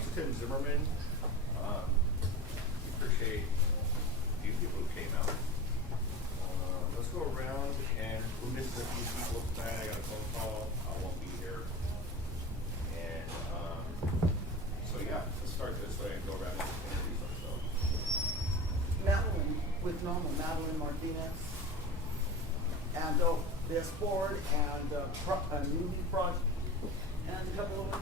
name's Tim Zimmerman. Appreciate a few people who came out. Let's go around and who misses a few people tonight. I got a phone call. I won't be here. And so yeah, let's start this way and go around and introduce ourselves. Madeline with Normal, Madeline Martinez, and this board and a newbie project, and a couple of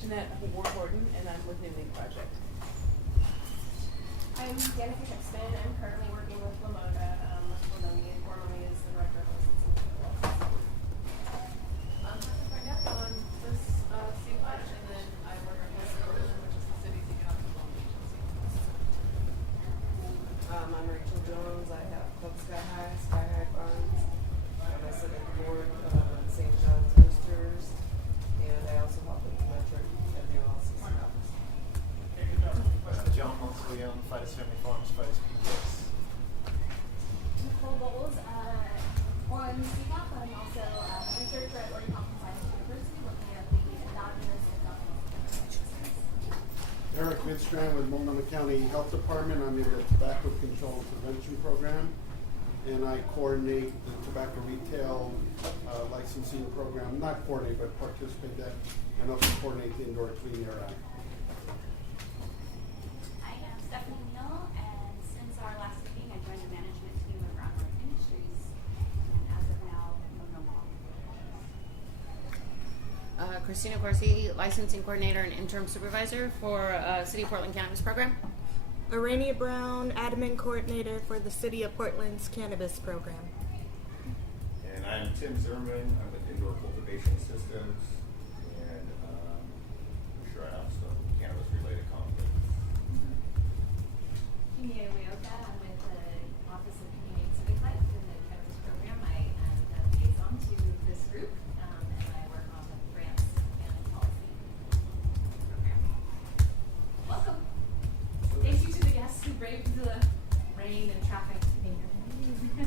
Jeanette Horton, and I'm with New Link Project. I'm Jennifer Hipsman. I'm currently working with Lamoda. Lamoda formerly is the director of licensing for the law. I'm Heather Barnett on this CPOT, and then I work at Portland, which is the city's economic development agency. I'm Rachel Jones. I have Club Sky High Farms. I sit at the board of St. John's Boosters, and I also help with the metric at the analysis office. John Monsley on Fighters Family Farms, Fighters PDX. Nicole Bowles on CPOT, but I'm also a researcher at Oregon Science University looking at the endogenous and dominant. Eric Midstrand with Multnomah County Health Department. I'm in the Tobacco Control Prevention Program, and I coordinate the tobacco retail licensing program. Not coordinate, but participate in that, and also coordinate the Indoor Clean Air Act. I am Stephanie Neal, and since our last meeting, I joined the management team of Groundwork Industries, and as of now, no more. Christina Corsi, licensing coordinator and interim supervisor for City of Portland Cannabis Program. Arania Brown, admin coordinator for the City of Portland's Cannabis Program. And I'm Tim Zimmerman. I'm with Indoor Cultivation Systems, and I'm sure I have some cannabis-related conflicts. Kimia Ueoka. I'm with the Office of Community and Civic Life in the Cannabis Program. I am a liaison to this group, and I work on the grants and policy program. Welcome. Thank you to the guests who braved the rain and traffic to be here.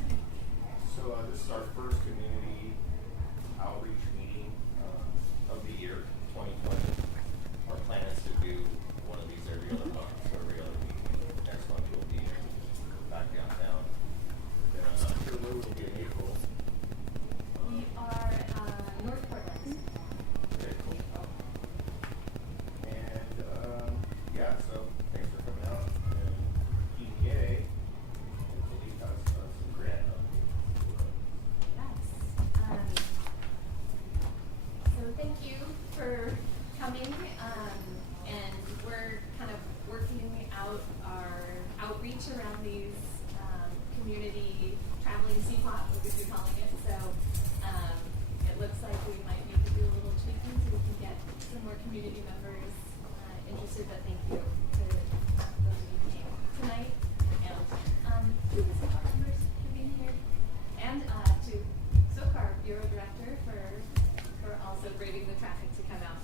So this is our first community outreach meeting of the year, 2020. Our plan is to do one of these every other month, or every other meeting. Next month we'll be back downtown. Then I'm not sure where we'll be in April. We are North Portland. Okay, cool. And yeah, so thanks for coming out. And EDA, I believe, has some grant updates. Yes. So thank you for coming. And we're kind of working out our outreach around these community traveling CPOT, what we're calling it. So it looks like we might need to do a little tweaking so we can get some more community members interested. But thank you to those of you who came tonight, and to the CPOT members for being here, and to Sokar, Bureau Director, for also braving the traffic to come out.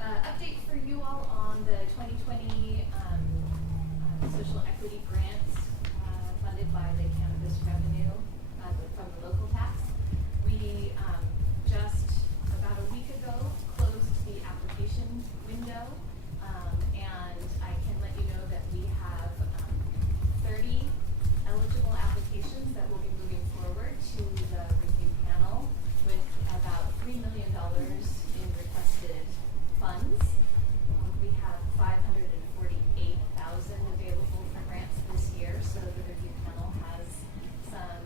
Update for you all on the 2020 social equity grants funded by the cannabis revenue from the local tax. We just about a week ago closed the application window, and I can let you know that we have 30 eligible applications that will be moving forward to the review panel with about $3 million in requested funds. We have $548,000 available for grants this year, so the review panel has some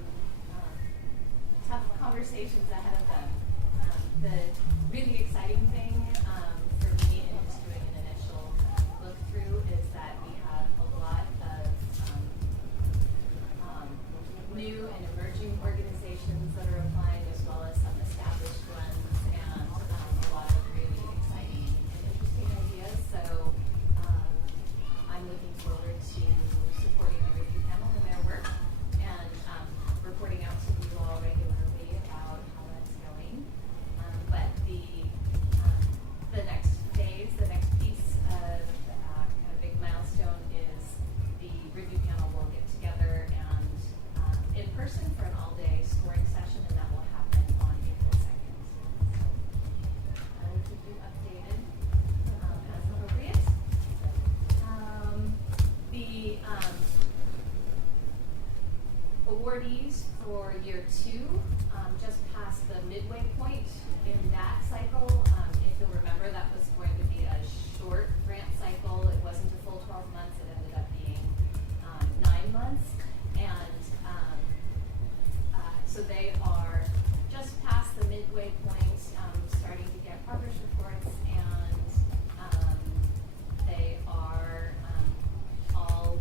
tough conversations ahead of them. The really exciting thing for me in just doing an initial look through is that we have a lot of new and emerging organizations that are applying, as well as some established ones, and a lot of really exciting and interesting ideas. So I'm looking forward to supporting the review panel in their work, and reporting out to you all regularly about how that's going. But the next phase, the next piece of kind of big milestone is the review panel will get together and in person for an all-day scoring session, and that will happen on April 2nd. for year 2, just past the midway point in that cycle. If you'll remember, that was going to be a short grant cycle. It wasn't a full 12 months. It ended up being 9 months. And so they are just past the midway point, starting to get progress reports, and they are all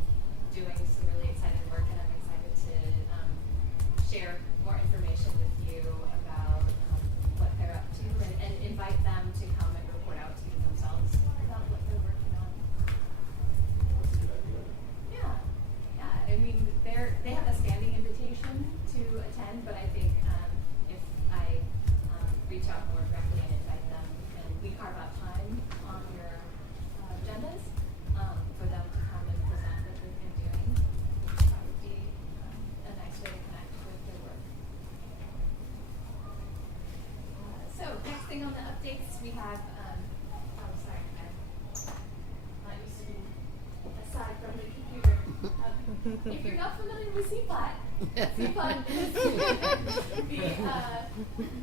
doing some really exciting work, and I'm excited to share more information with you about what they're up to, and invite them to come and report out to you themselves about what they're working on. That's a good idea. Yeah. I mean, they have a standing invitation to attend, but I think if I reach out more directly and invite them, and we carve out time on your agendas for them to come and present what they've been doing, that would be a nice way to connect with their work. So next thing on the updates, we have, I'm sorry, I'm not used to being aside from the computer. If you're not familiar with CPOT, CPOT is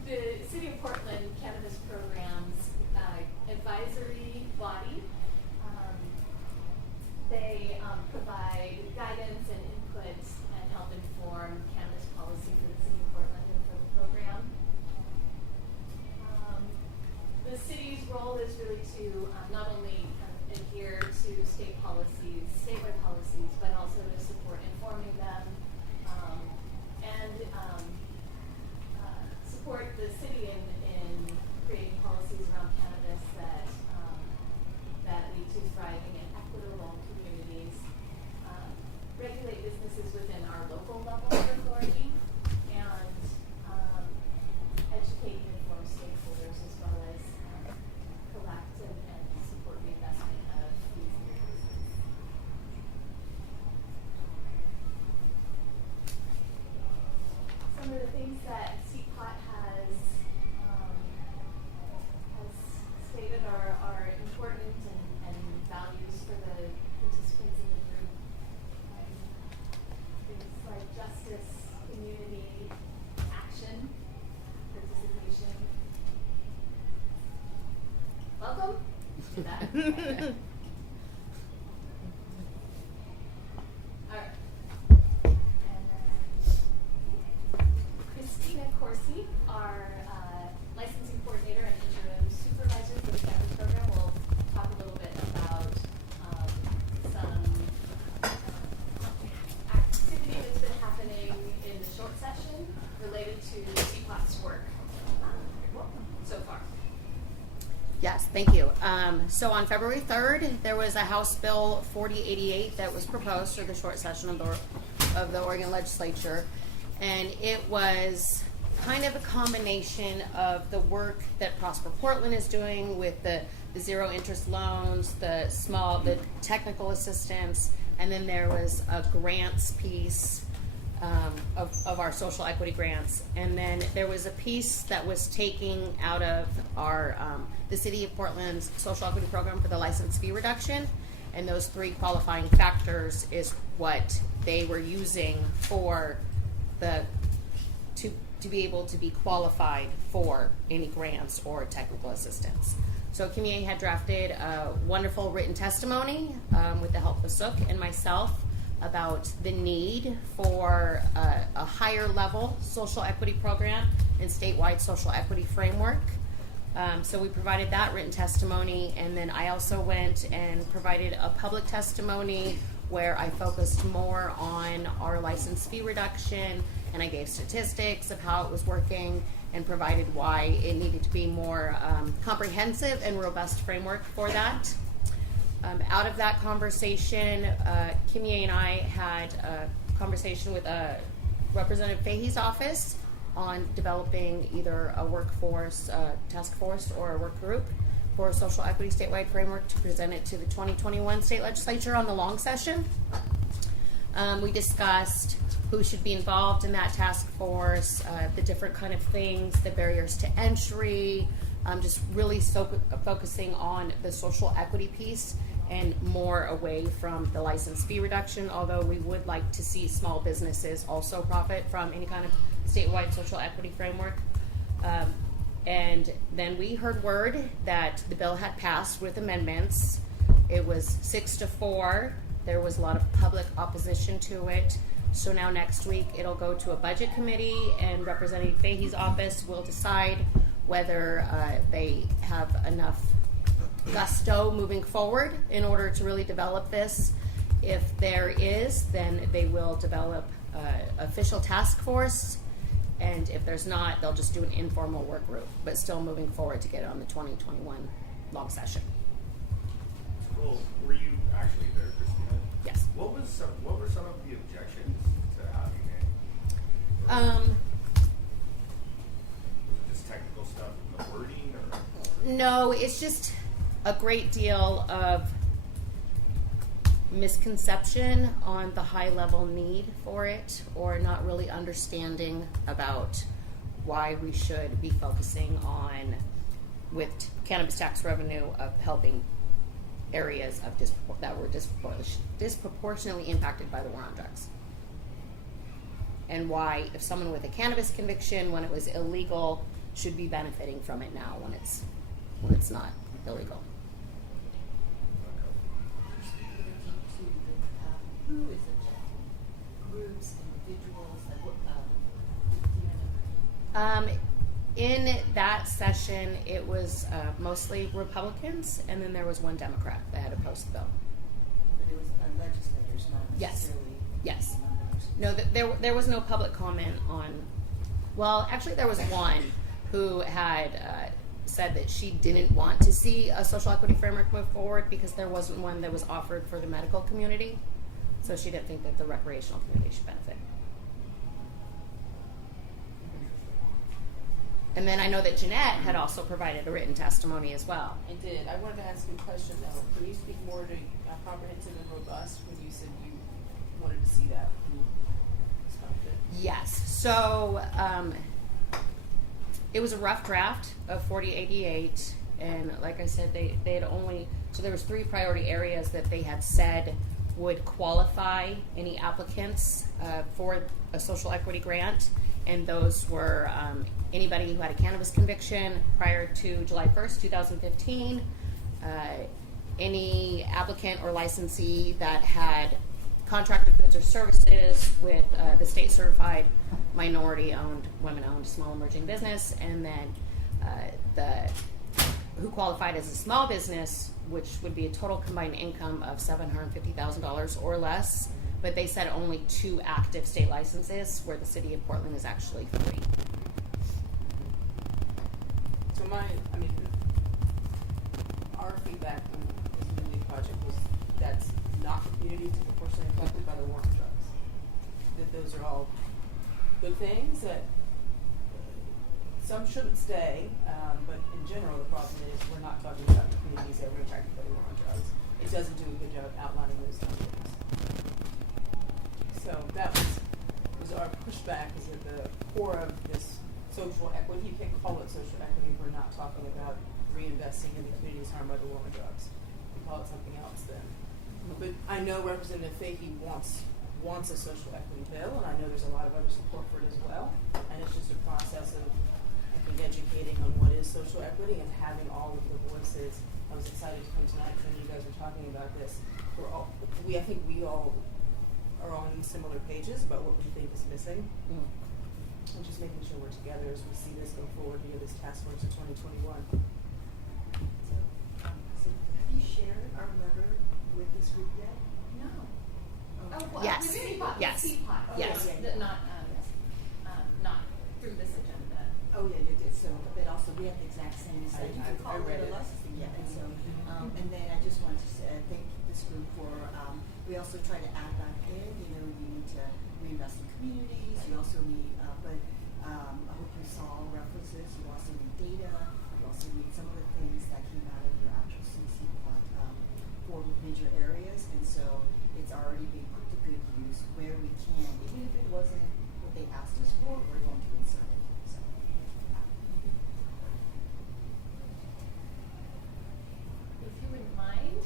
the City of Portland Cannabis Program's advisory body. They provide guidance and input and help inform cannabis policy for the City of Portland and for the program. The city's role is really to not only kind of adhere to state policies, statewide policies, but also to support informing them and support the city in creating policies around cannabis that lead to thriving and equitable communities, regulate businesses within our local level of authority, and educate and inform stakeholders, as well as collect and support the investment of these businesses. Some of the things that CPOT has stated are important and values for the participants in the group. Things like justice, community, action, participation. Welcome to that. All right. And Christina Corsi, our licensing coordinator and interim supervisor for the cannabis program, will talk a little bit about some activity that's been happening in the short session related to CPOT's work so far. Yes, thank you. So on February 3rd, there was a House Bill 4088 that was proposed for the short session of the Oregon legislature, and it was kind of a combination of the work that Prosper Portland is doing with the zero interest loans, the technical assistance, and then there was a grants piece of our social equity grants, and then there was a piece that was taking out of our the City of Portland's social equity program for the license fee reduction, and those 3 qualifying factors is what they were using for to be able to be qualified for any grants or technical assistance. So Kimye had drafted a wonderful written testimony with the help of Sook and myself about the need for a higher level social equity program and statewide social equity framework. So we provided that written testimony, and then I also went and provided a public testimony where I focused more on our license fee reduction, and I gave statistics of how it was working and provided why it needed to be more comprehensive and robust framework for that. Out of that conversation, Kimye and I had a conversation with Representative Fahey's office on developing either a workforce task force or a work group for a social equity statewide framework to present it to the 2021 state legislature on the long session. We discussed who should be involved in that task force, the different kind of things, the barriers to entry, just really focusing on the social equity piece and more away from the license fee reduction, although we would like to see small businesses also profit from any kind of statewide social equity framework. And then we heard word that the bill had passed with amendments. It was 6-4. There was a lot of public opposition to it. So now next week it'll go to a budget committee, and Representative Fahey's office will decide whether they have enough gusto moving forward in order to really develop this. If there is, then they will develop official task force, and if there's not, they'll just do an informal work group, but still moving forward to get it on the 2021 long session. Cool. Were you actually there, Christina? Yes. What were some of the objections to having it? Um, Was it just technical stuff in the wording, or? No, it's just a great deal of misconception on the high level need for it, or not really understanding about why we should be focusing on, with cannabis tax revenue, of helping areas of that were disproportionately impacted by the war on drugs. And why, if someone with a cannabis conviction when it was illegal should be benefiting from it now when it's not illegal. Who is it? Groups, individuals, like what? Do you know? In that session, it was mostly Republicans, and then there was one Democrat that had opposed the bill. But it was legislators, not Yes. necessarily Yes. members. No, there was no public comment on. Well, actually, there was one who had said that she didn't want to see a social equity framework move forward because there wasn't one that was offered for the medical community. So she didn't think that the recreational community should benefit. And then I know that Jeanette had also provided a written testimony as well. I did. I wanted to ask you a question though. Can you speak more to comprehensive and robust when you said you wanted to see that? Can you expound it? Yes. So it was a rough draft of 4088, and like I said, they had only, so there was 3 priority areas that they had said would qualify any applicants for a social equity grant, and those were anybody who had a cannabis conviction prior to July 1st, 2015, any applicant or licensee that had contracted goods or services with the state certified minority-owned, women-owned small emerging business, and then who qualified as a small business, which would be a total combined income of $750,000 or less. But they said only 2 active state licenses, where the city of Portland is actually 3. So our feedback on this community project was that's not the community disproportionately affected by the war on drugs. That those are all good things, that some shouldn't stay, but in general the problem is we're not talking about the communities that were impacted by the war on drugs. It doesn't do a good job outlining those numbers. So that was our pushback, is at the core of this social equity. You can't call it social equity if we're not talking about reinvesting in the communities harmed by the war on drugs. We call it something else then. But I know Representative Fahey wants a social equity bill, and I know there's a lot of other support for it as well. And it's just a process of, I think, educating on what is social equity and having all of the voices. I was excited to come tonight when you guys were talking about this. I think we all are on similar pages about what we think is missing. And just making sure we're together as we see this go forward via this task force in 2021. So, have you shared our letter with this group yet? No. Oh, well, Yes. with CPOT. Yes. CPOT. Yes. Not through this agenda. Oh, yeah, you did. So, but also we have the exact same I call read it a it. licensing. Yeah, and so, and then I just wanted to say, thank this group for, we also try to add back in, you need to reinvest in communities, you also need, I hope you saw references, you also need data, you also need some of the things that came out of your actual CPOT for major areas, and so it's already being put to good use where we can, even if it wasn't what they asked us for, we're going to insert it. So, If you wouldn't mind,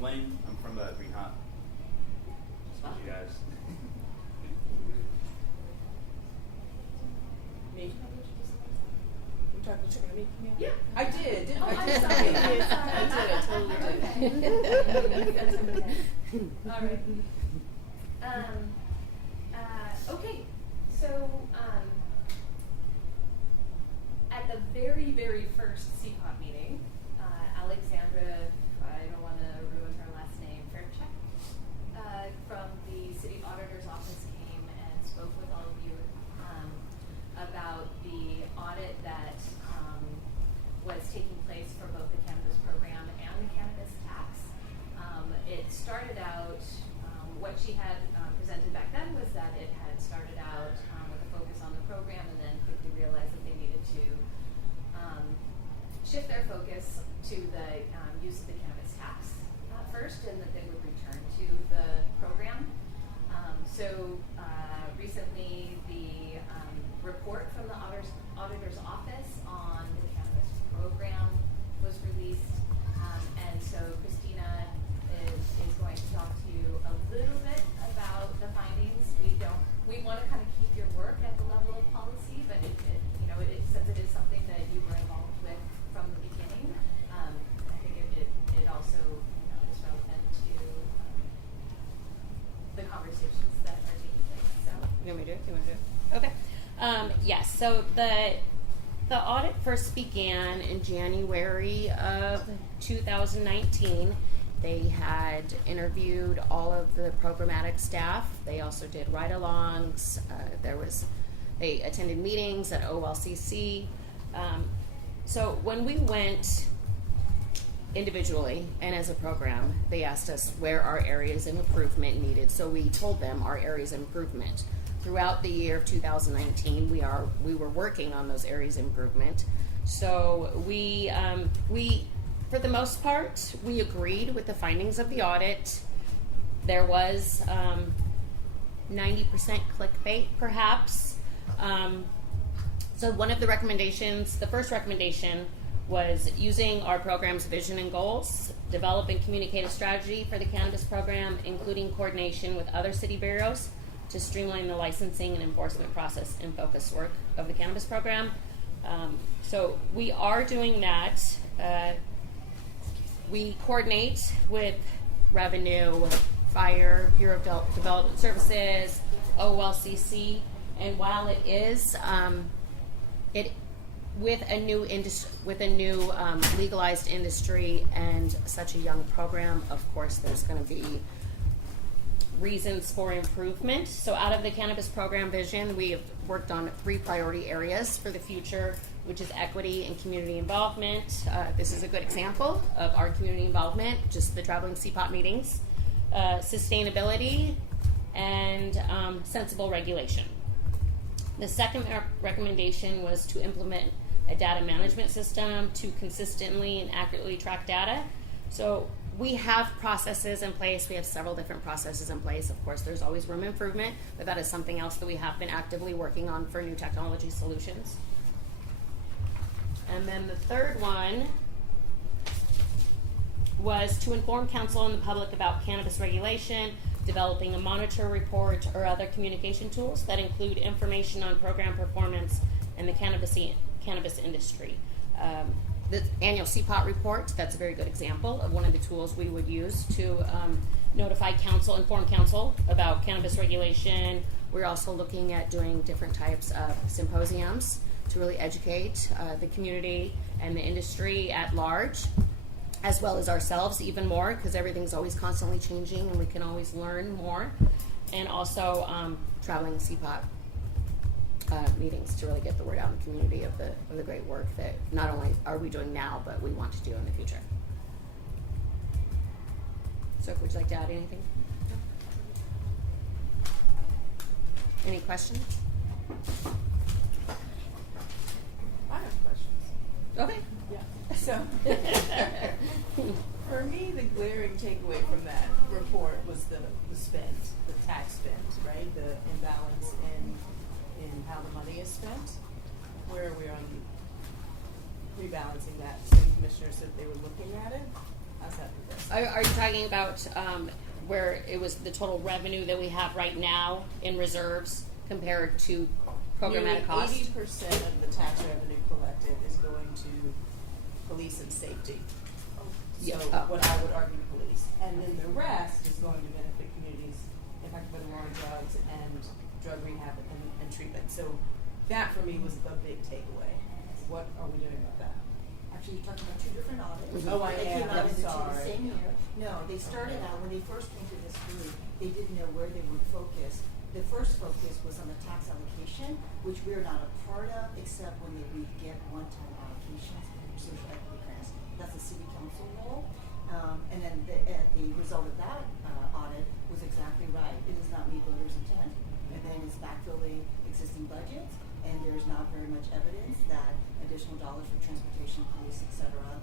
Wayne. I'm from Green Hot. Wow. You guys. Me? You talking to me? Yeah. I did, didn't Oh, I? I'm did. sorry. I totally did. All right. Okay, so at the very, very first CPOT meeting, Alexandra, I don't want to ruin her last name, Faircheck, from the city auditor's office came and spoke with all of you about the audit that was taking place for both the cannabis program and the cannabis tax. It started out, what she had presented back then was that it had started out with a focus on the program and then quickly realized that they needed to shift their focus to the use of the cannabis tax first, and that they would return to the program. So recently the report from the auditor's office on the cannabis program was released, and so Christina is going to talk to you a little bit about the findings. We want to kind of keep your work at the level of policy, but since it is something that you were involved with from the beginning, I think it also is relevant to the conversations that are taking place. So. You want me to do it? Okay. Yes. So the audit first began in January of 2019. They had interviewed all of the programmatic staff. They also did ride-alongs. They attended meetings at OLCC. So when we went individually and as a program, they asked us where our areas of improvement needed. So we told them our areas of improvement. Throughout the year of 2019, we were working on those areas of improvement. So we for the most part, we agreed with the findings of the audit. There was 90% clickbait, perhaps. So one of the recommendations, the first recommendation, was using our program's vision and goals, develop and communicate a strategy for the cannabis program, including coordination with other city bureaus to streamline the licensing and enforcement process and focus work of the cannabis program. So we are doing that. We coordinate with Revenue, Fire, Bureau of Development Services, OLCC, and while it is with a new legalized industry and such a young program, of course, there's going to be reasons for improvement. So out of the cannabis program vision, we have worked on 3 priority areas for the future, which is equity and community involvement. This is a good example of our community involvement, just the traveling CPOT meetings, sustainability, and sensible regulation. The second recommendation was to implement a data management system to consistently and accurately track data. So we have processes in place. We have several different processes in place. Of course, there's always room for improvement, but that is something else that we have been actively working on for new technology solutions. And then the third one was to inform council and the public about cannabis regulation, developing a monitor report or other communication tools that include information on program performance and the cannabis industry. The annual CPOT report, that's a very good example of one of the tools we would use to notify council, inform council about cannabis regulation. We're also looking at doing different types of symposiums to really educate the community and the industry at large, as well as ourselves even more, because everything's always constantly changing and we can always learn more. And also traveling CPOT meetings to really get the word out in the community of the great work that not only are we doing now, but we want to do in the future. So would you like to add anything? Any questions? I have questions. Okay. Yeah. So, for me, the glaring takeaway from that report was the spend, the tax spend, right? The imbalance in how the money is spent. Where are we on rebalancing that? City commissioner said they were looking at it. How's that progress? Are you talking about where it was the total revenue that we have right now in reserves compared to programmatic cost? 80% of the tax revenue collected is going to police and safety. Yeah. So Oh. what I would argue police. And then the rest is going to benefit communities impacted by the war on drugs and drug rehab and treatment. So that for me was the big takeaway. What are we doing about that? Actually, you're talking about two different audits. Oh, I They am. came out I'm in the sorry. same year. No, they started out, when they first came to this group, they didn't know where they would focus. The first focus was on the tax allocation, which we're not a part of, except when we get one-time allocations for social equity grants. That's a city council role. And then the result of that audit was exactly right. It does not meet voters' intent, and then it's backfilling existing budgets, and there's not very much evidence that additional dollars for transportation, police, et cetera,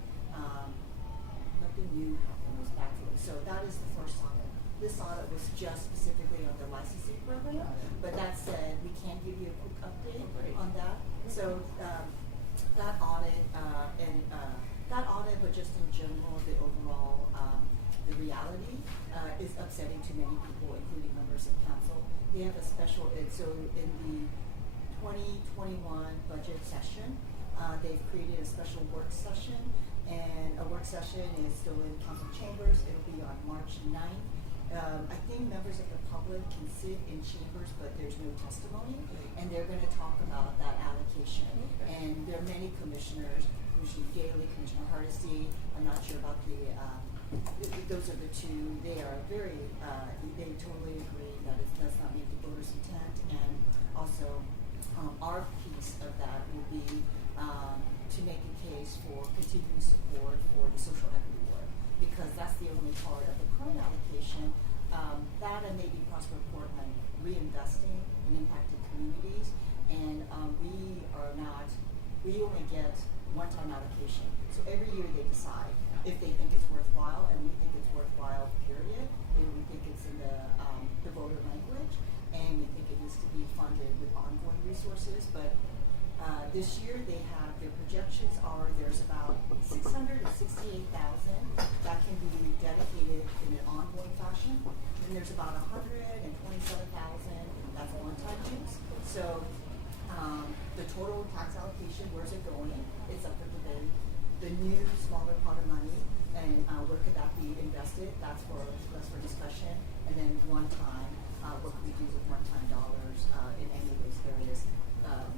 nothing new happened, was backfilling. So that is the first audit. This audit was just specifically on the licensing program, but that said, we can give you a quick update on that. So that audit but just in general, the overall, the reality is upsetting to many people, including members of council. They have a special, so in the 2021 budget session, they've created a special work session, and a work session is still in council chambers. It'll be on March 9th. I think members of the public can sit in chambers, but there's no testimony, and they're going to talk about that allocation. And there are many commissioners, Commissioner Daly, Commissioner Hardesty. I'm not sure about those are the two. They are very, they totally agree that it does not meet the voters' intent, and also our piece of that will be to make a case for continuing support for the social equity work, because that's the only part of the current allocation that and maybe Prosper Portland reinvesting in impacted communities, and we only get one-time allocation. So every year they decide if they think it's worthwhile, and we think it's worthwhile, period. And we think it's in the voter language, and we think it needs to be funded with ongoing resources. But this year they have, their projections are there's about $668,000 that can be dedicated in an ongoing fashion. And there's about $127,000 that's one-time use. So the total tax allocation, where's it going? It's up for debate. The new smaller pot of money, and where could that be invested? That's for discussion. And then one time, what can we do with one-time dollars in any of those areas?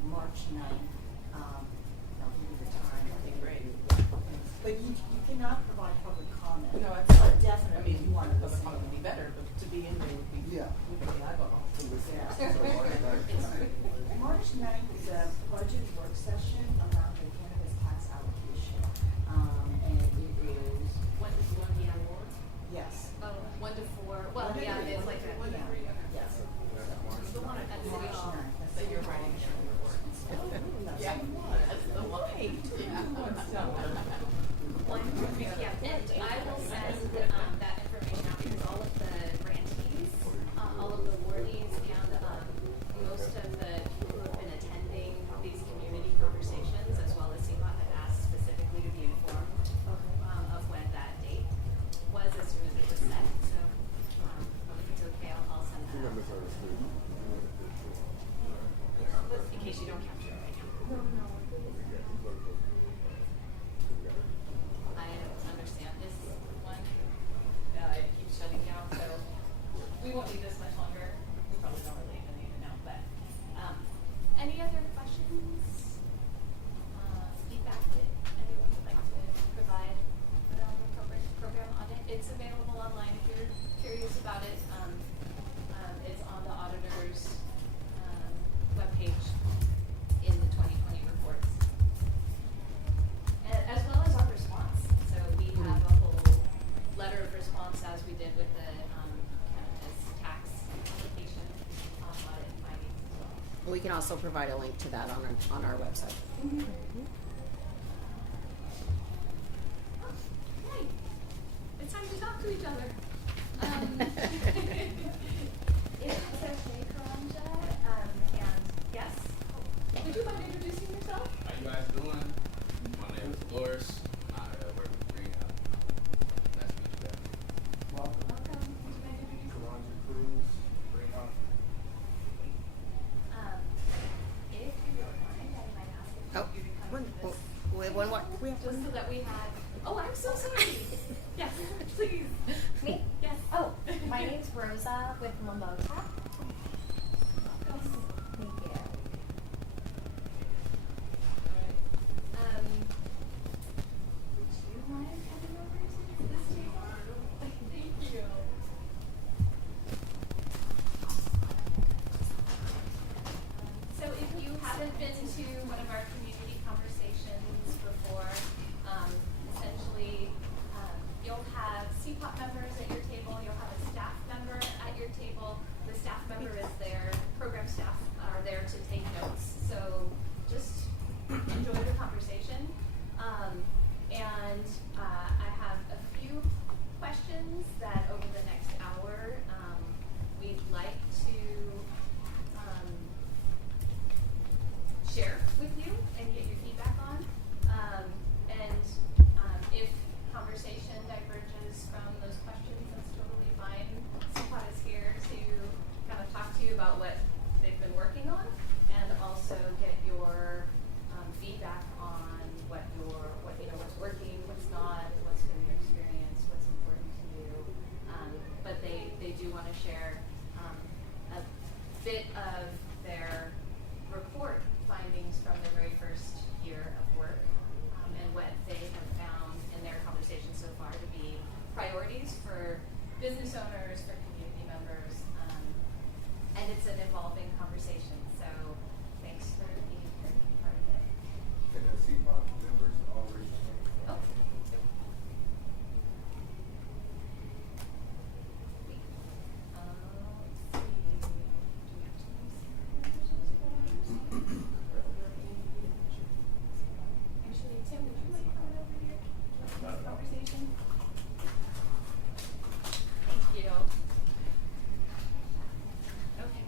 March 9th. I'll give you the time. I think Great. But you cannot provide public comment. No, it's but definitely you want to public listen. comment would be better, but to be in there would be Yeah. would be the eyeball. March 9th is a budget work session around the cannabis tax allocation. And it is, 1 to 1 p.m. yes. Oh, 1 to 4. Well, yeah, it's like a. Yes. The one at City March Hall 9th. That's that the you're one. writing down. That's Yeah, the one. that's the white. Yeah. 1 to 3 p.m. And I will send that information out, because all of the grantees, all of the awardees, and most of the people who have been attending these community conversations, as well as CPOT, have asked specifically to be informed of when that date was as soon as it was set. So if it's okay, I'll send that out. In case you don't capture it right now. I understand this one. It keeps shutting down, so we won't need this much longer. We probably don't really even need to know, but any other questions? Feedback that anyone would like to provide around the program audit? It's available online if you're curious about it. It's on the auditor's webpage in the 2020 reports. As well as our response. So we have a whole letter of response, as we did with the cannabis tax application audit findings as well. We can also provide a link to that on our website. Hey, it's time to talk to each other. If it's okay, Karanja, and yes, would you mind introducing yourself? How you guys doing? My name is Loris. I work with Green just so that we had, oh, I'm so sorry. Yes, please. Me? Yes. Oh, my name's Rosa with Momota. Thank you. Would you mind coming over to this table? Thank you. So if you haven't been to one of our community conversations before, essentially you'll have CPOT members at your table, you'll have a staff member at your table. The staff member is there, program staff are there to take notes. So just enjoy the conversation. I have a few questions that over the next hour we'd like to share with you and get your feedback on. If conversation diverges from those questions, that's totally fine. CPOT is here to kind of talk to you about what they've been working on and also get your feedback on what's working, what's not, what's been your experience, what's important to you. But they do want to share a bit of their report findings from the very first year of work and what they have found in their conversation so far to be priorities for business owners, for community members, and it's an evolving conversation. So thanks for being here to be part of it. Can the CPOT members all raise their hands? Oh. Actually, Tim, would you like coming over here to this conversation? Thank you. Okay.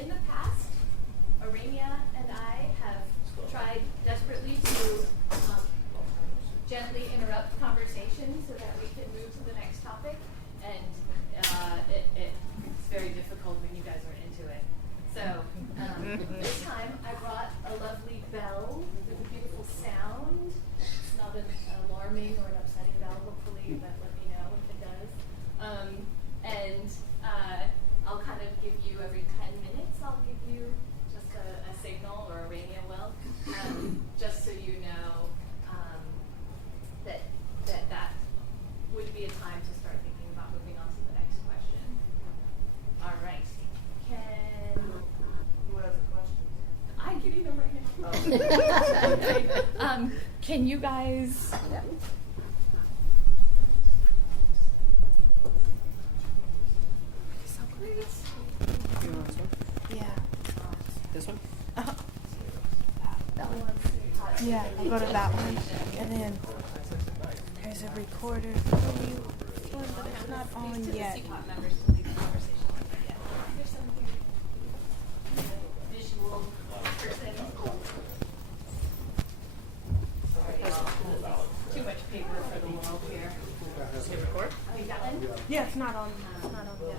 In the past, Aramia and I have tried desperately to gently interrupt conversation so that we can move to the next topic, and it's very difficult when you guys are into it. So this time I brought a lovely bell with a beautiful sound. It's not an alarming or an upsetting bell, hopefully, but let me know if it does. I'll kind of give you every 10 minutes, I'll give you just a signal or a radio well, just so you know that would be a time to start thinking about moving on to the next question. All right. Who has a question? I can either right now. Can you guys? You want this one? Yeah. This one? That one's Yeah, I'll go to that one. And then there's a recorder for you, but it's not on yet. CPOT members to lead the conversation. Yeah. There's some visual person. Sorry, y'all. Too much paper for the world here. Hit record? Oh, you got one? Yeah, it's not on. It's not on yet.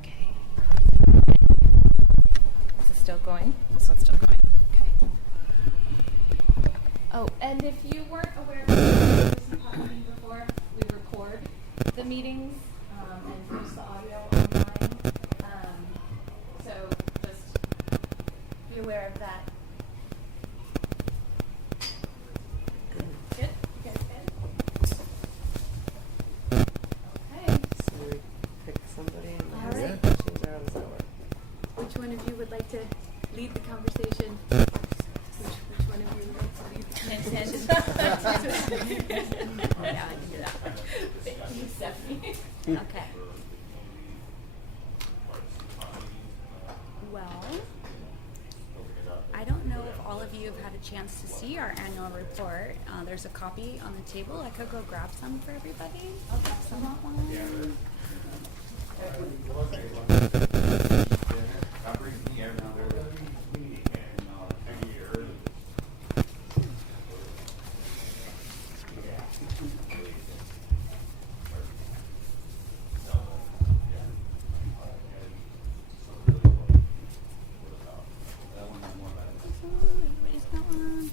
Okay. Is it still going? This one's still going. Okay. Oh, and if you weren't aware of this meeting before, we record the meetings and post the audio online. So just be aware of that. Good? You guys good? Okay. So we pick somebody and All right. questions are on the hour. Which one of you would like to lead the conversation? Which one of you would like to lead the conversation? Yeah, I can do that. Thank you, Stephanie. Okay. Well, I don't know if all of you have had a chance to see our annual report. There's a copy on the table. I could go grab some for everybody. Someone want one? That brings me another year. Everybody's got one.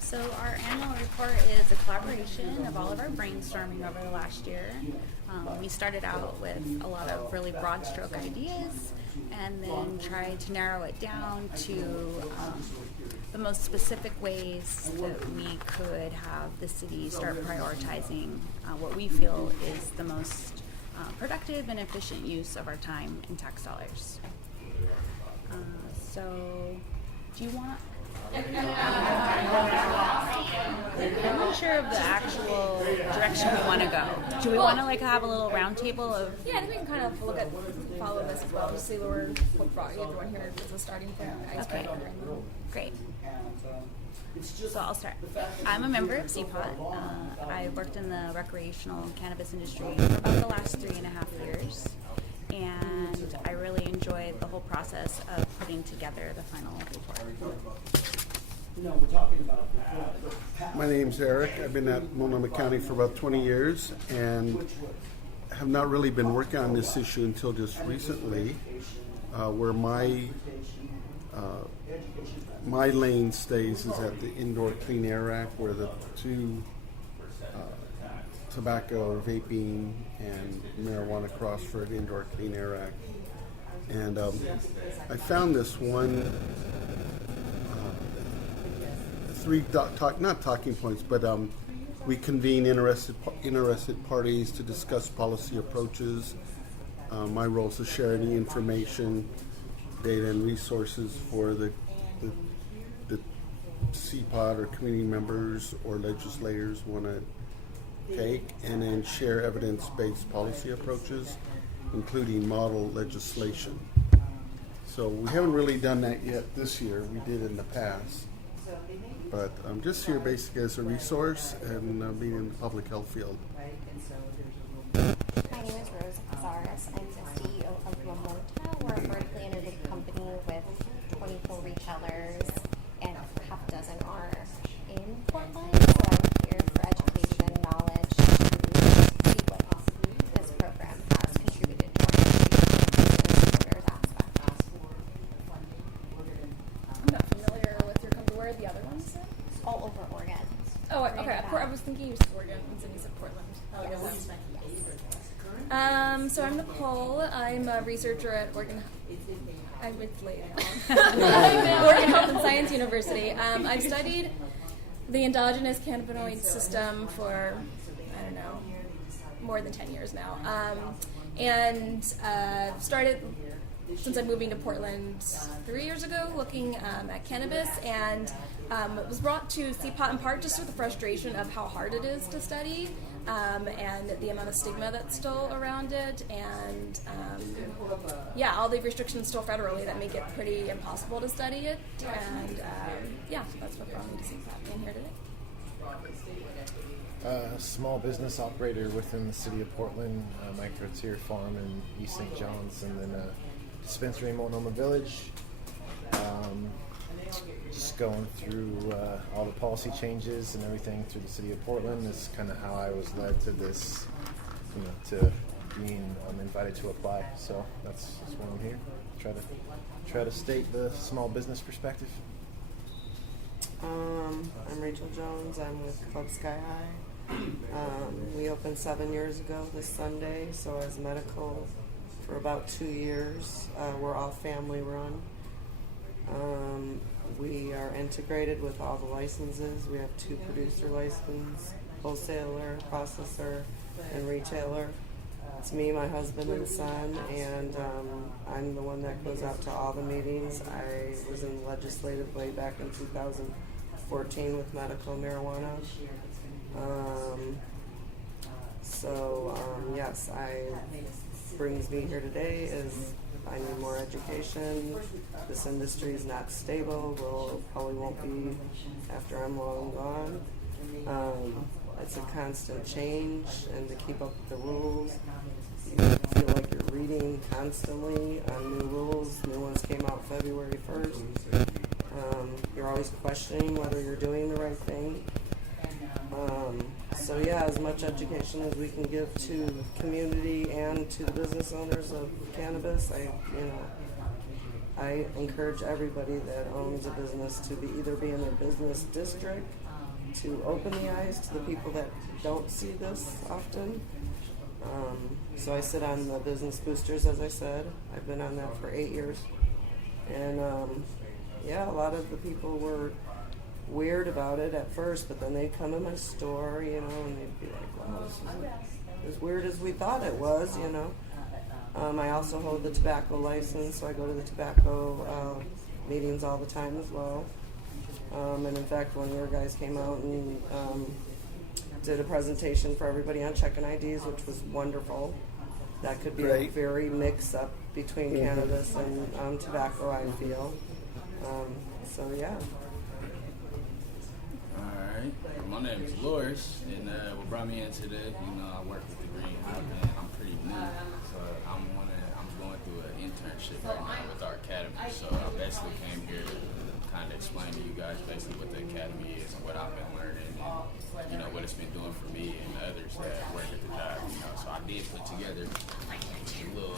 So our annual report is a collaboration of all of our brainstorming over the last year. We started out with a lot of really broad stroke ideas and then tried to narrow it down to the most specific ways that we could have the city start prioritizing what we feel is the most productive and efficient use of our time and tax dollars. So, do you want? I'm not sure of the actual direction we want to go. Do we want to like have a little round table of? Yeah, I think we can kind of follow this as well, just see what brought you everyone here as a starting point. Okay, great. So I'll start. I'm a member of CPOT. I worked in the recreational cannabis industry for about the last 3.5 years. And I really enjoyed the whole process of putting together the final report. My name's Eric. I've been at Multnomah County for about 20 years and have not really been working on this issue until just recently, where my lane stays is at the Indoor Clean Air Act, where the two tobacco, vaping, and marijuana cross for an Indoor Clean Air Act. And I found this one, not talking points, but we convene interested parties to discuss policy approaches. My role is to share any information, data, and resources for the CPOT or community members or legislators want to take, and then share evidence-based policy approaches, including model legislation. So we haven't really done that yet this year. We did in the past. But I'm just here basically as a resource and being in the public health field. My name is Rose Cazares. I'm the CEO of Lamota. We're a vertically integrated company with 24 retailers, and half a dozen are in Portland. So I'm here for education, knowledge, to see what this program has contributed to our voters aspect. I'm not familiar with your company. Where are the other ones? All over Oregon. Oh, okay. I was thinking you said Oregon and you said Portland. Oh, yes. So I'm Nicole. I'm a researcher at Oregon. I'm with late. Oregon Health and Science University. I've studied the endogenous cannabinoid system for, I don't know, more than 10 years now. And started since I'm moving to Portland 3 years ago, looking at cannabis, and it was brought to CPOT in part just with the frustration of how hard it is to study, and the amount of stigma that's still around it, and all the restrictions still federally that make it pretty impossible to study it, and that's what brought me to CPOT and here today. Small business operator within the city of Portland, micro-tier farm in East St. John's, and then a dispensary in Multnomah Village. Just going through all the policy changes and everything through the city of Portland is kind of how I was led to this, to being invited to apply. So that's why I'm here. Try to state the small business perspective. I'm Rachel Jones. I'm with Club Sky High. We opened 7 years ago this Sunday, so as medical for about 2 years. We're all family run. We are integrated with all the licenses. We have 2 producer licenses, wholesaler, processor, and retailer. It's me, my husband, and son, and I'm the one that goes out to all the meetings. I was in legislative way back in 2014 with medical marijuana. Yes, brings me here today is I need more education. This industry is not stable. Probably won't be after I'm long gone. It's a constant change, and to keep up with the rules, you feel like you're reading constantly on new rules. New ones came out February 1st. You're always questioning whether you're doing the right thing. So yeah, as much education as we can give to the community and to the business owners of cannabis, I encourage everybody that owns a business to either be in their business district, to open the eyes to the people that don't see this often. So I sit on the business boosters, as I said. I've been on that for 8 years. And yeah, a lot of the people were weird about it at first, but then they'd come in my store, and they'd be like, wow, this isn't as weird as we thought it was, I also hold the tobacco license, so I go to the tobacco meetings all the time as well. And in fact, one of your guys came out and did a presentation for everybody on checking IDs, which was wonderful. That could be a very mix-up between cannabis and tobacco, I feel. So yeah. Alright, my name is Loris, and what brought me in today, I work with the greenhouse, and I'm pretty new, so I'm going through an internship right now with our academy, so I basically came here to kind of explain to you guys basically what the academy is and what I've been learning, and what it's been doing for me and others that work at the job, so I did put together a little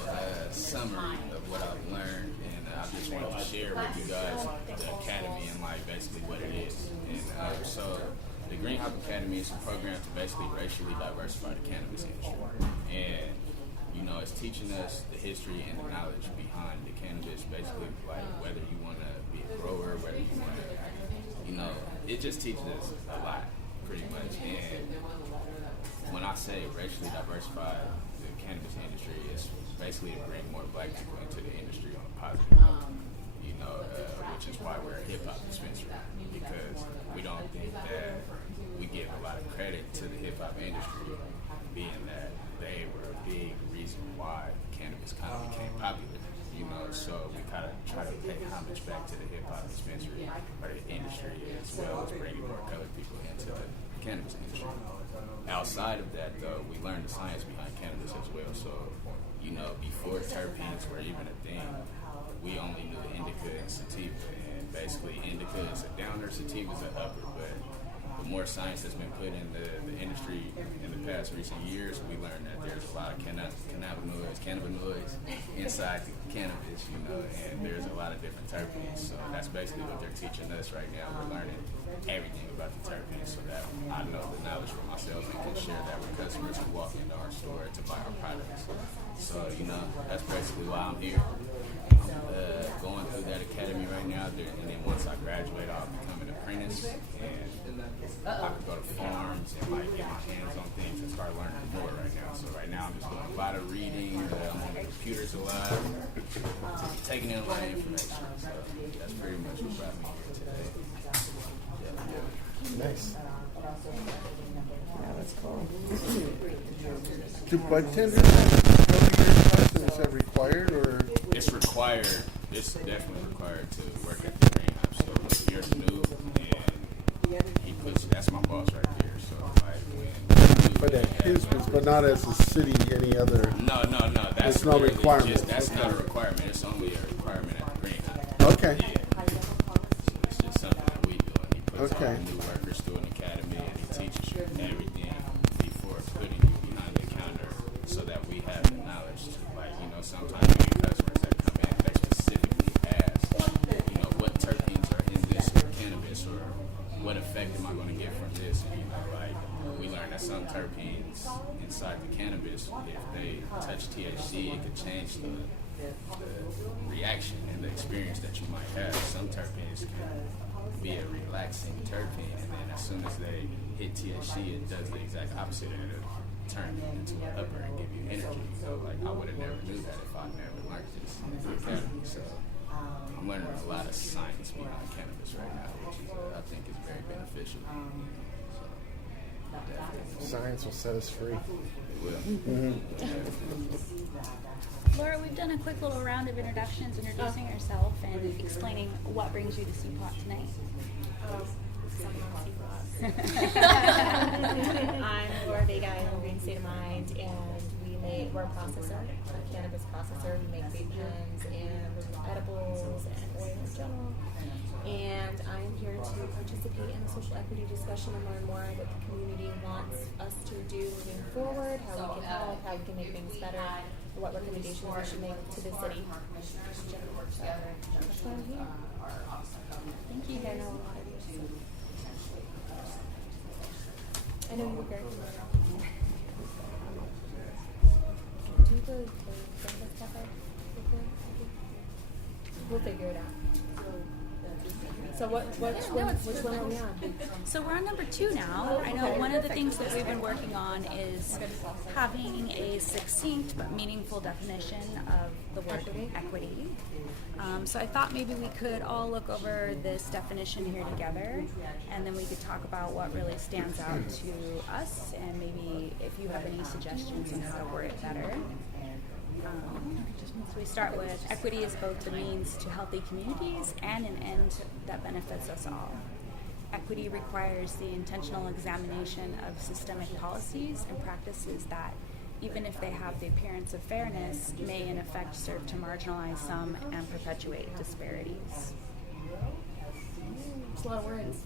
summary of what I've learned, and I just wanted to share with you guys the academy and basically what it is. And so the Greenhouse Academy is a program to basically racially diversify the cannabis industry, and it's teaching us the history and the knowledge behind the cannabis, basically whether you want to be a grower, whether you want to, it just teaches us a lot pretty much. And when I say racially diversify the cannabis industry, it's basically to bring more black people into the industry on a positive note, which is why we're a hip-hop dispensary, because we don't think that we give a lot of credit to the hip-hop industry, being that they were a big reason why cannabis kind of became popular, so we kind of try to pay homage back to the hip-hop dispensary or the industry, as well as bringing more colored people into the cannabis industry. Outside of that, though, we learned the science behind cannabis as well, so before terpenes were even a thing, we only knew indica and sativa, and basically indica is a downer, sativa is an upper, but the more science has been put in the industry in the past recent years, we learned that there's a lot of cannabinoids inside the cannabis, and there's a lot of different terpenes, so that's basically what they're teaching us right now. We're learning everything about the terpenes so that I know the knowledge for myself and can share that with customers who walk into our store to buy our products. So, that's basically why I'm here. Going through that academy right now, and then once I graduate, I'll become an apprentice, and I can go to farms and get my hands on things and start learning more right now. So right now I'm just doing a lot of reading, I'm on the computers a lot, taking in a lot of information. So that's pretty much what brought me here today. Yeah. Nice. Yeah, that's cool. Do bartenders is that required, or? It's required. It's definitely required to work at the greenhouse. So if you're new and he puts, that's my boss right there. So when But at his business, but not as a city, any other. No. That's it's no requirement. That's not a requirement. It's only a requirement at the greenhouse. Okay. Yeah. So it's just something that we do. And he puts all the new workers through an academy, and he teaches you everything before putting you behind the counter, so that we have the knowledge to, sometimes we get customers that come in, they specifically ask, what terpenes are in this cannabis, or what effect am I going to get from this? And, we learned that some terpenes inside the cannabis, if they touch THC, it could change the reaction and the experience that you might have. Some terpenes can be a relaxing terpene, and then as soon as they hit THC, it does the exact opposite, and it'll turn into an upper and give you energy. I would have never knew that if I never learned this in the academy. So I'm learning a lot of science behind cannabis right now, which I think is very beneficial. Science will set us free. It will. Laura, we've done a quick little round of introductions, introducing yourself and explaining what brings you to CPOT tonight. I'm Laura Vega. I'm from Green State of Mind, and we're a processor, a cannabis processor. We make vape pens and edibles and oil in general. And I'm here to participate in the social equity discussion and learn more what the community wants us to do moving forward, how we can help, how we can make things better, what recommendations we should make to the city. So, that's why I'm here. Thank you. I know a lot of you. So. I know you were very Do you go to the Cannabis Cafe before? We'll figure it out. So which one are we on? So we're on number 2 now. I know one of the things that we've been working on is having a succinct but meaningful definition of the word equity. So I thought maybe we could all look over this definition here together, and then we could talk about what really stands out to us, and maybe if you have any suggestions on how to word it better. So we start with equity is both the means to healthy communities and an end that benefits us all. Equity requires the intentional examination of systemic policies and practices that, even if they have the appearance of fairness, may in effect serve to marginalize some and perpetuate disparities. It's a lot of words.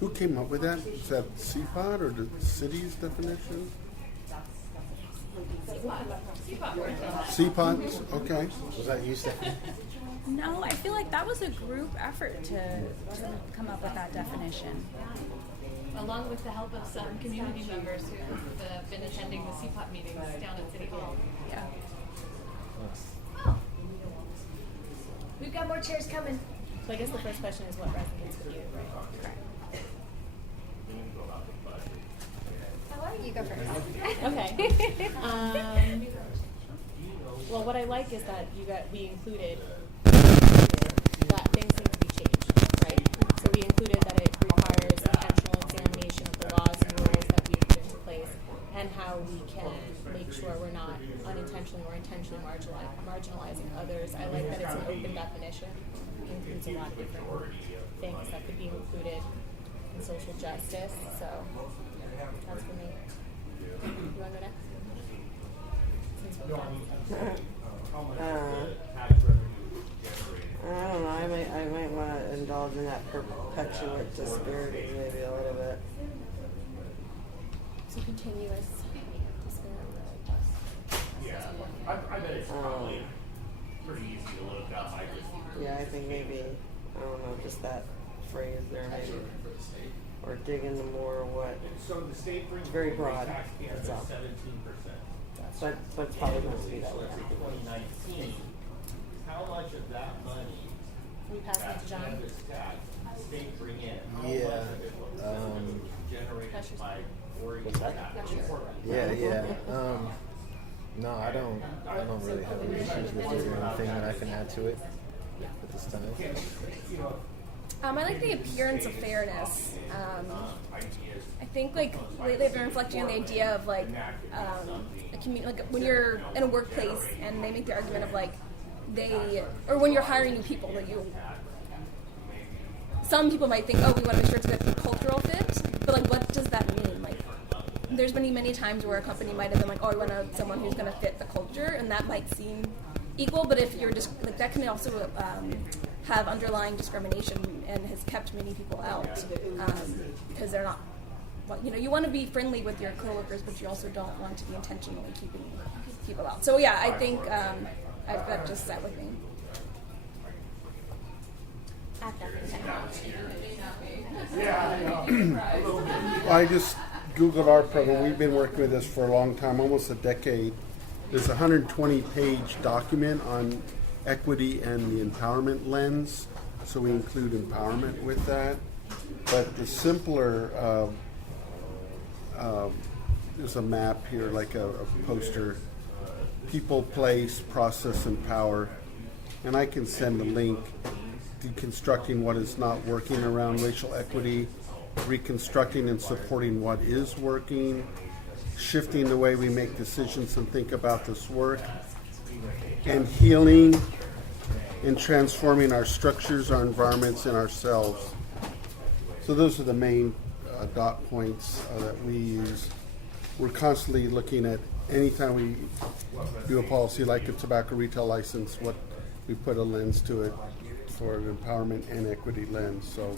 Who came up with that? Is that CPOT or the city's definition? CPOT, okay. Was that you, Stephanie? No, I feel like that was a group effort to come up with that definition. Along with the help of some community members who've been attending the CPOT meetings down at City Hall. Yeah. Oh. We've got more chairs coming. So I guess the first question is what resonates with you, right? Correct. Why don't you go first? Okay. Well, what I like is that we included that things need to be changed, right? So we included that it requires intentional examination of the laws and rules that we put into place, and how we can make sure we're not unintentionally or intentionally marginalizing others. I like that it's an open definition. It includes a lot of different things that could be included in social justice. So that's for me. You want to go next? Since we're done. I don't know. I might want to indulge in that perpetuate disparity maybe a little bit. So continuous disparity. Yeah, I bet it's probably pretty easy to look up. Yeah, I think maybe, I don't know, just that phrase there maybe. Or dig into more what. So the state brings very broad. That's all. 17%. But it's probably going to be that way. 2019. How much of that money? We pass that to John. State bring in. Yeah. Generated by What's that? Yeah. No, I don't really have any issues with it or anything that I can add to it at this time. I like the appearance of fairness. I think lately I've been reflecting on the idea of a community, when you're in a workplace and they make the argument of or when you're hiring new people, some people might think, oh, we want to make sure it's a good cultural fit, but what does that mean? There's been many times where a company might have been like, oh, we want someone who's going to fit the culture, and that might seem equal, but if you're just that can also have underlying discrimination and has kept many people out because they're not. Well, you want to be friendly with your coworkers, but you also don't want to be intentionally keeping people out. So yeah, I think that just sat with me. I just Googled our program. We've been working with this for a long time, almost a decade. There's a 120-page document on equity and the empowerment lens, so we include empowerment with that. But the simpler, there's a map here, like a poster, people, place, process, and power. And I can send a link deconstructing what is not working around racial equity, reconstructing and supporting what is working, shifting the way we make decisions and think about this work, and healing in transforming our structures, our environments, and ourselves. So those are the main dot points that we use. We're constantly looking at, anytime we do a policy like a tobacco retail license, what we put a lens to it for an empowerment and equity lens. So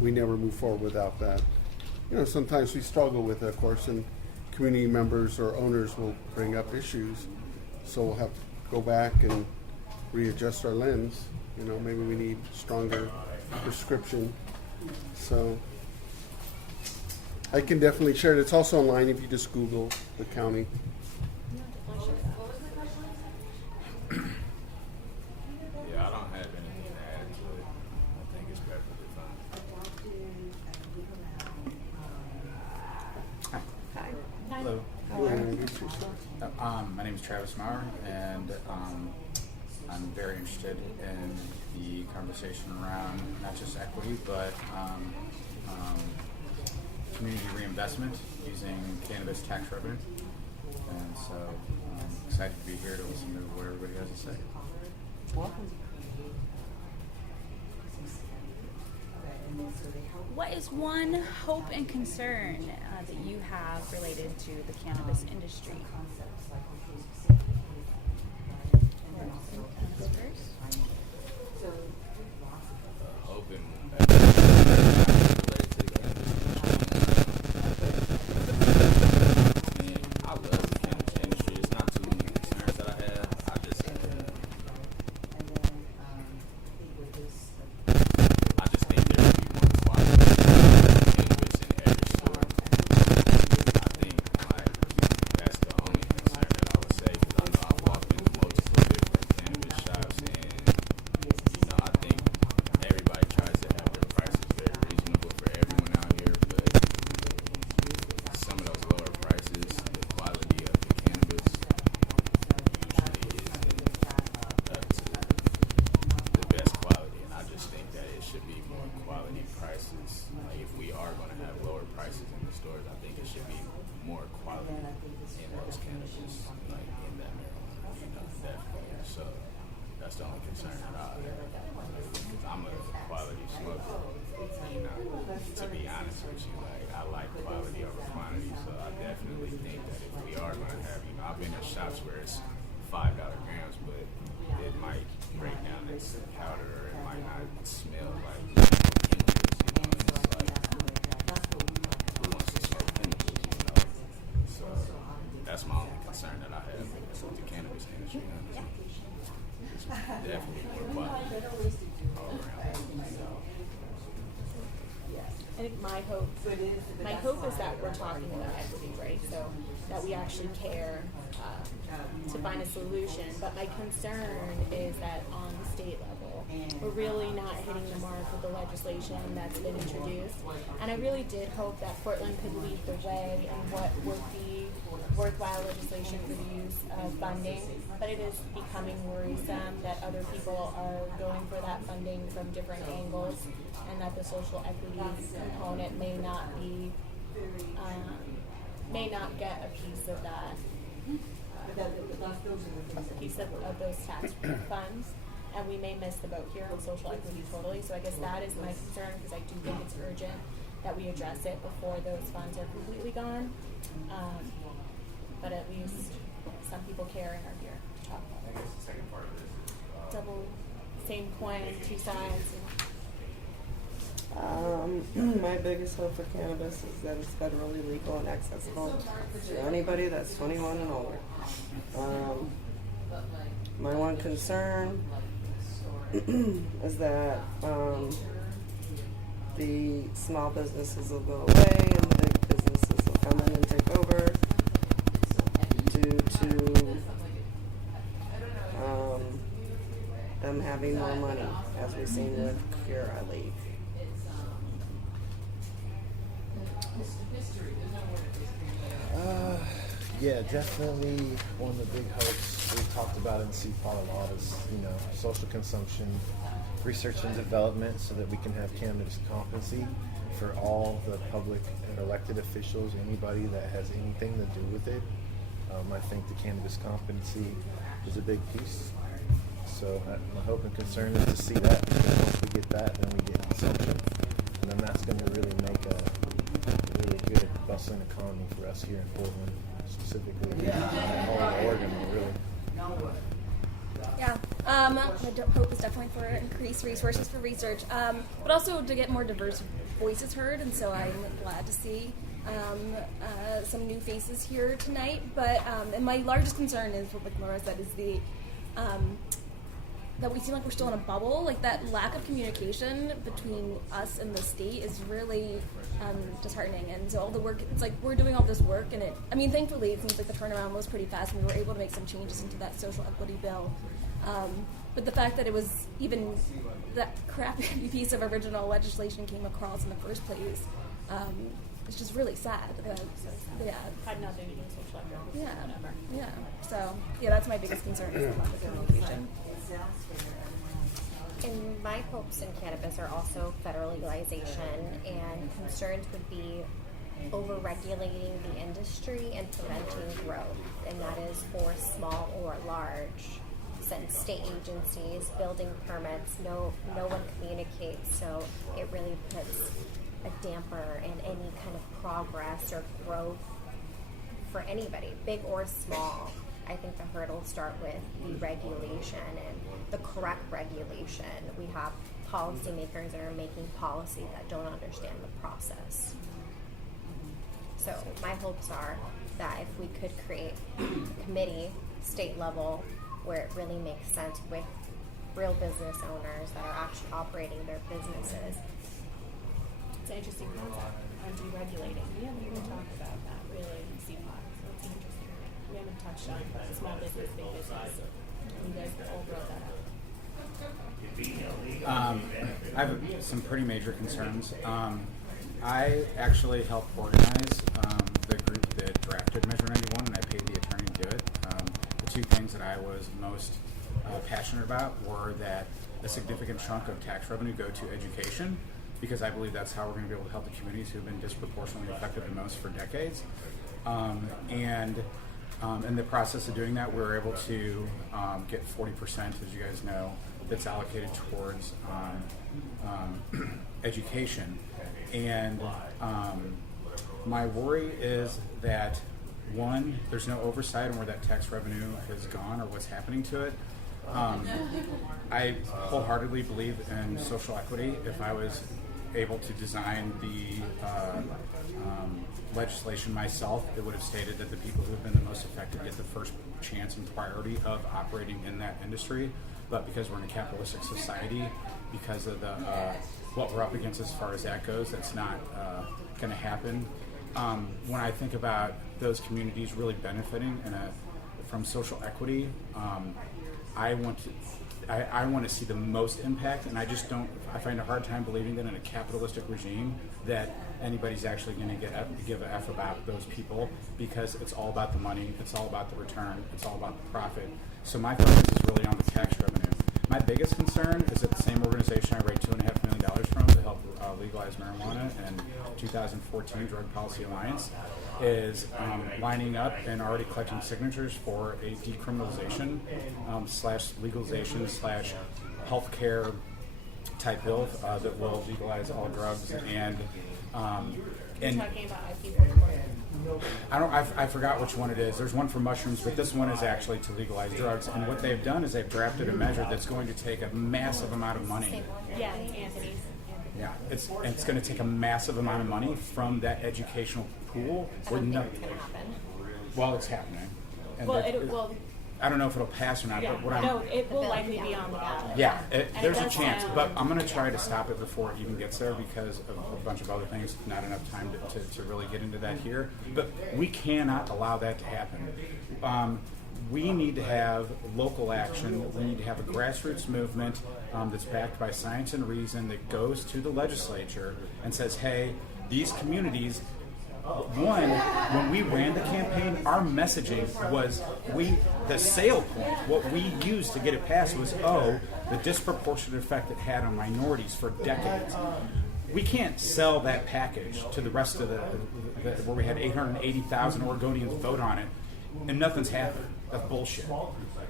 we never move forward without that. You know, sometimes we struggle with it, of course, and community members or owners will bring up issues. So we'll have to go back and readjust our lens. You know, maybe we need stronger prescription. So I can definitely share it. It's also online if you just Google the county. Yeah, I don't have anything to add to it. I think it's perfectly fine. Hi. Hello. How are you? My name is Travis Maurer, and I'm very interested in the conversation around not just equity, but community reinvestment using cannabis tax revenue. And so I'm excited to be here to listen to what everybody has to say. Welcome. What is one hope and concern that you have related to the cannabis industry? Hoping that related to the cannabis industry. I love the cannabis industry. It's not too many concerns that I have. I just think there should be more quality cannabis in every store. I think that's the only concern that I would say, because I know I've walked into multiple different cannabis shops, and I think everybody tries to have their prices very reasonable for everyone out here, but some of those lower prices, the quality of the cannabis usually isn't up to the best quality, and I just think that it should be more quality prices. Like, if we are going to have lower prices in the stores, I think it should be more quality in those cannabis, like in that marijuana, definitely. So that's the only concern that I have. Because I'm a quality smoker, to be honest with you. Like, I like quality over quantity, so I definitely think that if we are going to have, I've been in shops where it's $5 grams, but it might break down into powder, or it might not smell like chemicals, It's like, who wants to smoke chemicals, So that's my only concern that I have with the cannabis industry, It's definitely more quality all around. I think my hope is that we're talking about equity, right? So that we actually care to find a solution. But my concern is that on the state level, we're really not hitting the mark with the legislation that's been introduced. And I really did hope that Portland could lead the way in what would be worthwhile legislation for the use of funding. But it is becoming worrisome that other people are going for that funding from different angles, and that the social equity component may not get a piece of that, piece of those tax funds, and we may miss the boat here on social equity totally. So I guess that is my concern, because I do think it's urgent that we address it before those funds are completely gone. But at least some people care and are here to talk about it. I guess the second part of this is Double, same coin, two sides. My biggest hope for cannabis is that it's federally legal and accessible to anybody that's 21 and older. My one concern is that the small businesses will go away and the big businesses will come in and take over due to them having more money, as we've seen with Cure Ali. Yeah, definitely one of the big hopes we talked about in CPOT a lot is, social consumption, research and development, so that we can have cannabis competency for all the public and elected officials, anybody that has anything to do with it. I think the cannabis competency is a big piece. So my hope and concern is to see that. Because once we get that, then we get consumption, and then that's going to really make a really good bustling economy for us here in Portland, specifically, and all of Oregon, really. Yeah, my hope is definitely for increased resources for research, but also to get more diverse voices heard, and so I'm glad to see some new faces here tonight. But and my largest concern is, what like Laura said, is the that we seem like we're still in a bubble. Like that lack of communication between us and the state is really disheartening. And so all the work, it's like we're doing all this work, and thankfully it seems like the turnaround was pretty fast, and we were able to make some changes into that social equity bill. But the fact that it was even that crappy piece of original legislation came across in the first place, it's just really sad. Yeah. Had nothing to do with social equity. Yeah. Whatever. Yeah. So yeah, that's my biggest concern is the lack of communication. And my hopes in cannabis are also federal legalization, and concerns would be over-regulating the industry and preventing growth, and that is for small or large. Since state agencies, building permits, no one communicates, so it really puts a damper in any kind of progress or growth for anybody, big or small. I think the hurdles start with the regulation and the correct regulation. We have policymakers that are making policy that don't understand the process. So my hopes are that if we could create a committee, state level, where it really makes sense with real business owners that are actually operating their businesses. It's an interesting concept on deregulating. We haven't even talked about that really in CPOT, so it's interesting. We haven't touched on small business, big business. You guys all brought that up. I have some pretty major concerns. I actually helped organize the group that drafted Measure 91, and I paid the attorney to do it. The two things that I was most passionate about were that a significant chunk of tax revenue go to education, because I believe that's how we're going to be able to help the communities who have been disproportionately affected the most for decades. And in the process of doing that, we were able to get 40%, as you guys know, that's allocated towards education. And my worry is that, one, there's no oversight on where that tax revenue has gone or what's happening to it. I wholeheartedly believe in social equity. If I was able to design the legislation myself, it would have stated that the people who have been the most affected get the first chance and priority of operating in that industry. But because we're in a capitalistic society, because of the what we're up against as far as that goes, that's not going to happen. When I think about those communities really benefiting from social equity, I want to see the most impact, and I find a hard time believing that in a capitalistic regime that anybody's actually going to give a F about those people, because it's all about the money, it's all about the return, it's all about the profit. So my focus is really on the tax revenue. My biggest concern is that the same organization I raised $2.5 million from to help legalize marijuana and 2014 Drug Policy Alliance is lining up and already collecting signatures for a decriminalization / legalization / healthcare type bill that will legalize all drugs and talking about IP portfolio. I forgot which one it is. There's one for mushrooms, but this one is actually to legalize drugs. And what they've done is they've drafted a measure that's going to take a massive amount of money. Yeah, Anthony's. Yeah, it's going to take a massive amount of money from that educational pool. Well, it's happening. And I don't know if it'll pass or not. Yeah, but it will likely be on the ballot. Yeah, there's a chance, but I'm going to try to stop it before it even gets there because of a bunch of other things. Not enough time to really get into that here. But we cannot allow that to happen. We need to have local action. We need to have a grassroots movement that's backed by science and reason that goes to the legislature and says, hey, these communities, one, when we ran the campaign, our messaging was the sale point, what we used to get it passed was, the disproportionate effect it had on minorities for decades. We can't sell that package to the rest of the where we had 880,000 Oregonians vote on it, and nothing's happened. That's bullshit.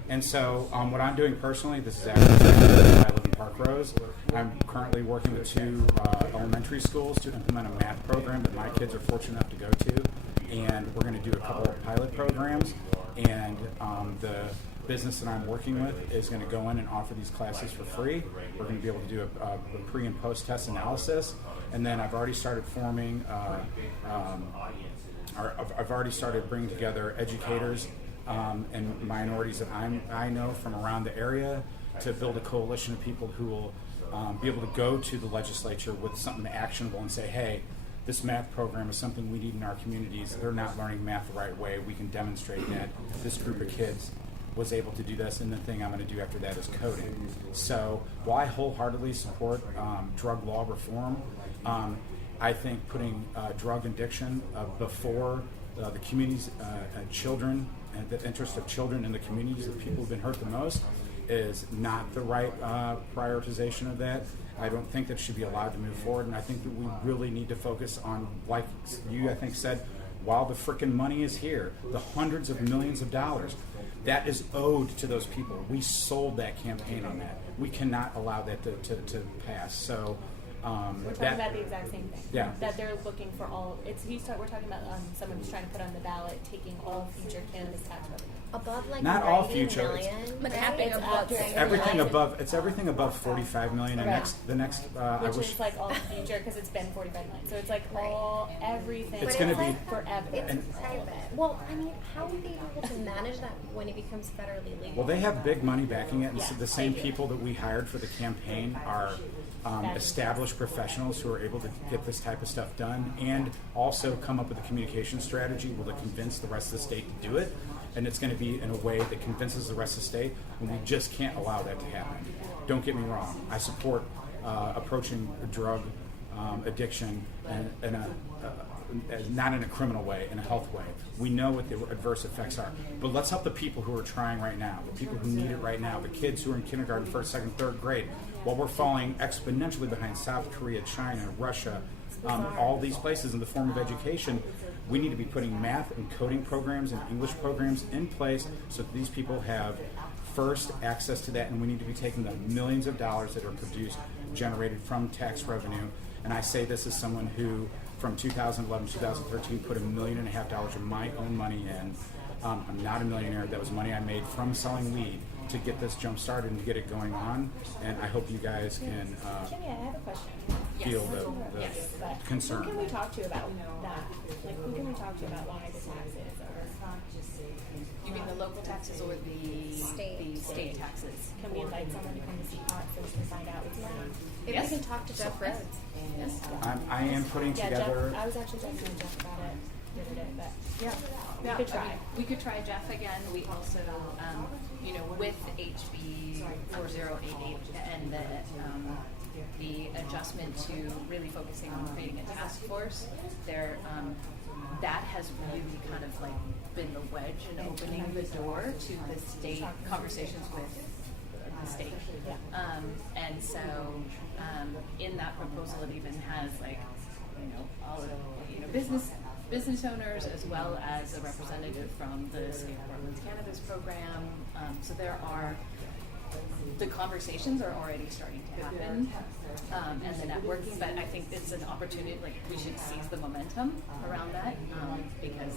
And so what I'm doing personally, this is actually I live in Park Rose. I'm currently working with 2 elementary schools to implement a math program that my kids are fortunate enough to go to. And we're going to do a couple of pilot programs. And the business that I'm working with is going to go in and offer these classes for free. We're going to be able to do a pre and post test analysis. And then I've already started forming, I've already started bringing together educators and minorities that I know from around the area to build a coalition of people who will be able to go to the legislature with something actionable and say, hey, this math program is something we need in our communities. They're not learning math the right way. We can demonstrate that this group of kids was able to do this, and the thing I'm going to do after that is coding. So while I wholeheartedly support drug law reform, I think putting drug addiction before the communities, children, and the interest of children in the communities, the people who've been hurt the most, is not the right prioritization of that. I don't think that should be allowed to move forward, and I think that we really need to focus on, like you, I think, said, while the frickin' money is here, the hundreds of millions of dollars, that is owed to those people. We sold that campaign on that. We cannot allow that to pass. So we're talking about the exact same thing. Yeah. That they're looking for all. We're talking about someone who's trying to put on the ballot taking all future cannabis tax revenue. Above like not 90 all future. million, But right? capping It's above up to Everything 90. above, it's everything above 45 million. And Right. the next, I Which wish. is like all future because it's been 45 million. So it's like all everything. It's But gonna it's be- like, forever. It's private. Well, I mean, how would they be able to manage that when it becomes federally legal? Well, they have big money backing it, and so Yeah, the same they do. people that we hired for the campaign are established professionals who are able to get this type of stuff done, and also come up with a communication strategy where they convince the rest of the state to do it. And it's going to be in a way that convinces the rest of the state, and we just can't allow that to happen. Don't get me wrong. I support approaching drug addiction not in a criminal way, in a health way. We know what the adverse effects are. But let's help the people who are trying right now, the people who need it right now, the kids who are in kindergarten, first, second, third grade, while we're falling exponentially behind South Korea, China, Russia, all these places in the form of education. We need to be putting math and coding programs and English programs in place so that these people have first access to that, and we need to be taking the millions of dollars that are produced, generated from tax revenue. And I say this as someone who, from 2011 to 2013, put $1.5 million of my own money in. I'm not a millionaire. That was money I made from selling weed to get this jump started and to get it going on. And I hope you guys can Kimmy, I have a question. feel the But concern. Who can we talk to about that? Like, who can we talk to about why the taxes are? You mean the local taxes or the state taxes? Can we invite someone to come to CPOT so we can find out what's going on? Maybe we can talk to Jeff Rhodes. Yes. I am putting together. Jeff, I was actually talking to Jeff about it the other day, but Yeah, we could try. We could try Jeff again. We also, with HB 4088 and the adjustment to really focusing on creating a task force, that has really kind of like been the wedge in opening the door to the state conversations with the state. And so in that proposal, it even has like, all of business owners as well as a representative from the City of Portland's Cannabis program. So the conversations are already starting to happen, and the networking, but I think it's an opportunity, like we should seize the momentum around that, because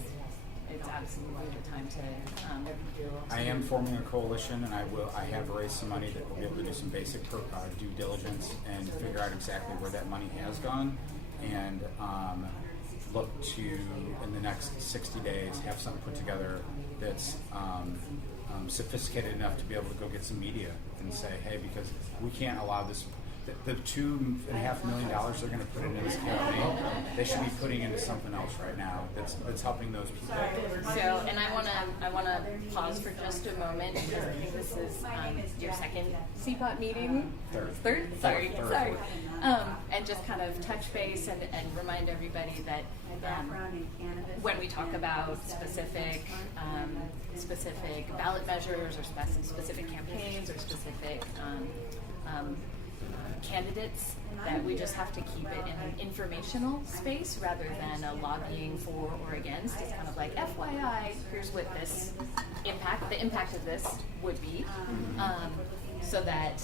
it's absolutely the time to. I am forming a coalition, and I have raised some money that will be able to do some basic due diligence and figure out exactly where that money has gone, and look to, in the next 60 days, have something put together that's sophisticated enough to be able to go get some media and say, hey, because we can't allow this. The $2.5 million they're going to put into this campaign, they should be putting into something else right now that's helping those people. So, and I wanna pause for just a moment because I think this is your second CPOT meeting. Third. Sorry. And just kind of touch base and remind everybody that when we talk about specific ballot measures or specific campaigns or specific candidates that we just have to keep it in an informational space rather than a lobbying for or against. It's kind of like, FYI, here's what the impact of this would be, so that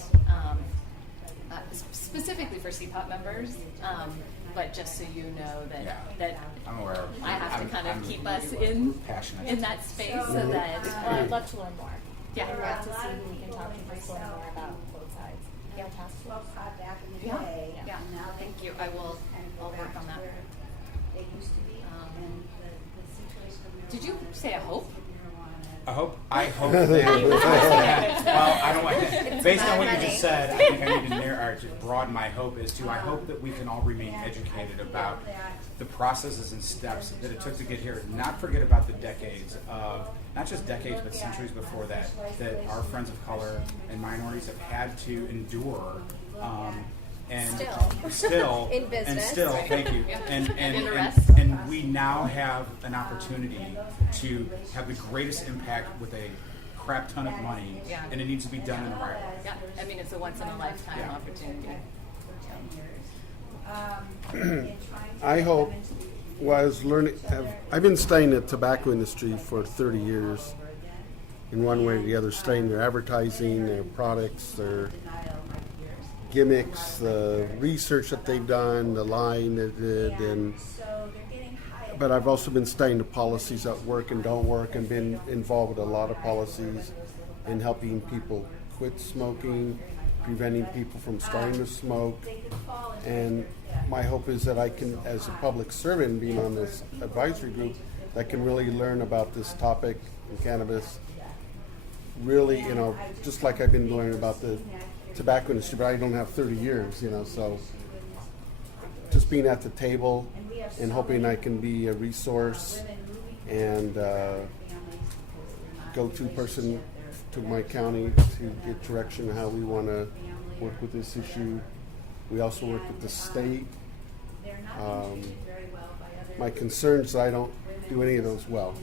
specifically for CPOT members, but just so you know that I'm aware. I have to kind of keep us in that space so that. Well, I'd love to learn more. Yeah. I'd love to see who we can talk to just learn more about both sides. Fantastic. Yeah. Thank you. I'll work on that. Did you say a hope? I hope that. Well, I don't want. Based on what you just said, I think I need to broaden my hope is to. I hope that we can all remain educated about the processes and steps that it took to get here. Not forget about the decades of, not just decades, but centuries before that our friends of color and minorities have had to endure. And still in business, and still, right. thank you. Yeah. And we now have an opportunity to have the greatest impact with a crap ton of money, and it needs to be done in the right way. Yeah. I mean, it's a once in a lifetime opportunity. I hope. Well, I was learning. I've been studying the tobacco industry for 30 years, in one way or the other, studying their advertising, their products, their gimmicks, the research that they've done, the lying they did, but I've also been studying the policies that work and don't work, and been involved with a lot of policies in helping people quit smoking, preventing people from starting to smoke. And my hope is that I can, as a public servant, being on this advisory group, that can really learn about this topic in cannabis. Really, just like I've been learning about the tobacco industry, but I don't have 30 years, so just being at the table and hoping I can be a resource and go-to person to my county to get direction on how we want to work with this issue. We also work with the state. My concern is I don't do any of those well.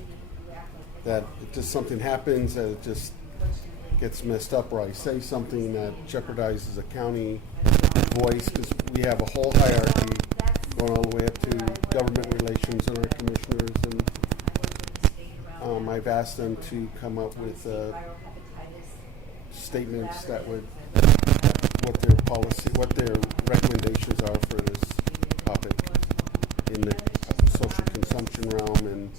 That if just something happens, that it just gets messed up, or I say something that jeopardizes a county voice, because we have a whole hierarchy going all the way up to government relations and our commissioners, and I've asked them to come up with statements that would, what their recommendations are for this topic in the social consumption realm and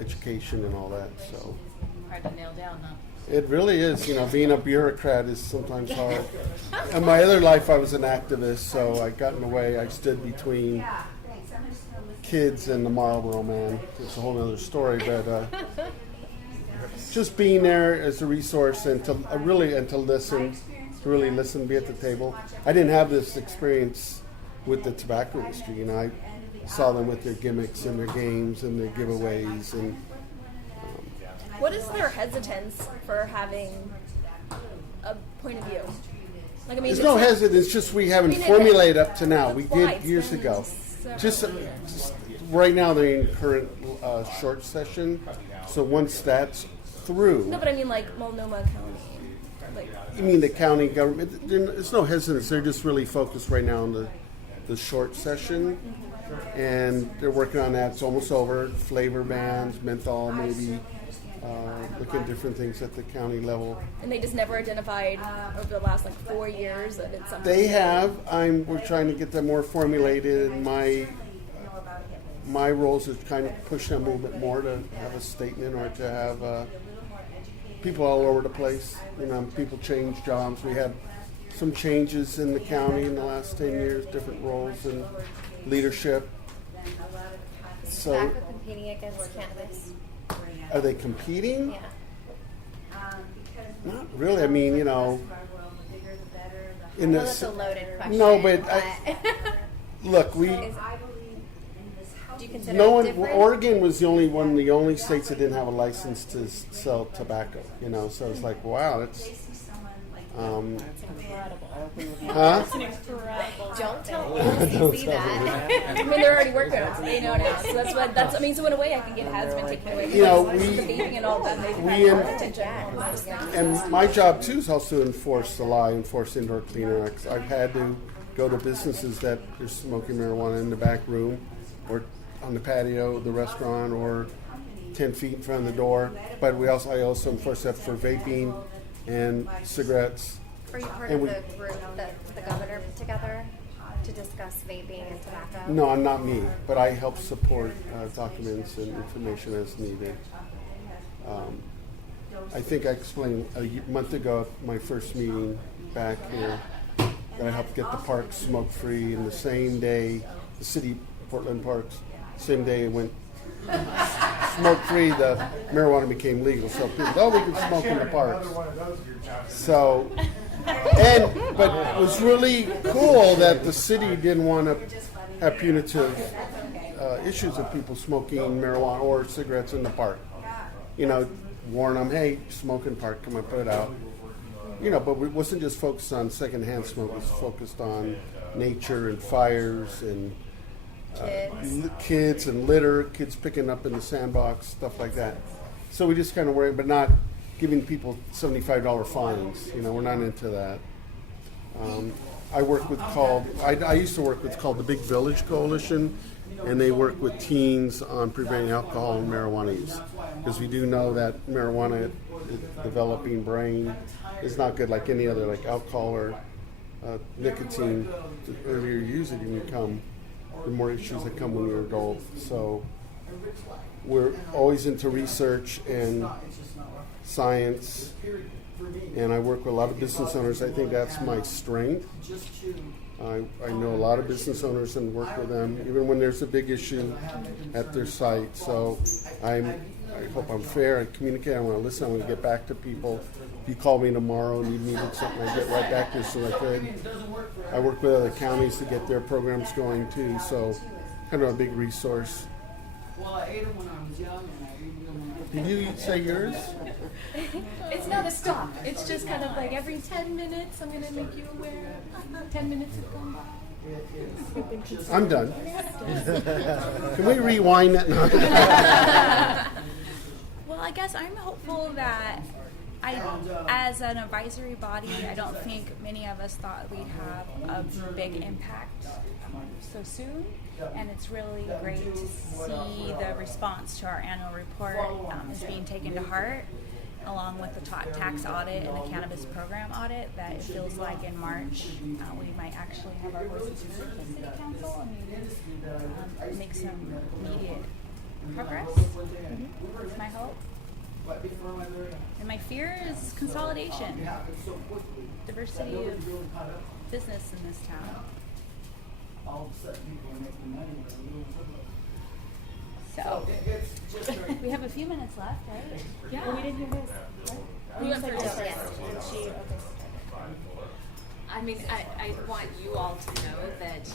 education and all that. So Hard to nail down, huh? it really is. Being a bureaucrat is sometimes hard. In my other life, I was an activist, so I got in the way. I stood between kids and the Marlboro Man. It's a whole other story, but just being there as a resource and to listen, be at the table. I didn't have this experience with the tobacco industry. I saw them with their gimmicks and their games and their giveaways and. What is their hesitance for having a point of view? There's no hesitance, just we haven't formulated up to now. We did years ago. Just right now they're in current short session, so once that's through. No, but I mean like Multnomah County. You mean the county government? There's no hesitance. They're just really focused right now on the short session, and they're working on that. It's almost over. Flavor bans, menthol, maybe. Look at different things at the county level. And they just never identified over the last 4 years that it's something. They have. We're trying to get them more formulated, and my role is to kind of push them a little bit more to have a statement or to have people all over the place. People change jobs. We had some changes in the county in the last 10 years, different roles and leadership. Is tobacco competing against cannabis? Are they competing? Yeah. Not really. I mean, I know that's a loaded question. No, but look, Do you consider no one. it different? Oregon was the only states that didn't have a license to sell tobacco. So it's like, wow, That's incredible. Huh? That's incredible. Don't tell Don't OCC tell that. I mean, they're already working on it, so they know now. So I mean, so in a way, I think it has been taken away. You know, because we- the vaping and all that, they've we had in- more attention. And my job too is also to enforce the law, enforce indoor cleaner acts. I've had to go to businesses that are smoking marijuana in the back room, or on the patio, the restaurant, or 10 feet in front of the door. But I also enforce that for vaping and cigarettes. Are you part And of we- the group that the governor put together to discuss vaping and tobacco? No, I'm not me, but I help support documents and information as needed. I think I explained a month ago at my first meeting back here that I helped get the parks smoke-free, and the same day, the city, Portland Parks, same day it went smoke-free, the marijuana became legal. So people, we can smoke in the parks. So, but it was really cool that the city didn't want to have punitive issues of people smoking marijuana or cigarettes in the park. You know, warn them, hey, smoke in park, come on, put it out. You know, but it wasn't just focused on secondhand smoke, it was focused on nature and fires and kids and litter, kids picking up in the sandbox, stuff like that. So we just kind of worry, but not giving people $75 fines. You know, we're not into that. I work with I used to work with called the Big Village Coalition, and they work with teens on preventing alcohol and marijuana use. Because we do know that marijuana, the developing brain, is not good like any other, like alcohol or nicotine. The earlier you use it, you become, the more issues that come when you're adult. So we're always into research and science, and I work with a lot of business owners. I think that's my strength. I know a lot of business owners and work with them, even when there's a big issue at their site. So I hope I'm fair. I communicate. I want to listen. I want to get back to people. If you call me tomorrow and you needed something, I get right back to you as soon as I could. I work with other counties to get their programs going too. So kind of a big resource. Did you say yours? It's not a stop. It's just kind of like every 10 minutes I'm going to make you aware. 10 minutes have gone by. I'm done. Can we rewind that? No. Well, I guess I'm hopeful that as an advisory body, I don't think many of us thought we'd have a big impact so soon. And it's really great to see the response to our annual report is being taken to heart, along with the tax audit and the cannabis program audit, that it feels like in March we might actually have our voices heard at the City Council and make some immediate progress. That's my hope. And my fear is consolidation, diversity of business in this town. So, we have a few minutes left, right? Yeah. Well, we didn't hear this. Right? We went for Yes. yes. Okay. I mean, I want you all to know that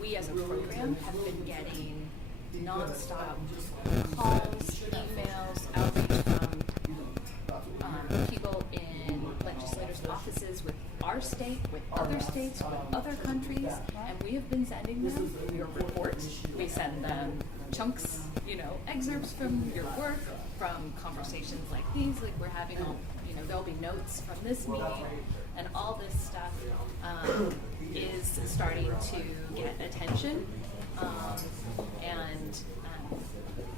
we as a program have been getting nonstop calls, emails, outreach from people in legislators' offices with our state, with other states, with other countries, and we have been sending them your reports. We send them chunks, excerpts from your work, from conversations like these, like we're having all, there'll be notes from this meeting, and all this stuff is starting to get attention.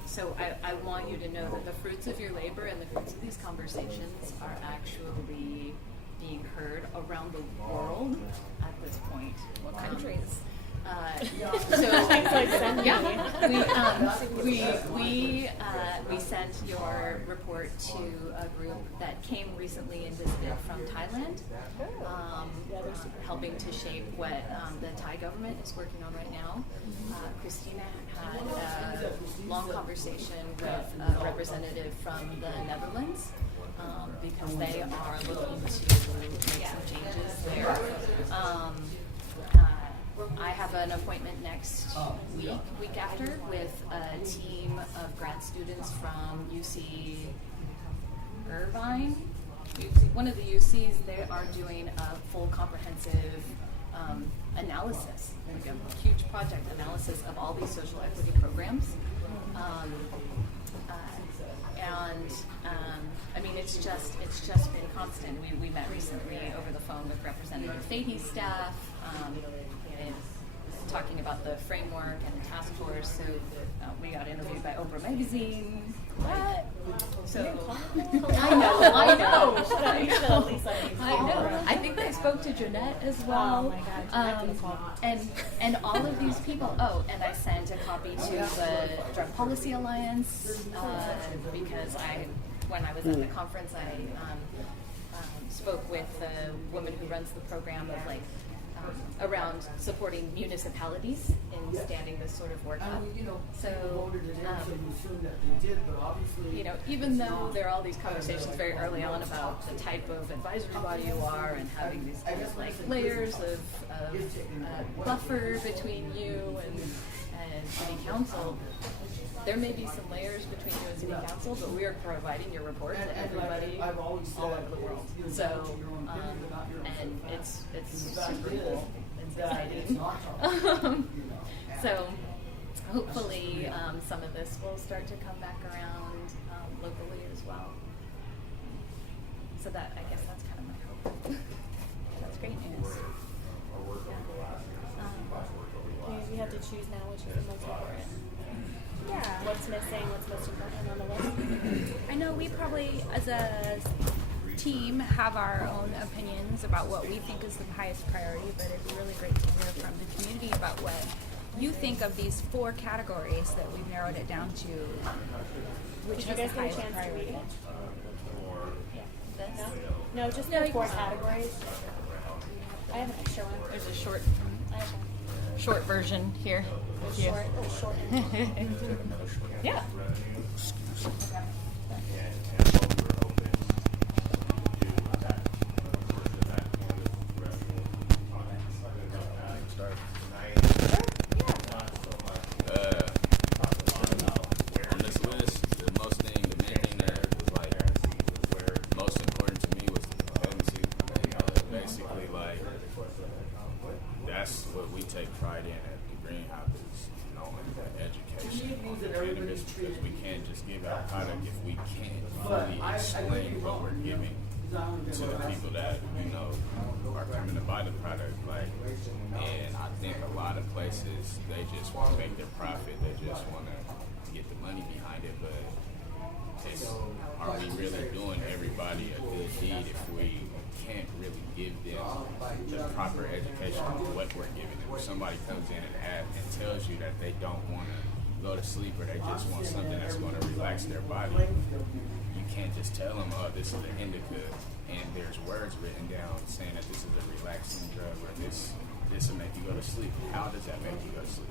So I want you to know that the fruits of your labor and the fruits of these conversations are actually being heard around the world at this point. What countries? We sent your report to a group that came recently and visited from Thailand, helping to shape what the Thai government is working on right now. Christina had a long conversation with a representative from the Netherlands, because they are looking to make some changes there. I have an appointment next week after, with a team of grad students from UC Irvine, one of the UCs, they are doing a full comprehensive analysis, like a huge project analysis of all these social equity programs. I mean, it's just been constant. We met recently over the phone with Representative Fahey's staff, and talking about the framework and the task force. So we got interviewed by Oprah Magazine. What? So I know. I think I spoke to Jeanette as well. Oh my God. And all of these people. Oh, and I sent a copy to the Drug Policy Alliance because when I was at the conference, I spoke with the woman who runs the program of around supporting municipalities in standing this sort of work up. So, even though there are all these conversations very early on about the type of advisory body you are and having these kind of layers of buffer between you and city council, there may be some layers between you and city council, but we are providing your report to everybody all over the world. So, and it's super cool. It's exciting. So, hopefully, some of this will start to come back around locally as well. So I guess that's kind of my hope. That's great news. You have to choose now which is the most important. Yeah. What's missing? What's most important on the list? I know we probably, as a team, have our own opinions about what we think is the highest priority, but it'd be really great to hear from the community about what you think of these 4 categories that we've narrowed it down to. Which Did you is guys the get a highest chance to priority? read it? This? No, just the 4 categories. I have an extra one. There's a short I have one. short version here. Short. Yeah. On this list, the main thing that was most important to me was the competency. Basically, that's what we take pride in at the Greenhouse, is knowing the education on the cannabis, because we can't just give out product if we can't fully explain what we're giving to the people that are coming to buy the product. And I think a lot of places, they just want to make their profit, they just want to get the money behind it, but are we really doing everybody a good deed if we can't really give them the proper education on what we're giving them? If somebody comes in and tells you that they don't want to go to sleep or they just want something that's going to relax their body, you can't just tell them, oh, this is an indica, and there's words written down saying that this is a relaxing drug or this will make you go to sleep. How does that make you go to sleep?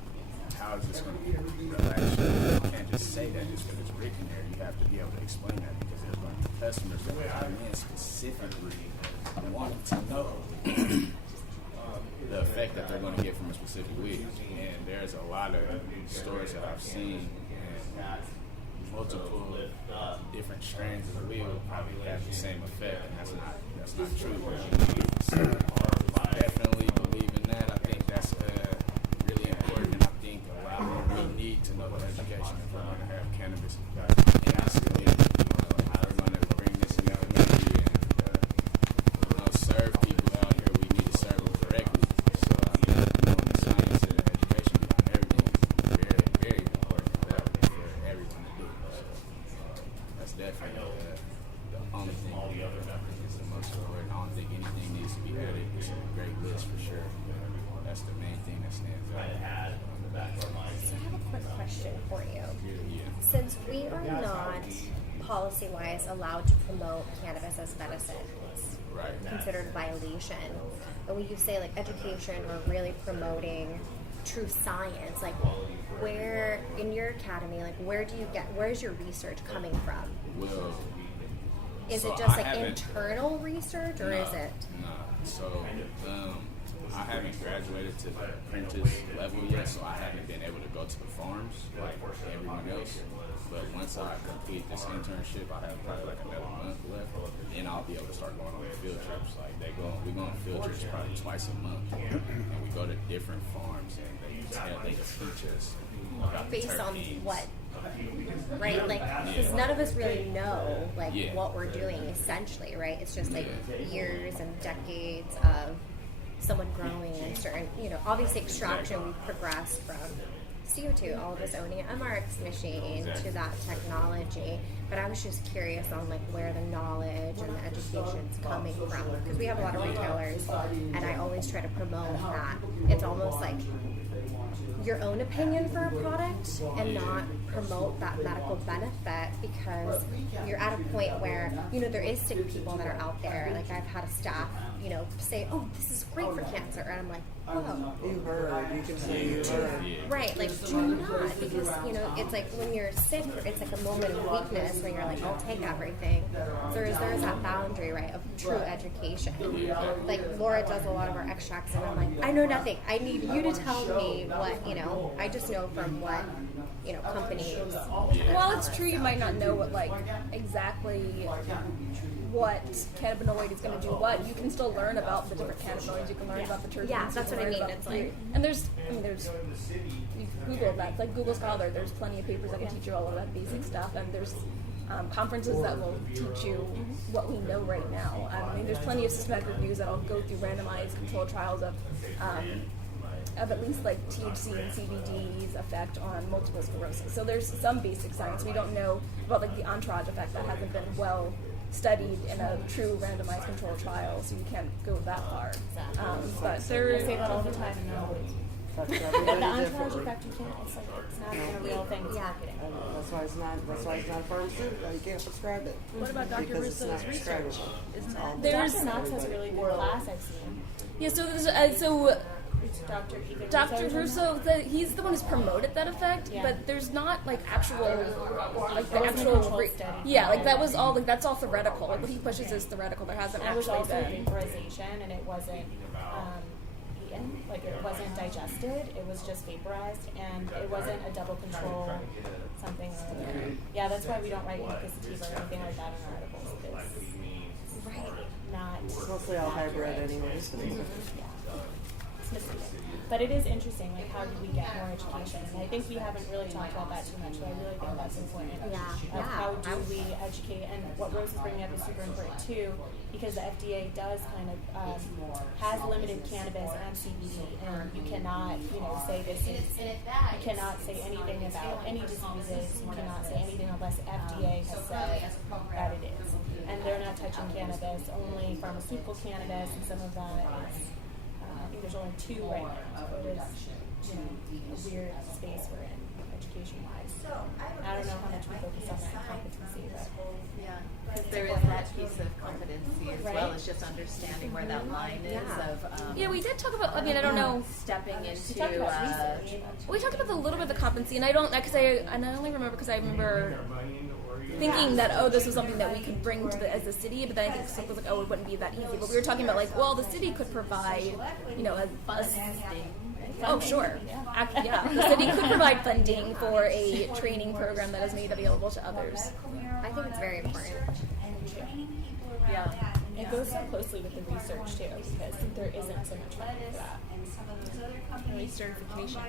How is this going to relax you? You can't just say that just because it's written there. You have to be able to explain that, because there's going to be customers that are coming in specifically wanting to know the effect that they're going to get from a specific weed. And there's a lot of stores that I've seen, and multiple different strains of the weed will probably have the same effect, and that's not true. So I definitely believe in that. I think that's really important, and I think a lot more we need to know the education if we're going to have cannabis in this community. We're going to bring this in the community and serve people out here. We need to serve them correctly. So the science and education behind everything is very, very important for everyone to do. So that's definitely the only thing is the most important. I don't think anything needs to be added. It's a great list for sure. That's the main thing that stands out on the back of our mind. So I have a quick question for you. Yeah. Since we are not policy-wise allowed to promote cannabis as medicine, it's considered a violation. But when you say education or really promoting true science, where in your academy, where's your research coming from? Well, is so it just I internal research, or is it? No. So I haven't graduated to the apprentice level yet, so I haven't been able to go to the farms like everyone else. But once I complete this internship, I have probably another month left, and I'll I'll be able to start going on the field trips. Like we go on field trips probably twice a month, and we go to different farms, and they teach us about Based the on terpenes. what? Right? Like, because none of us really know, like, what we're doing essentially, right? It's just like years and decades of someone growing and certain, obviously extraction, we've progressed from CO2, all of us owning an MRX machine to that technology. But I was just curious on like where the knowledge and the education's coming from, because we have a lot of retailers, and I always try to promote that it's almost like your own opinion for a product and not promote that medical benefit, because you're at a point where there is sick people that are out there. Like I've had a staff say, oh, this is great for cancer, and I'm like, whoa, You heard. You can say you heard. right, like do not, because it's like when you're sick, it's like a moment of weakness where you're like, I'll take everything. There's that boundary, right, of true education. Like Laura does a lot of our extracts, and I'm like, I know nothing. I need you to tell me what I just know from what companies. While it's true, you might not know what exactly what cannabinoid is going to do what. You can still learn about the different cannabinoids. You can learn about the terpenes. Yeah, that's you what I can learn mean. about It's the like, and there's you Google that, like Google Scholar. There's plenty of papers that can teach you all of that basic stuff, and there's conferences that will teach you what we know right now. I mean, there's plenty of systematic reviews that'll go through randomized controlled trials of at least like THC and CBD's effect on multiple sclerosis. So there's some basic science. We don't know about like the entourage effect that hasn't been well studied in a true randomized controlled trial, so you can't go that far. But I say that all the time. Affects The everybody entourage differently. effect, you can't. It's not even a real thing. It's marketing. That's why it's not a pharmaceutical. You can't prescribe it. what about Dr. Because it's Russo's not research? prescribable. Isn't All that the there's Dr. Knox has a really good class I've seen. yeah? So there's Dr. Russo. Russo, he's the one who's promoted that effect, Yeah. but there's not like actual, like the There wasn't a actual, controlled study. yeah, like that was all, like that's all theoretical. Like what he pushes is theoretical. There hasn't It was actually also been. vaporization, and it wasn't eaten. Like it wasn't digested. It was just vaporized, and it wasn't a double control something or other. Yeah, that's why we don't write indica sativa or anything like that in our articles. It's not. It's mostly all hybrid anyways. It's misleading. But it is interesting, like how do we get more education? And I think we haven't really talked about that too much, but I really think that's important. Of how do we educate? And what Rose is bringing up is super important too, because the FDA does kind of has limited cannabis and CBD, and you cannot, say this is. You cannot say anything about any diseases. You cannot say anything unless FDA has said that it is. And they're not touching cannabis, only pharmaceutical cannabis, and some of that is. There's only 2 right now, so it is a weird space we're in, education-wise. I don't know how much we focus on that competency, but because there is that piece of competency as well as just understanding where that line is of. Yeah, we did talk about. I mean, I don't know. Stepping into. we talked about research. We talked about a little bit of the competency, and I only remember because I remember thinking that this was something that we could bring to as a city, but then I think something was like, it wouldn't be that easy. But we were talking about like, well, the city could provide, oh sure, the city could provide funding for a training program that is made available to others. I think it's very important. Yeah, it goes so closely with the research too, because there isn't so much funding for that. Certification.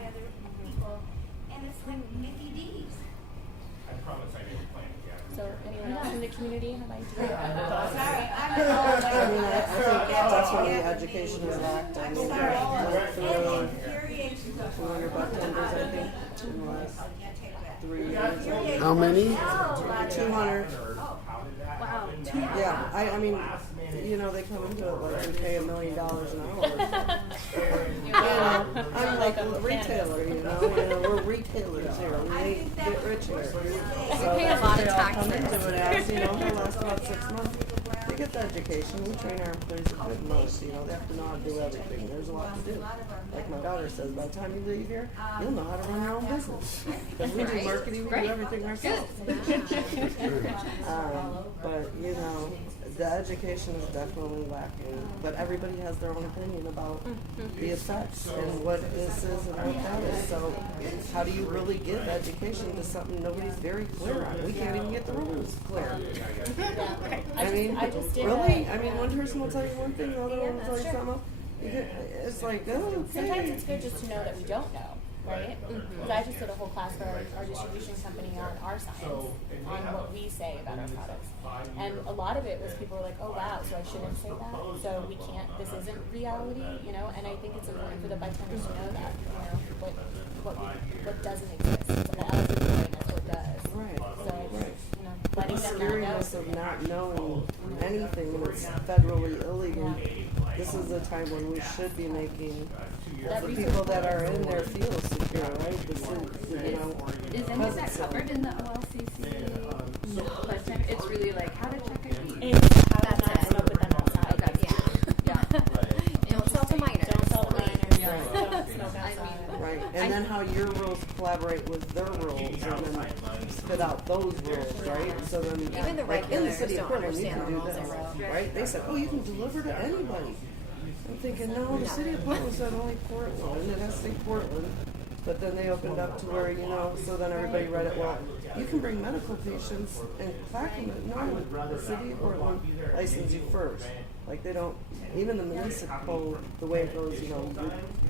I promise I didn't plan it yet. So anyone else in the community have ideas? I mean, I think that's where the education is lacked. I mean, I went through 200 bartenders, I think, in the last 3 years. How many? 200. Wow. Yeah, I mean, they come into it like we pay $1 million an hour. I'm like a retailer, we're retailers here. We ain't get rich here. So pay a lot of taxes. Come into it as, it'll last about 6 months. They get the education. We train our employees a good most. They have to know how to do everything. There's a lot to do. Like my daughter says, by the time you leave here, you'll know how to run your own business. Because we do marketing, we do everything ourselves. But the education is definitely lacking. But everybody has their own opinion about the effects and what this is and what that is. So how do you really give education to something nobody's very clear on? We can't even get the rules clear. And I just did really? a- I mean, one person will tell you one thing, the other one will tell you sure. something else. It's like, oh, okay. Sometimes it's good just to know that we don't know, right? Because I just did a whole class for our distribution company on our science, on what we say about our products. And a lot of it was people were like, oh wow, so I shouldn't say that. So we can't, this isn't reality, you know? And I think it's important for the bartenders to know that, you know, what doesn't exist. So the elephant in the room is what does. Right. So, Right. you know, But the letting them not know. scariness of not knowing anything that's federally illegal, this is a time when we should be making the people that are in there feel secure, right? This is, you know, Is any of that covered in the OLCC? Question? It's really like how to check ID. It's how to not smoke with them outside. Okay. Yeah. Don't sell to minors. Don't sell to minors. Yeah. Don't smoke outside. right. And then how your rules collaborate with their rules and then spit out those rules, right? So then, Even the like in the regulators city of don't Portland, you understand can the do rules this, and rules. right? They said, oh, you can deliver to anybody. I'm thinking, no, the city of Portland said only Portland, and it has to say Portland. But then they opened up to where, you know, so then everybody read it, well, you can bring medical patients and pack them. No, the city of Portland license you first. Like they don't, even the municipal, the way it goes, you know,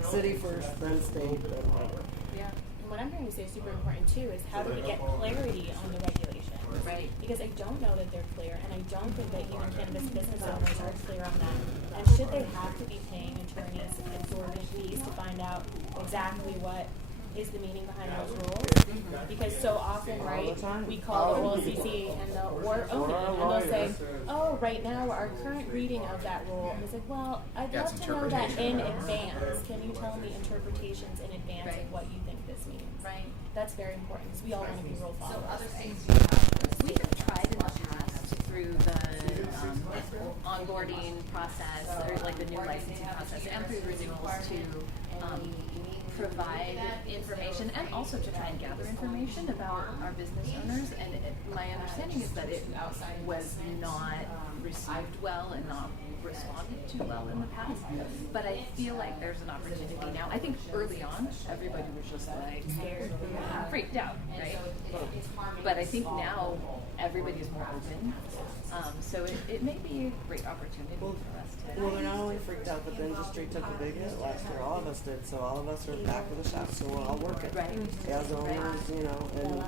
city first, then state, then whatever. Yeah. And what I'm trying to say is super important too is how do we get clarity on the regulations? Right. Because I don't know that they're clear, and I don't think that even cannabis business owners are clear on that. And should they have to be paying attorneys exorbitant fees to find out exactly what is the meaning behind those rules? Because so often, right, we call the OLCC and or ONI, and they'll say, oh, right now our current reading of that rule. And it's like, well, I'd love to know that in advance. Can you tell me interpretations in advance of what you think this means? Right. That's very important because we all want to be rule followers. So other things you have, we have tried in the past through the onboarding process, or like the new licensing process, and through renewals to provide information and also to try and gather information about our business owners. And my understanding is that it was not received well and not responded to well in the past. But I feel like there's an opportunity now. I think early on, everybody was just like scared, freaked out, right? But I think now everybody's more open. So it may be a great opportunity for us to. Well, they're not only freaked out, but the industry took a big hit last year. All of us did. So all of us are back in the shop, so we're all working. Right. As owners, you know, and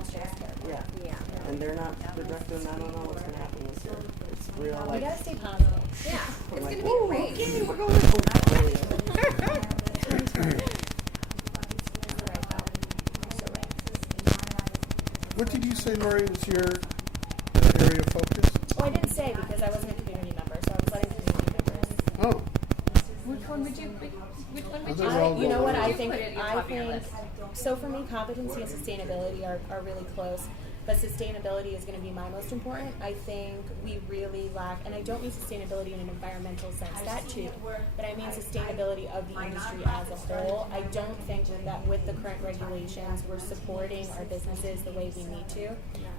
yeah. Yeah. And they're not projecting, I don't know what's going to happen this year. It's real We like, gotta stay positive. Yeah. I'm It's like, gonna be "Ooh, great. okay, we're going What did you say, Lori, was your area of focus? Oh, I didn't say because I wasn't a community member, so I was letting community members. Oh, Which one would you? Which one would Those you? are all You know what Would I you think? put it in your I top of your think list? so. For me, competency and sustainability are really close, but sustainability is going to be my most important. I think we really lack, and I don't mean sustainability in an environmental sense, that too, but I mean sustainability of the industry as a whole. I don't think that with the current regulations, we're supporting our businesses the way we need to.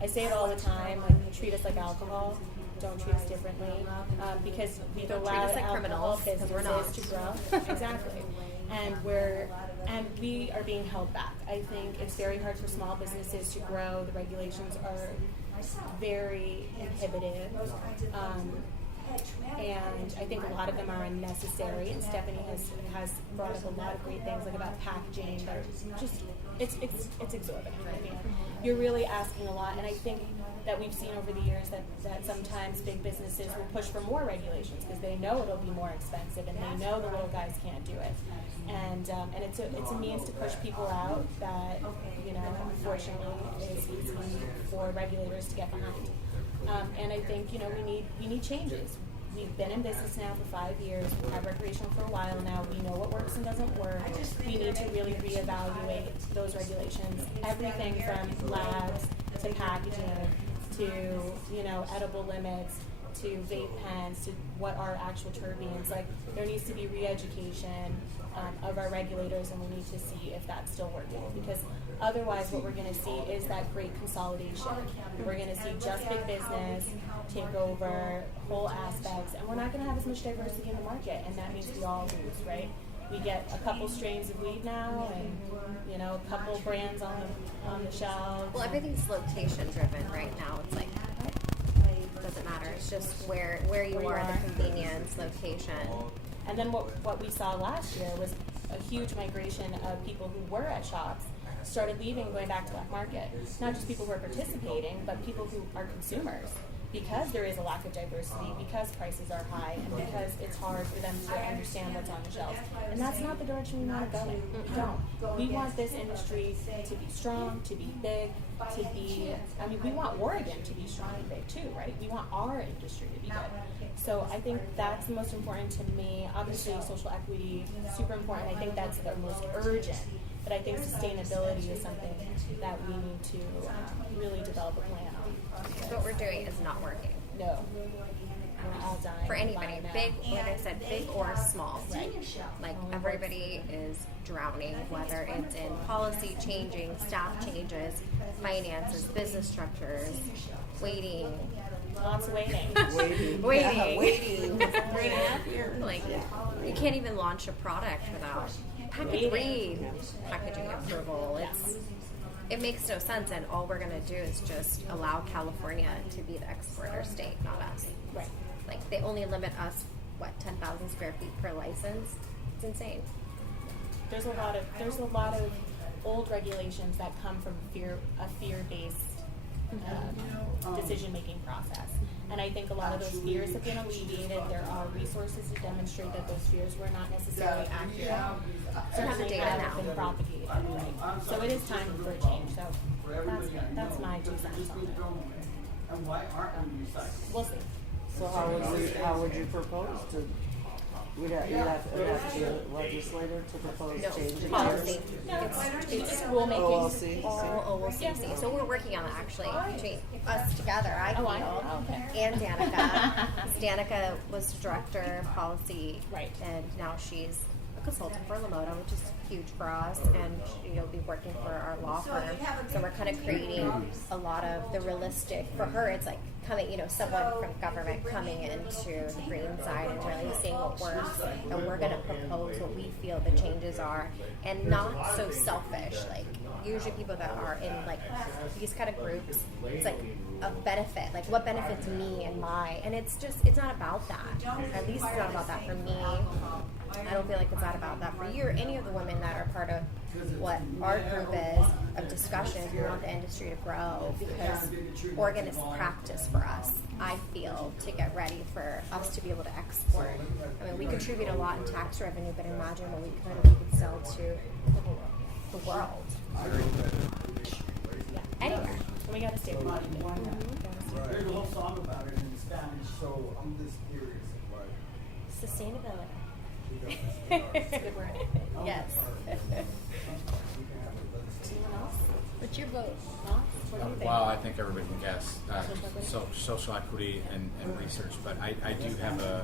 I say it all the time, like treat us like alcohol. Don't treat us differently, because we've Don't treat allowed us like alcohol criminals, 'cause we're not. businesses to grow. Exactly. And we are being held back. I think it's very hard for small businesses to grow. The regulations are very inhibitive. And I think a lot of them are unnecessary. And Stephanie has brought up a lot of great things like about packaging that are just it's exorbitant. I mean, you're really asking a lot, and I think that we've seen over the years that sometimes big businesses will push for more regulations because they know it'll be more expensive and they know the little guys can't do it. And it's a means to push people out that, you know, unfortunately is easy for regulators to get behind. And I think, you know, we need changes. We've been in business now for 5 years. We've had recreational for a while now. We know what works and doesn't work. We need to really reevaluate those regulations. Everything from labs to packaging to, you know, edible limits to vape pens to what are actual terpenes. Like, there needs to be re-education of our regulators, and we need to see if that's still working, because otherwise what we're going to see is that great consolidation. We're going to see just big business take over whole aspects, and we're not going to have as much diversity in the market, and that means we all lose, right? We get a couple strains of weed now, and, you know, a couple brands on the shelves. Well, everything's location driven right now. It's like doesn't matter. It's just where you are, the convenience, location. And then what we saw last year was a huge migration of people who were at shops started leaving, going back to black market. Not just people who are participating, but people who are consumers. Because there is a lack of diversity, because prices are high, and because it's hard for them to understand what's on the shelves. And that's not the direction we want to go in. We don't. We want this industry to be strong, to be big, to be, I mean, we want Oregon to be strong and big too, right? We want our industry to be good. So I think that's the most important to me. Obviously, social equity, super important. I think that's the most urgent. But I think sustainability is something that we need to really develop a plan on. What we're doing is not working. No. We're all dying. For anybody, big, like I said, big or small. Right. Like everybody is drowning, whether it's in policy changing, staff changes, finances, business structures, waiting. Lots of waiting. Waiting. Yeah, waiting. 3.5 years. Like, you can't even launch a product without packaging approval. It makes no sense, and all we're going to do is just allow California to be the exporter state, not us. Right. Like, they only limit us, 10,000 square feet per license? It's insane. There's a lot of old regulations that come from a fear-based decision-making process. And I think a lot of those fears have been alleviated. There are resources to demonstrate that those fears were not necessarily accurate. Certainly haven't been propagated. Right? So it is time for a change. So that's my 2 cents on it. We'll see. So how would you propose to? You'd have to legislator to propose changes. Policy. It's rulemaking. OLCC. So we're working on it actually between us together. I feel, okay. and Danica. Danica was director of policy, right, and now she's a consultant for Lamoda, which is huge for us, and she'll be working for our law firm. So we're kind of creating a lot of the realistic. For her, it's like coming, someone from government coming into the green side and really seeing what works, and we're going to propose what we feel the changes are, and not so selfish. Like, usually people that are in like these kind of groups, it's like a benefit, like what benefits me and and it's not about that. At least it's not about that for me. I don't feel like it's not about that for you or any of the women that are part of what our group is of discussion. We want the industry to grow because Oregon is practice for us, I feel, to get ready for us to be able to export. I mean, we contribute a lot in tax revenue, but imagine what we could sell to the world. Yeah, anywhere. We got to stay positive. There's a whole song about it in Spanish, so I'm just curious. Sustainability. Yes. What's your vote? What do you think? Well, I think everybody can guess social equity and research, but I do have a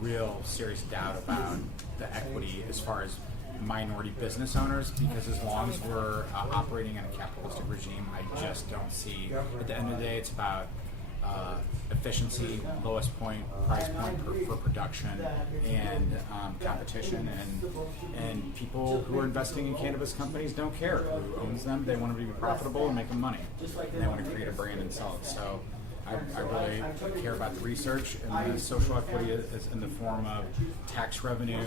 real serious doubt about the equity as far as minority business owners, because as long as we're operating in a capitalistic regime, I just don't see. At the end of the day, it's about efficiency, lowest price point for production, and competition, and people who are investing in cannabis companies don't care who owns them. They want them to be profitable and make them money, and they want to create a brand and sell it. So I really care about the research, and the social equity is in the form of tax revenue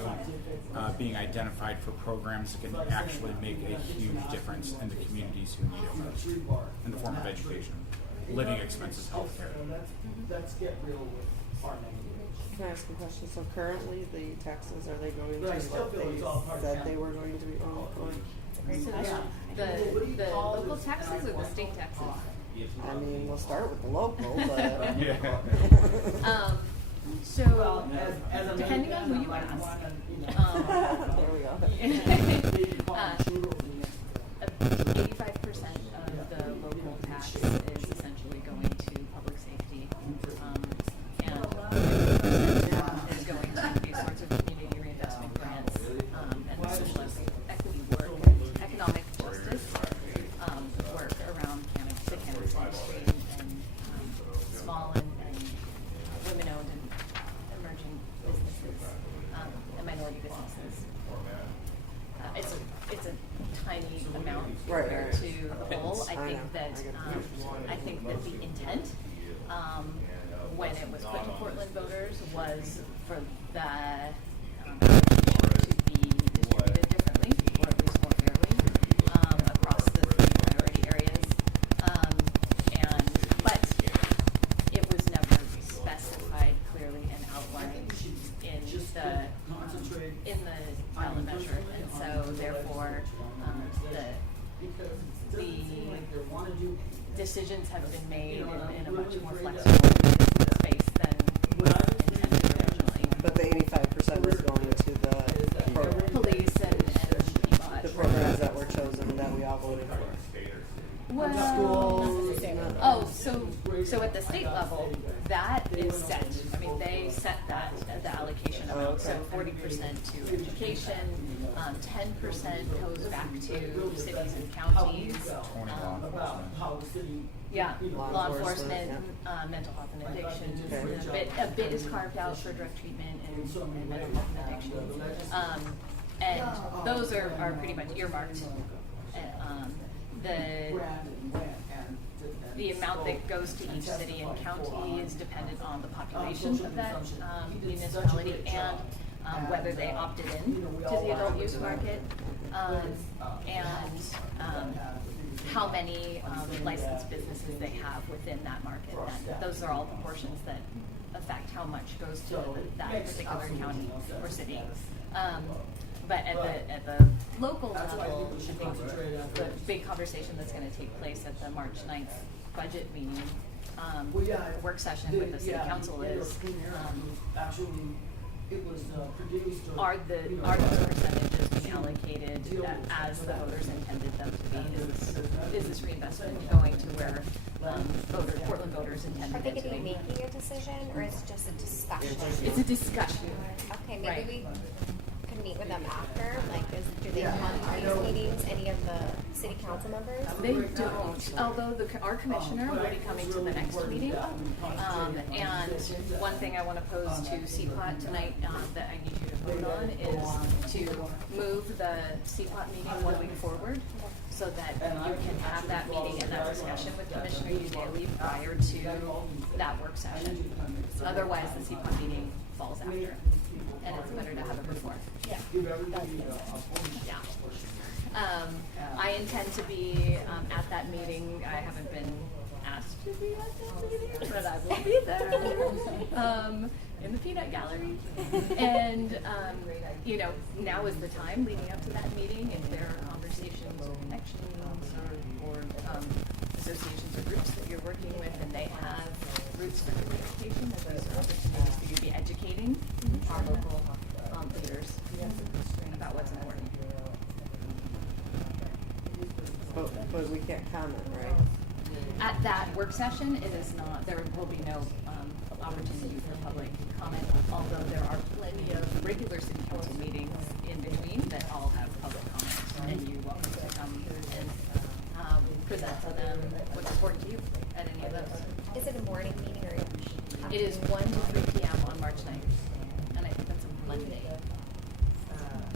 being identified for programs that can actually make a huge difference in the communities who need it most, in the form of education, living expenses, healthcare. Let's get real with farming. Can I ask a question? So currently the taxes, are they going to what they said they were going to be? The local taxes or the state taxes? I mean, we'll start with the local, but so depending on who you ask, there we go. 85% of the local tax is essentially going to public safety, and is going to these sorts of community reinvestment grants and social equity work, economic justice work around the cannabis industry and small and women-owned and emerging businesses and minority businesses. It's a tiny amount compared to the whole. I think that the intent when it was put to Portland voters was for the to be distributed differently, or at least more fairly, across the three priority areas. But it was never specified clearly and outlined in the ballot measure, and so therefore the decisions have been made in a much more flexible space than intended originally. But the 85% is going to the Police and CPOT. the programs that were chosen that we all voted for. Well, Schools. So at the state level, that is set. I mean, they set that the allocation amount. So 40% to education, 10% goes back to cities and counties. Law enforcement, mental health and addiction. A bit is carved out for drug treatment and mental health and addiction. And those are pretty much earmarked. The amount that goes to each city and county is dependent on the population of that municipality and whether they opted in to the adult use market and how many licensed businesses they have within that market. And those are all the portions that affect how much goes to that particular county or city. But at the local level, I think the big conversation that's going to take place at the March 9th budget meeting, work session with the city council is, are those percentages being allocated as the voters intended them to be? Is this reinvestment going to where Portland voters intended Are they it to going to be? be making a decision, or is it just a discussion? It's a discussion. Okay, maybe Right. we could meet with them after. Like, do they come to these meetings? Any of the city council members? They don't, although our commissioner will be coming to the next meeting. And one thing I want to pose to CPOT tonight that I need you to vote on is to move the CPOT meeting 1 week forward so that you can have that meeting and that discussion with Commissioner Udaly prior to that work session. Otherwise, the CPOT meeting falls after. And it's better to have it before. Yeah. I intend to be at that meeting. I haven't been asked to be at that meeting, but I will be there in the peanut gallery. And now is the time leading up to that meeting. If there are conversations or connections or associations or groups that you're working with, and they have roots for communication, that those are opportunities for you to be educating our local leaders about what's important. But we can't comment, right? At that work session, it is not. There will be no opportunity for public comment, although there are plenty of regular city council meetings in between that all have public comments, and you're welcome to come and present to them what's important to you at any of those. Is it a morning meeting or? It is 1 to 3 p.m. on March 9th, and I think that's a Monday.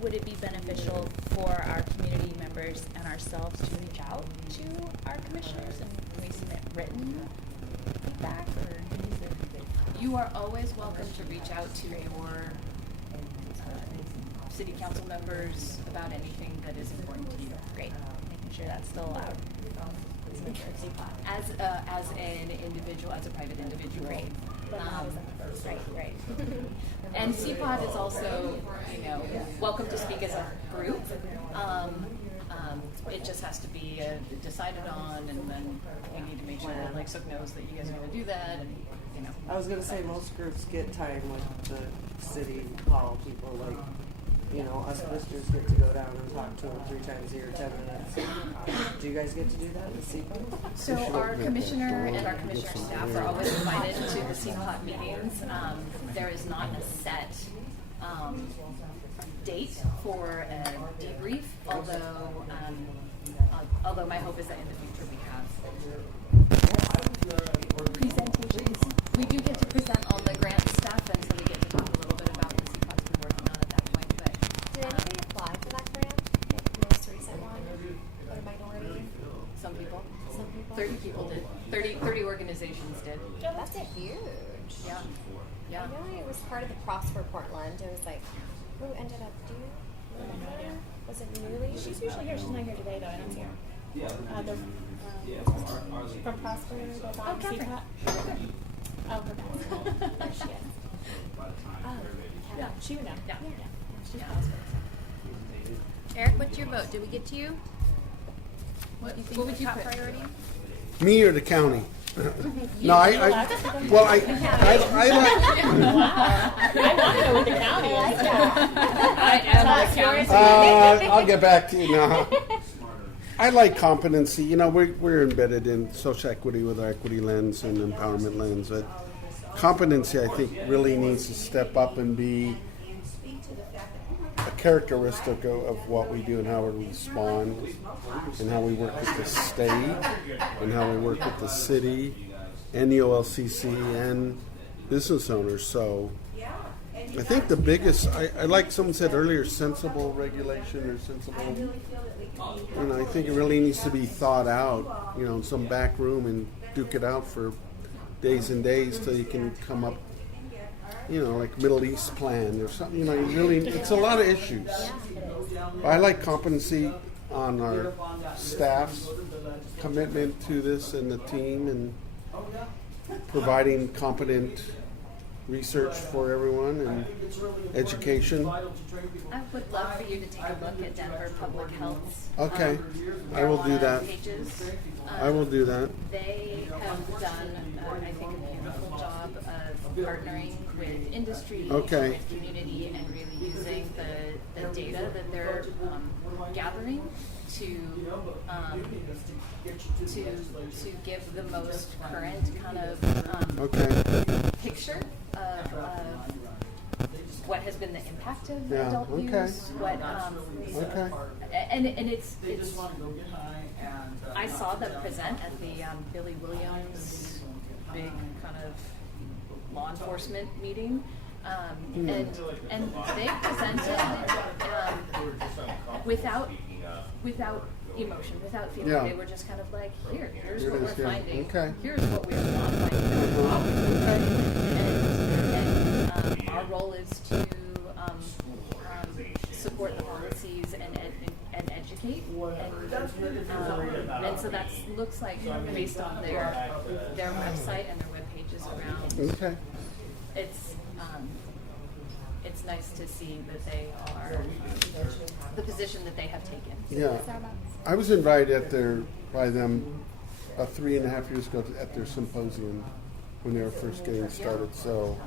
Would it be beneficial for our community members and ourselves to reach out to our commissioners, and can we submit written feedback, or? You are always welcome to reach out to your city council members about anything that is important to you. Great, making sure that's still allowed. As an individual, as a private individual. Right. Right. And CPOT is also, welcome to speak as a group. It just has to be decided on, and then we need to make sure that Sook knows that you guys are going to do that. And I was going to say most groups get time with the city hall people, like, us listers get to go down and talk to them 3 times a year, 10 minutes. Do you guys get to do that with CPOT? So our commissioner and our commissioner staff are always invited to the CPOT meetings. There is not a set date for a debrief, although my hope is that in the future we have presentations. We do get to present all the grant stuff, and so we get to talk a little bit about what CPOT's been working on at that point. But did anybody apply for that grant? The most recent one for the minority? Some people. 30 people did. 30 organizations did. That's a huge. Yeah. I know it was part of the Prosper Portland. It was like, who ended up doing? Was it Newly? She's usually here. She's not here today, though. I don't see her. From Prosper, the dog CPOT. Oh, her dad. There she is. Oh, yeah, she would know. Yeah. She's Prosper. Eric, what's your vote? Did we get to you? What do you think What would the you top put? priority? Me or the county? No, I like. I want to go with the county. I like that. I am the county. I'll get back to you now. I like competency. You know, we're embedded in social equity with our equity lens and empowerment lens, but competency, I think, really needs to step up and be a characteristic of what we do and how we respond and how we work with the state and how we work with the city and the OLCC and business owners. So I think the biggest, I like someone said earlier, sensible regulation or sensible, you know, I think it really needs to be thought out, you know, in some back room and duke it out for days and days till you can come up, you know, like Middle East plan or something, you know, you really, it's a lot of issues. I like competency on our staff's commitment to this and the team and providing competent research for everyone and education. I would love for you to take a look at Denver Public Health's Okay, I will do marijuana that. pages. I will do that. They have done, I think, a beautiful job of partnering with industry, Okay. with community, and really using the data that they're gathering to give the most current kind of Okay. picture of what has been the impact of Yeah, adult okay. use. What Okay. and it's I saw them present at the Billy Williams big kind of law enforcement meeting. And they presented without emotion, without feeling. Yeah. They were just kind of like, here's Here what it we're is, yeah. finding. Okay. Here's what we're not finding. And our role is to support the policies and educate. And so that looks like, based on their website and their web pages around. Okay. It's nice to see that they are the position that they have taken. Yeah. I was invited by them about 3.5 years ago at their symposium when they were first getting started. So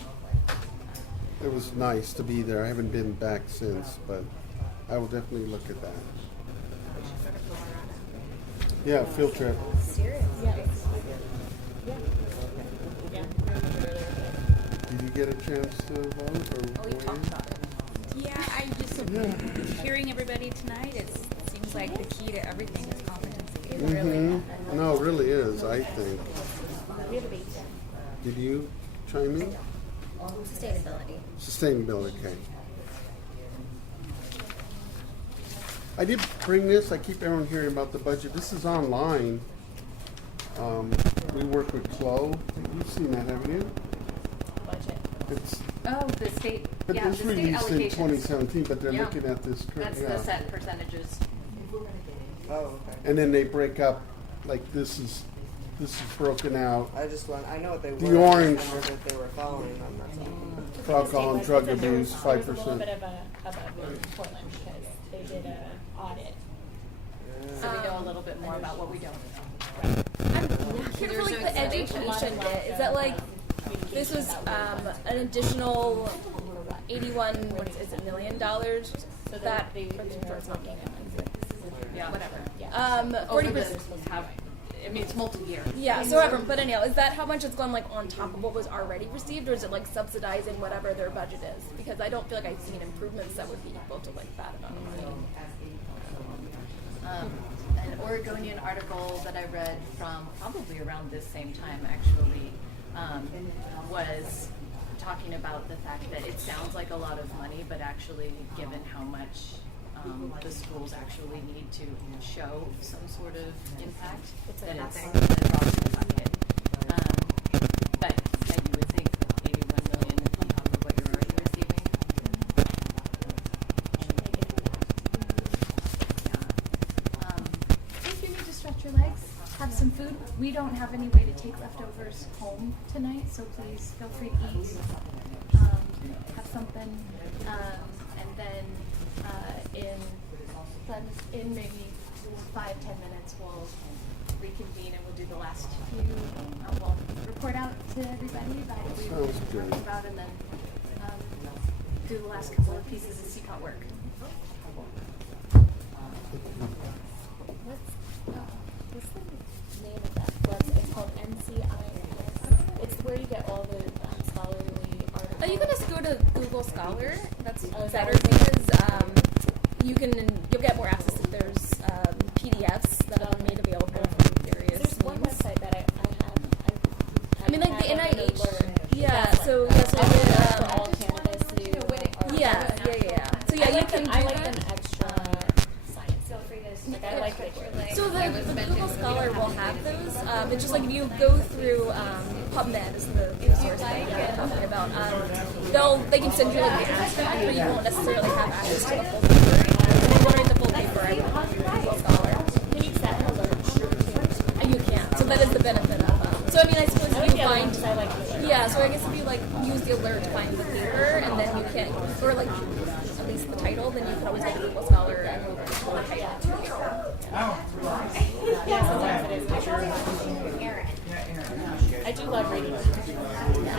it was nice to be there. I haven't been back since, but I will definitely look at that. Yeah, field trip. Serious? Yeah. Did you get a chance to vote? Or We talked about it. Yeah, I just hearing everybody tonight. It seems like the key to everything is competency. It really. No, it really is, I think. We have a base. Did you chime in? Sustainability. Sustainability, okay. I did bring this. I keep everyone hearing about the budget. This is online. We work with Chloe. You've seen that, haven't you? Budget. It's, Oh, the state, but yeah, the this state released in allocations. 2017, but they're Yeah. looking at this current. That's the set percentages. Oh, okay. And then they break up, like this is broken out I know what they were. The orange. I wondered if they were following them or something. for alcohol and drug abuse, There's a little 5%. bit of a in Portland because they did an audit. So we know a little bit more about what we don't. I'm here for like the education bit. Is that like this was an additional $81 million So that they Yeah. whatever. Yeah. 40%. I mean, it's multi-year. Yeah, so whatever. But anyhow, is that how much it's going like on top of what was already received, or is it like subsidizing whatever their budget is? Because I don't feel like I've seen improvements that would be equal to like that amount of money. An Oregonian article that I read from probably around this same time, actually, was talking about the fact that it sounds like a lot of money, but actually, given how much the schools actually need to show some sort of impact, that it's a drop in the bucket. But yeah, you would think $81 million we don't have any way to take leftovers home tonight, so please feel free to eat, have something, and then in maybe 5-10 minutes we'll reconvene and we'll do the last few. We'll report out to everybody about what we've been talking about, and then do the last couple of pieces of CPOT work. What's the name of that website? It's called NCIS. It's where you get all the scholarly articles. You can just go to Google Scholar. That's better because you'll get more access. There's PDFs that are made available from various. There's one website that I mean, like the NIH. So for all cannabis new. So you can do I like that. them extra science. Feel free to. Like I like it. So the Google Scholar will have those. It's just like if you go through PubMed is the source that you're talking about. They can send you like the abstract, but you won't necessarily have access to the full paper. If you want to read the full paper, I would use Google Scholar. Can you set an alert? You can. So that is the benefit of. So I mean, I suppose if you find. So I guess if you like use the alert to find the paper, and then you can, or like at least the title, then you can always go to Google Scholar and move the title to your paper. Sometimes it is. I do love reading. I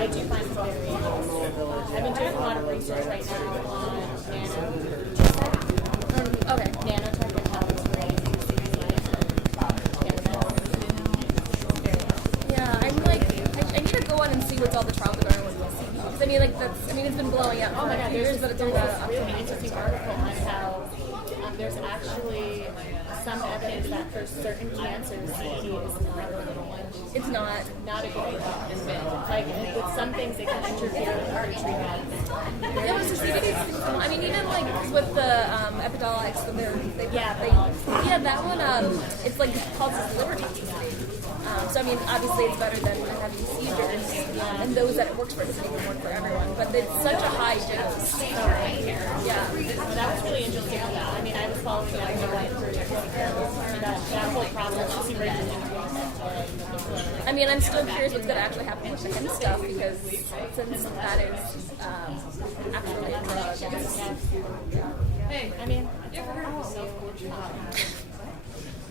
do find it very useful. I've been doing a lot of research right now on nanotech and how it's related to I need to go on and see what's all the trials that are going on with CPOT. I mean, it's been blowing up for a few years, but it's only got really interesting article on how there's actually some evidence that for certain cancers, CBD is not a good one. It's not a good one. Like with some things, it can interfere with heart treatment. Yeah, but so CBD is, I mean, even like with the Epidiolex, that one, it's like causes liver toxicity. So I mean, obviously it's better than having seizures, and those that it works for doesn't even work for everyone. But it's such a high dose. That was really interesting. I mean, I was following that that whole process. Super interesting. I mean, I'm still curious what's going to actually happen with the hemp stuff because since that is actually a drug. Hey, I mean, you ever heard of self-portrait?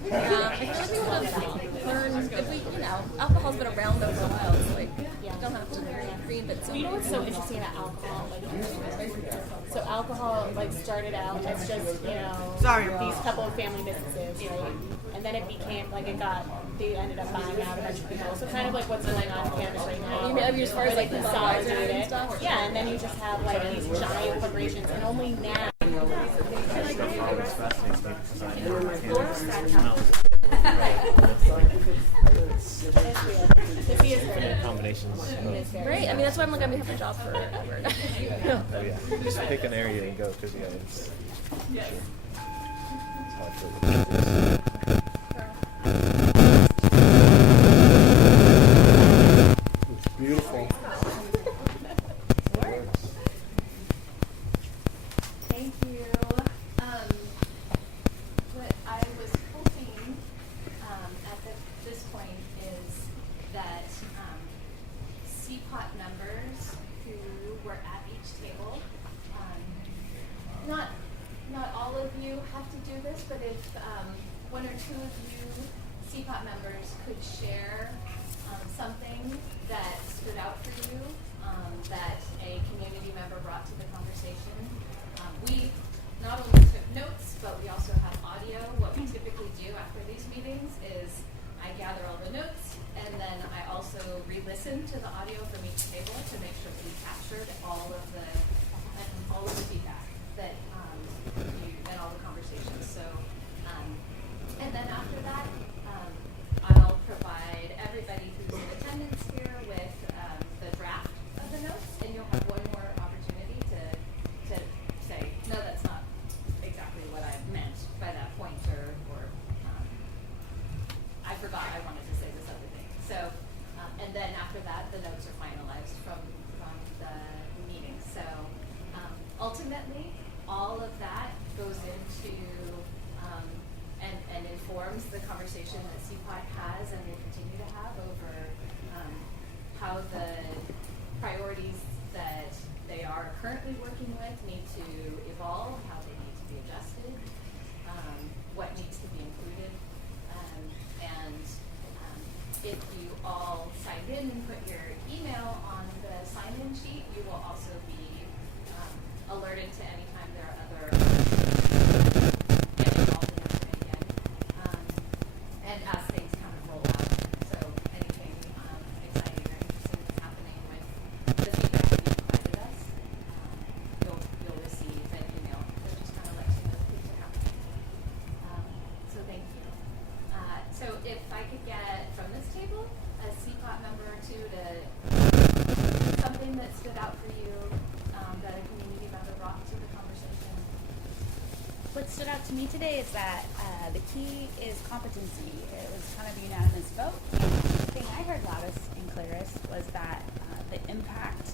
I feel like we would have learned if we, alcohol's been around for a while. It's like you don't have to reinvent something. You know what's so interesting about alcohol? So alcohol started out as just these couple of family businesses, right? And then it became they ended up buying out a bunch of people. So kind of like what's going on in cannabis right now. You mean as far as consolidate it? Yeah, and then you just have these giant corporations, and only now. Combinations. Right. I mean, that's why I'm like, I'm gonna have a job forever. Oh yeah. Just pick an area and go because it's. It's beautiful. Thank you. What I was hoping at this point is that CPOT members who were at each table, not all of you have to do this, but if one or two of you CPOT members could share something that stood out for you that a community member brought to the conversation. We not only took notes, but we also have audio. What we typically do after these meetings is I gather all the notes, and then I also re-listen to the audio from each table to make sure that we captured all of the feedback that and all the conversations. So, and then after that, I'll provide everybody who's in attendance here with the draft of the notes, and you'll have one more opportunity to say, no, that's not exactly what I meant by that point, or I forgot I wanted to say this other thing. So, and then after that, the notes are finalized from the meeting. So, ultimately, all of that goes into and informs the conversation that CPOT has and will continue to that they are currently working with need to evolve, how they need to be adjusted, what needs to be included. If you all signed in and put your email on the sign-in sheet, you will also be alerted to any time there are other get involved in it again. And as things kind of roll out, so anything exciting or interesting that's happening with the feedback that you provided us, you'll receive an email that just kind of lets you know that things are happening. So thank you. So if I could get from this table a CPOT number or two to something that stood out for you that a community member brought to the conversation. What stood out to me today is that the key is competency. It was kind of a unanimous vote. And the thing I heard loudest and clearest was that the impact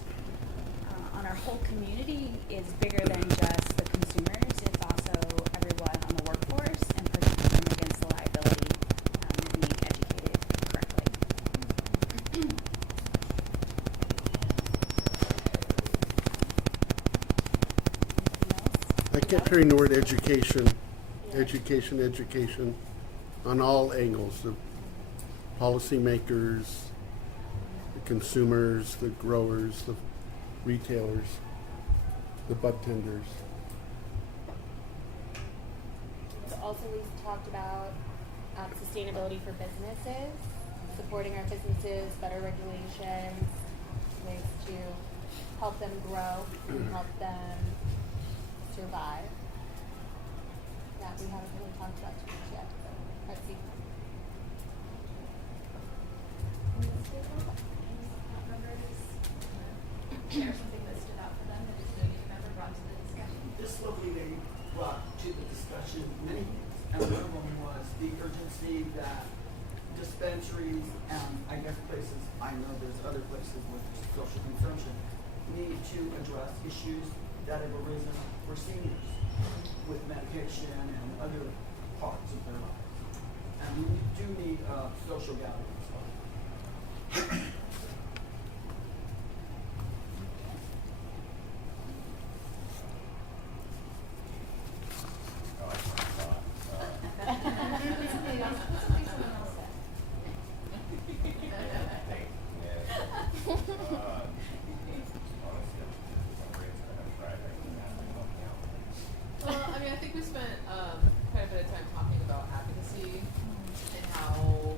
on our whole community is bigger than just the consumers. It's also everyone on the workforce and protecting them against the liability of being educated correctly. I kept hearing the word education, education, on all angles, the policymakers, the consumers, the growers, the retailers, the bud tenders. Also, we talked about sustainability for businesses, supporting our businesses, better regulations, ways to help them grow and help them survive. That we haven't really talked about too much yet. Let's see. Share something that stood out for them that a community member brought to the discussion. This lovely lady brought to the discussion many things, and one of them was the urgency that dispensaries and I guess places, I know there's other places with social consumption, need to address issues that have arisen for seniors with medication and other parts of their lives. And we do need social gatherings. Well, I mean, I think we spent quite a bit of time talking about advocacy and how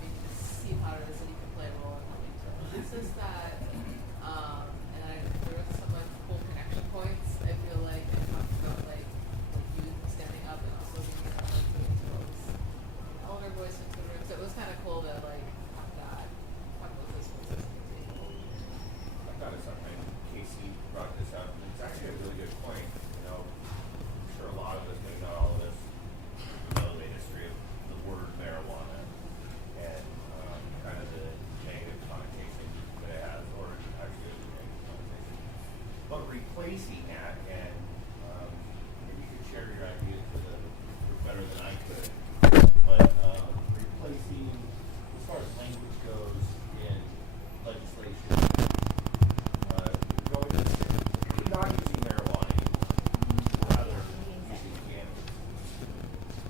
maybe the CPOT or the city can play a role in helping to assist that. There was some like cool connection points. I feel like I talked about like youth standing up and also being able to folks elder voice into the room. So it was kind of cool to like talk about those voices at the table. I thought it's something Casey brought this up. It's actually a really good point. You know, I'm sure a lot of us, maybe not all of us, know the history of the word marijuana and kind of the negative connotation that it has, or actually a negative connotation. But replacing that, and maybe you could share your ideas better than I could, but replacing, as far as language goes in legislation, going to not using marijuana, rather using cannabis.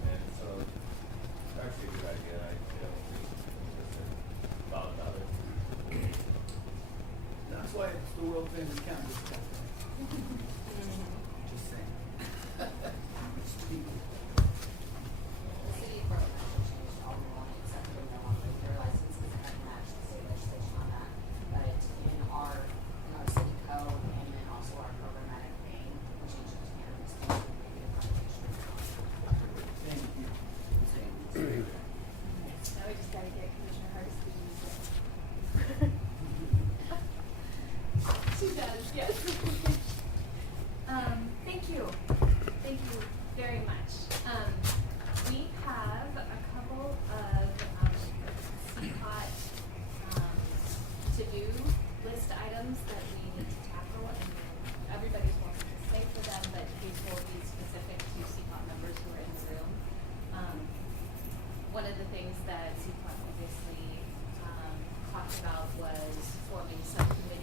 And so, it's actually a good idea. I don't think thought about it. That's why it's the world famous Cannabis Cafe. Just saying. The city of Portland actually changed all the law except for no longer their licenses and match the state legislation on that. But in our city code and then also our programmatic thing, we changed it to cannabis to negative connotation. Thank you. Now we just gotta get Commissioner Hardis to use it. She does, yes. Thank you. Thank you very much. We have a couple of CPOT to-do list items that we need to tackle, and everybody's welcome to stay for them, but these will be specific to CPOT members who are in the room. One of the things that CPOT previously talked about was forming subcommittees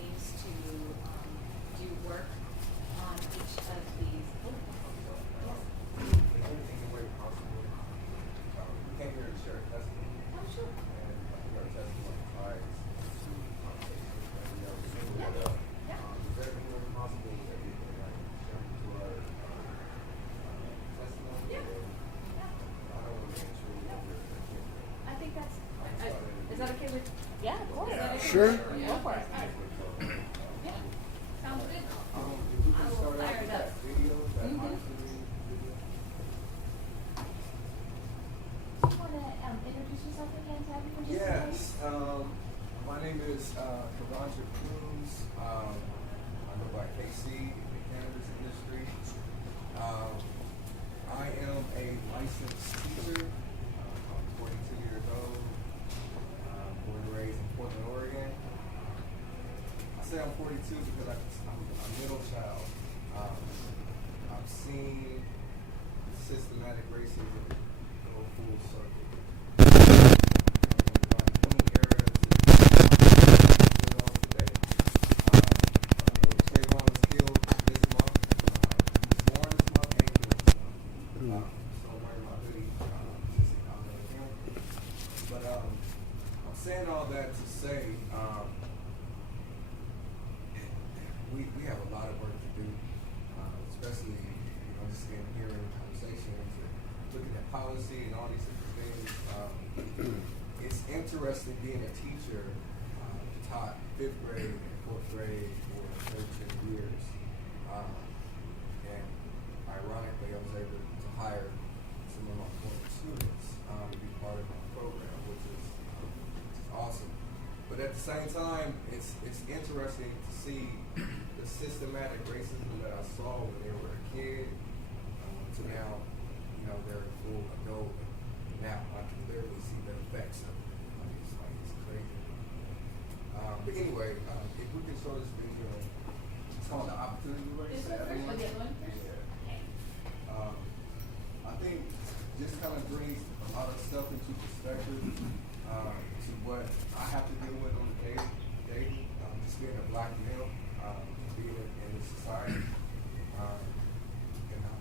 Sure. Go for it. Yeah, sounds good. If we can start off with that video, that Do you want to introduce yourself again to everyone? Yes, my name is Karanja Cruz. I go by KC in the cannabis industry. I am a licensed teacher. I'm 42 years old. Born and raised in Portland, Oregon. I say I'm 42 because I'm a middle child. I've seen systematic racism go full circle. Saying all that to say, we have a lot of work to do, especially just in hearing conversations and looking at policy and all these different things. It's interesting being a teacher, taught 5th grade and 4th grade for 13 years, and ironically, I was able to hire some of my former students to be part of my program, which is awesome. But at the same time, it's interesting to see the systematic racism that I saw when they were a kid to now, they're a full adult. Now I can literally see the effects of it. It's crazy. But anyway, if we can show this video, it's called The Opportunity Race. I think this kind of brings a lot of stuff into perspective to what I have to deal with on a daily, just being a black male, being in this society, and I'll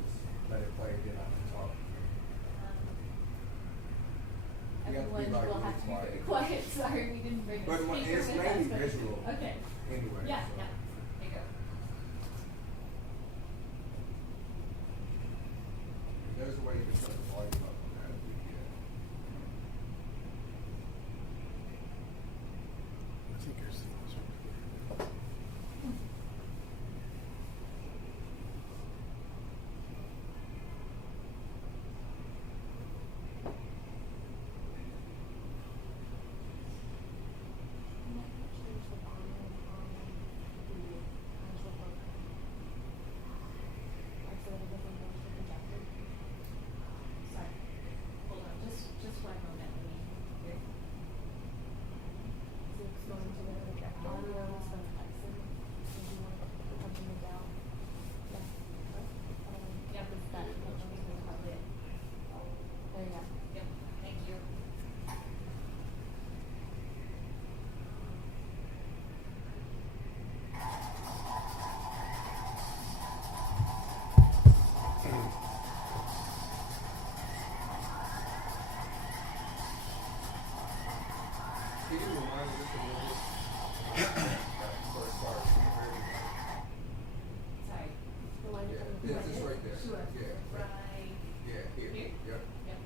just let it play, then I can talk. Everyone will have to be very quiet. Sorry, we didn't bring the But speaker it's with mainly us. visual. Okay. Anyway. Yeah, so. yeah. There you go. There's a way you can turn the volume up on that. I think yours is Sorry. Hold on, just one moment. Let me hear. Yeah, but that probably it. There you go. Yep. Thank you. Can you remind me just a little bit? First part, Sorry. yeah, just right there. Sure. Yeah. Right. Yeah, here. Here? Yep. Yep.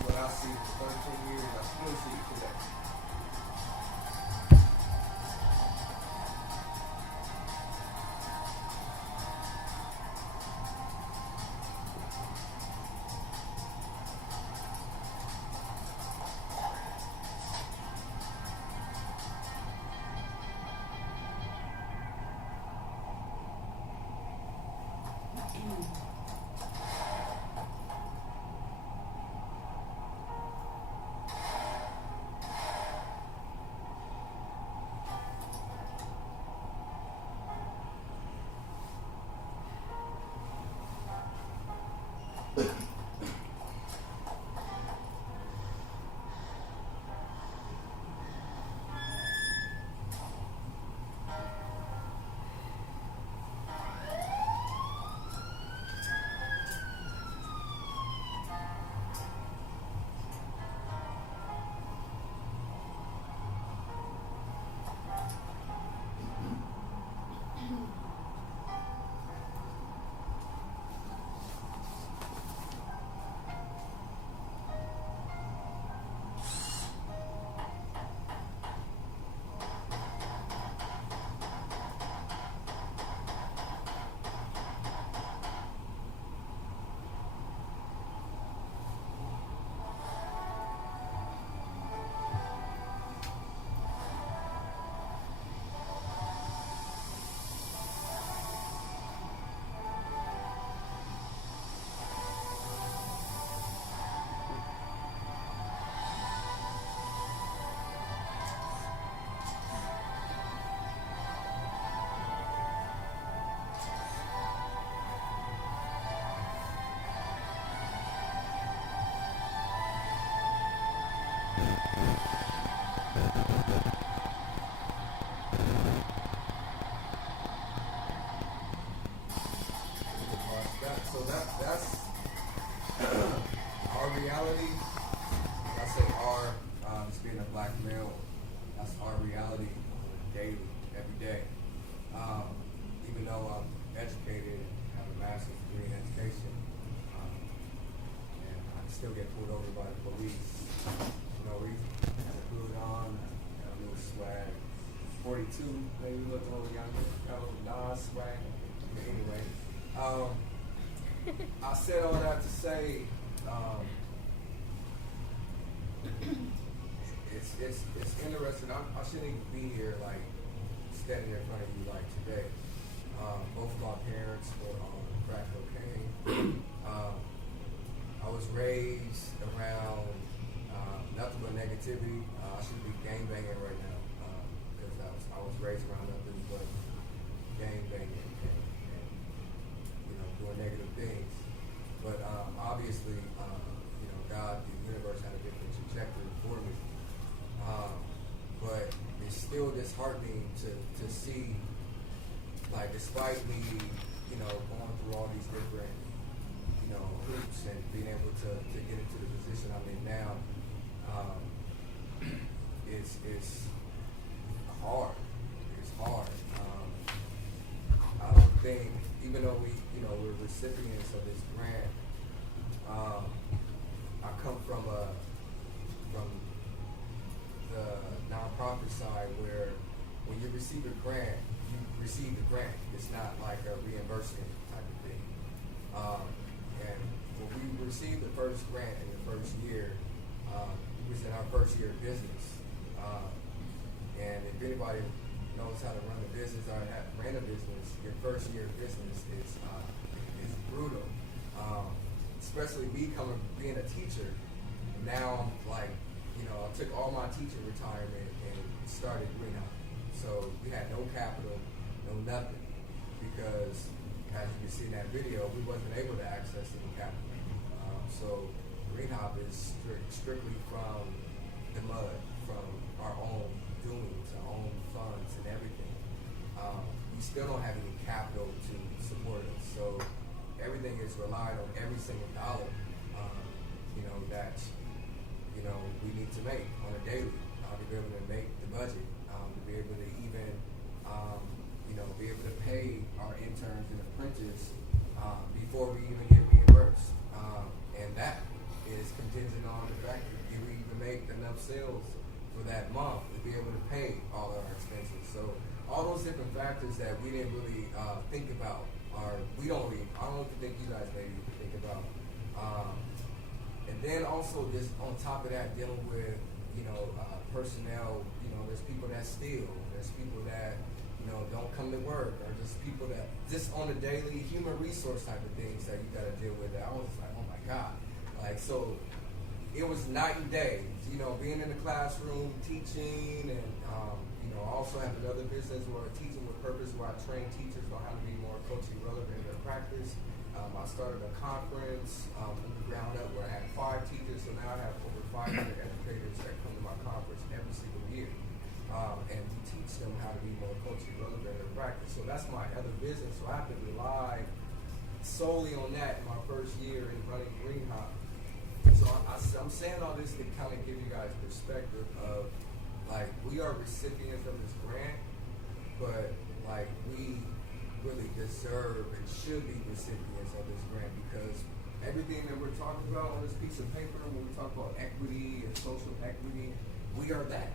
What I see or 10 years, I still see it today. So that's our reality. I say our, just being a black male, that's our reality daily, every day. Even though I'm educated, have a master's degree in education, and I can still get pulled over by the police for no reason. I have a hood on, I have a little swag. 42, maybe look a little younger, got a little Nas swag. But anyway, I said all that to say, it's interesting. I shouldn't even be here, like, standing in front of you like today. Both of my parents were on crack cocaine. I was raised around nothing but negativity. I should be gangbanging right now because I was raised around nothing but gangbanging and doing negative things. But obviously, God, the universe had a different trajectory for me. But it's still disheartening to see, like, despite me, going through all these different, hoops and being able to get into the position I'm in now, it's hard. It's hard. I don't think, even though we're recipients of this grant, I come from the nonprofit side where when you receive a grant, you receive the grant. It's not like a reimbursement type of thing. And when we received the first grant in the first year, it was in our first year of business. And if anybody knows how to run a business or ran a business, your first year of business is brutal. Especially me being a teacher. Now I'm like, I took all my teaching retirement and started Greenhouse. So we had no capital, no nothing, because as you can see in that video, we wasn't able to access any capital. So Greenhouse is strictly from the mud, from our own doings, our own funds and everything. We still don't have any capital to support us. So everything is relied on every single dollar, that we need to make on a daily to be able to make the budget, to be able to even, be able to pay our interns and apprentices before we even get reimbursed. And that is contingent on the fact that we sales for that month to be able to pay all of our expenses. So all those different factors that we didn't really think about, or I don't think you guys maybe think about. And then also just on top of that, dealing with, personnel, there's people that steal, there's people that, don't come to work, or just people that just on a daily human resource type of things that you gotta deal with. That I was like, oh my God. So it was night and day, being in the classroom, teaching, and, also have another business where I'm teaching with purpose, where I train teachers on how to be more culturally relevant in their practice. I started a conference from the ground up where I had 5 teachers, so now I have over 500 educators that come to my conference every single year. And we teach them how to be more culturally relevant in their practice. So that's my other business, so I have to rely solely on that in my first year in running Green Hop. So I'm saying all this to kind of give you guys perspective of, we are recipients of this grant, but, we really deserve and should be recipients of this grant, because everything that we're talking about on this piece of paper, when we talk about equity and social equity, we are that.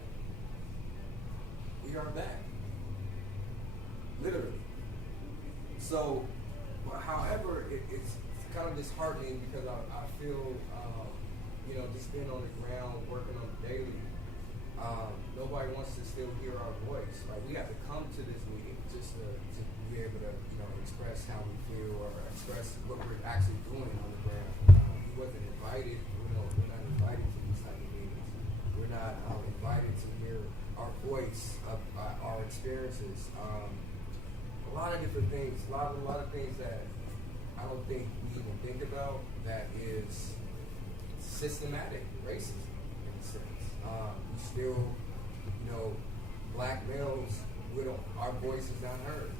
We are that. Literally. So, however, it's kind of disheartening because I feel, just being on the ground, working on the daily, nobody wants to still hear our voice. We have to come to this meeting just to be able to, express how we feel or express what we're actually doing on the ground. We wasn't invited. We're not invited to these type of meetings. We're not invited to hear our voice of our experiences. A lot of different things. A lot of things that I don't think we even think about. That is systematic racism in a sense. We still, black males, our voice is not heard.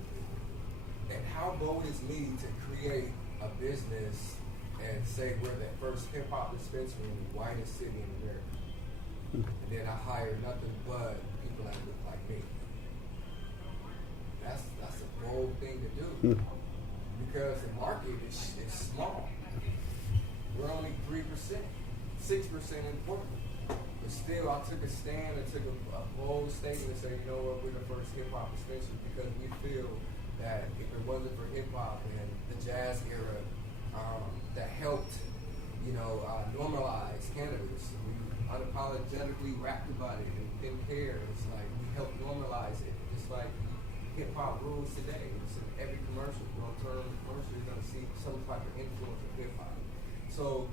And how bold is me to create a business and say we're the first hip-hop dispensary in the whitest city in America? And then I hire nothing but people that look like me. That's a bold thing to do. Because the market is small. We're only 3%, 6% in Portland. But still, I took a stand and took a bold statement and said, we're the first hip-hop dispensary, because we feel that if it wasn't for hip-hop and the jazz era that helped, normalize cannabis, we unapologetically rapped about it and didn't care. It's like we helped normalize it, just like hip-hop rules today. It's in every commercial. You don't turn on the commercial, you're going to see some type of influence of hip-hop. So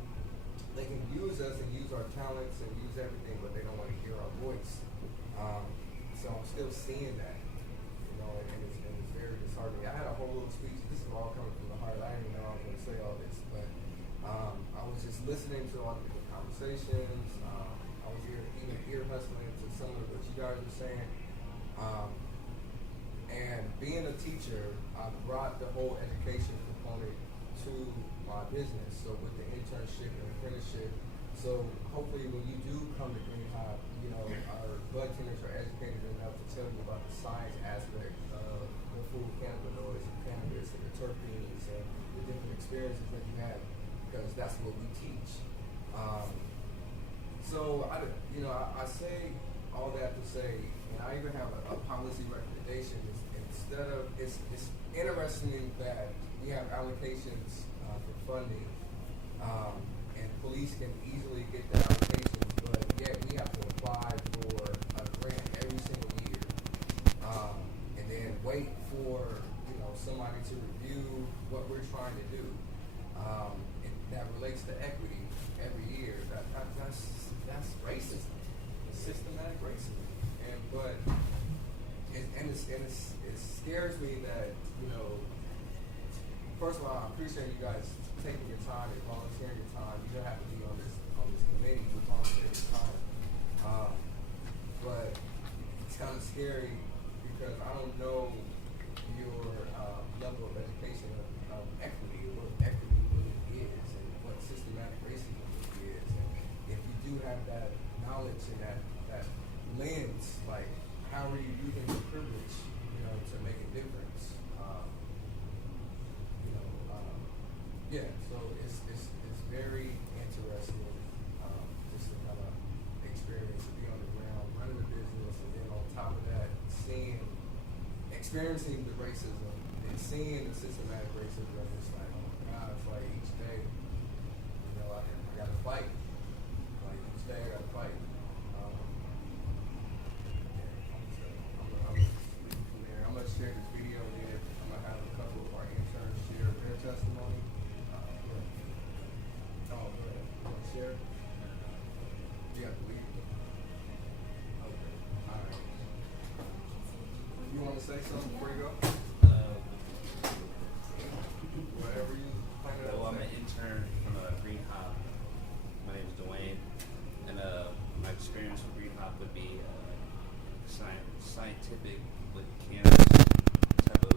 they can use us and use our talents and use everything, but they don't want to hear our voice. So I'm still seeing that, and it's very disheartening. I had a whole little speech. This is all coming from the heart. I didn't even know I was going to say all this, but I was just listening to all the different conversations. I was even ear hustling to some of what you guys were saying. And being a teacher, I brought the whole education component to my business. So with the internship and apprenticeship, so hopefully when you do come to Green Hop, our bud tenders are educated enough to tell you about the science aspect of the food cannabinoids and cannabis and the terpenes and the different experiences that you have, because that's what we teach. So I say all that to say, and I even have a policy recommendation. It's interesting that we have allocations for funding, and police can easily get the allocations, but yet we have to apply for a grant every single year, and then wait for somebody to review what we're trying to do, and that relates to equity every year. That's racism. It's systematic racism, it scares me that first of all, I appreciate you guys taking your time and volunteering your time. You don't have to be on this committee to volunteer your time, but it's kind of scary because I don't know your level of education of equity, or what equity really is, and what systematic racism really is. And if you do have that knowledge and that lens, how are you using your privilege, to make a difference? So it's very interesting just to kind of experience experiencing the racism and seeing the systematic racism, it's like, oh my God, it's like each day, you know, I gotta fight. Like each day I gotta fight. I'm gonna share this video again. I'm gonna have a couple of our interns share their testimony. Go ahead. Oh, go ahead. You wanna share? You have to leave. Okay. All right. You wanna say something before you go? Whatever you plan to Well, I'm say. an intern from Green Hop. My name is Dwayne, and my experience with Green Hop would be scientific with cannabis type of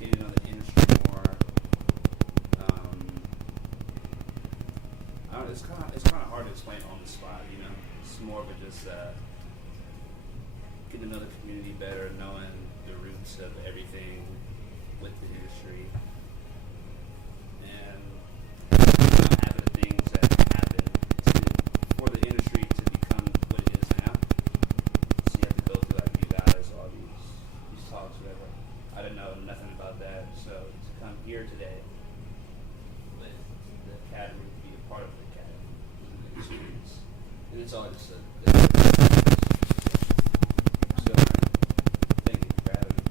getting on the industry more. I don't know, it's kind of hard to explain on the spot. You know, it's more of a just getting to know the community better, knowing the roots of everything with the industry, and having the things that happen for the industry to become what it is now. So you have to go through like you guys, all these talks, whatever. I didn't know nothing about that, so to come here today with the academy, to be a part of the academy, was an experience, and it's all just so thank you for having me.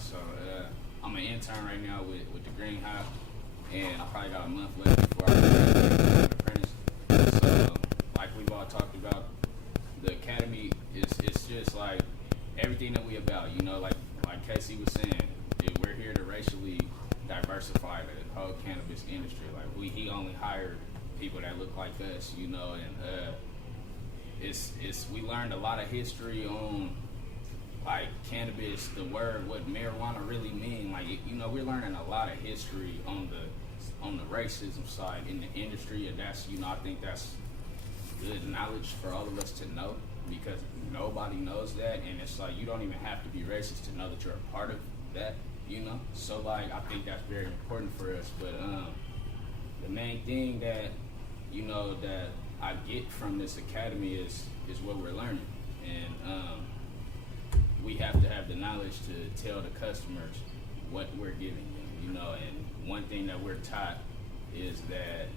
So I'm an intern right now with the Green Hop, and I probably got a month left before I graduate as an apprentice. So like we've all talked about, the academy it's just like everything that we about, you know, like Casey was saying, we're here to racially diversify the whole cannabis industry. Like he only hired people that look like us, you know, and we learned a lot of history on like cannabis, the word, what marijuana really mean. Like, you know, we're learning a lot of history on the racism side in the industry, and that's, you know, I think that's good knowledge for all of us to know, because nobody knows that, and it's like you don't even have to be racist to know that you're a part of that, you know. So like I think that's very important for us. But the main thing that, you know, that I get from this academy is what we're learning, and we have to have the knowledge to tell the customers what we're giving them, you know. And one thing that we're taught is that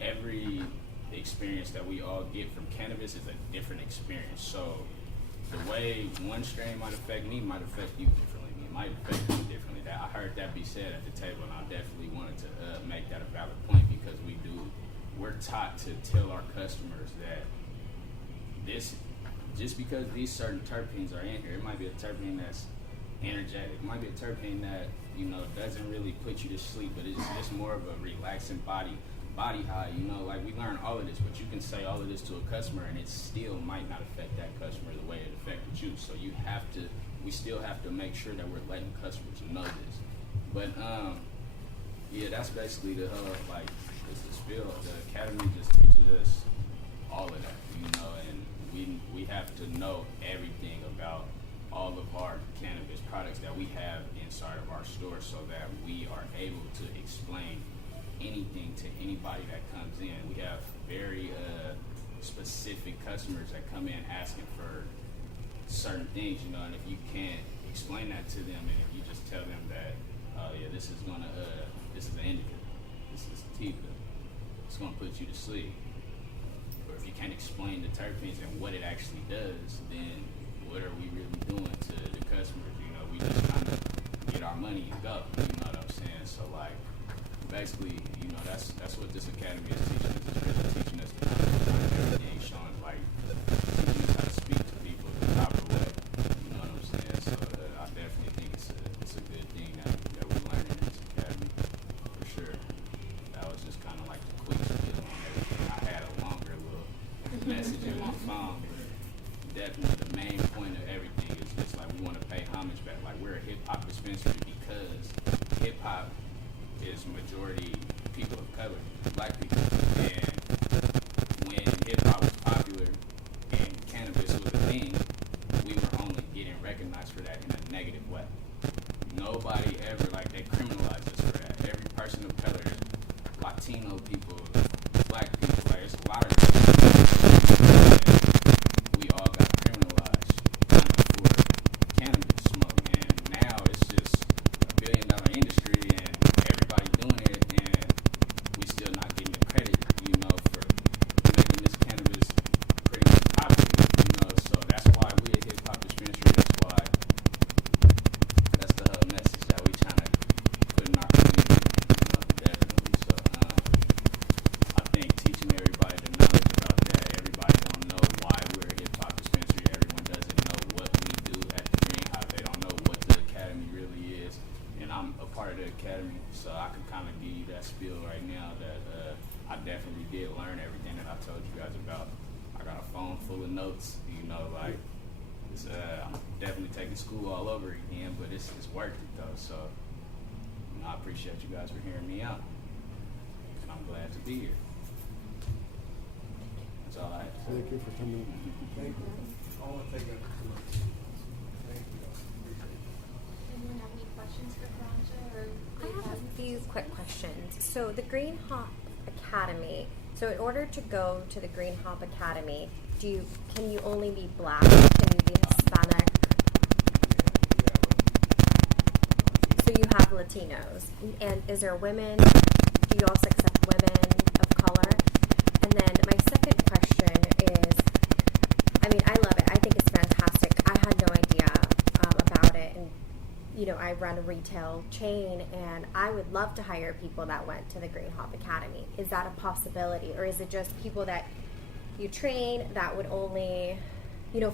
every experience that we all get from cannabis is a different experience. So the way one strain might affect me might affect you differently. It might affect you differently. That I heard that be said at the table, and I definitely wanted to make that a valid point, because we're taught to tell our customers that this, just because these certain terpenes are in here, it might be a terpene that's energetic. It might be a terpene that, you know, doesn't really put you to sleep, but it's just more of a relaxing body high, you know. Like, we learn all of this, but you can say all of this to a customer and it still might not affect that customer the way it affected you. So we still have to make sure that we're letting customers know this. But yeah, that's basically the like, it's the spiel. The academy just teaches us all of that, you know, and we have to know everything about all of our cannabis products that we have inside of our store, so that we are able to explain anything to anybody that comes in. We have very specific customers that come in asking for certain things, you know, and if you can't explain that to them, and if you just tell them that, oh yeah, this is an indica, this is sativa, it's gonna put you to sleep. Or if you can't explain the terpenes and what it actually does, then what are we really doing to the customers? You know, we just kind of get our money and go, you know what I'm saying? So like, basically, you know, that's what this academy is teaching us. It's really teaching us to kind of everything, showing like teaching us how to speak to people the proper way. You know what I'm saying? So I definitely think it's a good thing that we're learning in this academy, for sure. That was just kind of like the quick spiel on everything. I had a longer little message in my phone, but definitely the main point of everything is just like we want to pay homage back. Like, we're a hip hop dispensary because hip hop is majority people of color, black people. And when hip hop was popular and cannabis was a thing, we were only getting recognized for that in a negative way. Nobody ever, like, they criminalized us for that. Every person of color, Latino people, black people, like, there's a lot of we all got criminalized kind of for cannabis smoke, and now it's just $1 billion industry and everybody doing it, and we still not getting the credit, you know, for making this cannabis pretty much popular, you know. So that's why we a hip hop dispensary. That's the whole message that we trying to put in our community, you know, definitely. So I think teaching everybody the knowledge about that, everybody don't know why we're a hip hop dispensary. Everyone doesn't know what we do at the Green Hop. They don't know what the academy really is. And I'm a part of the academy, so I can kind of give you that spiel right now that I definitely did learn everything that I told you guys about. I got a phone full of notes, you know, like, it's, I'm definitely taking school all over again, but it's worth it though. So, you know, I appreciate you guys for hearing me out, and I'm glad to be here. That's all I have to say. Thank you for coming. Thank you. I want to take that. Anyone have any questions for Karancha or I have a few quick questions. So the Green Hop Academy, so in order to go to the Green Hop Academy, can you only be black? Can you be Hispanic? So you have Latinos. And is there women? Do you also accept women of color? And then my second question is, I mean, I love it. I think it's fantastic. I had no idea about it. I run a retail chain, and I would love to hire people that went to the Green Hop Academy. Is that a possibility, or is it just people that you train that would only,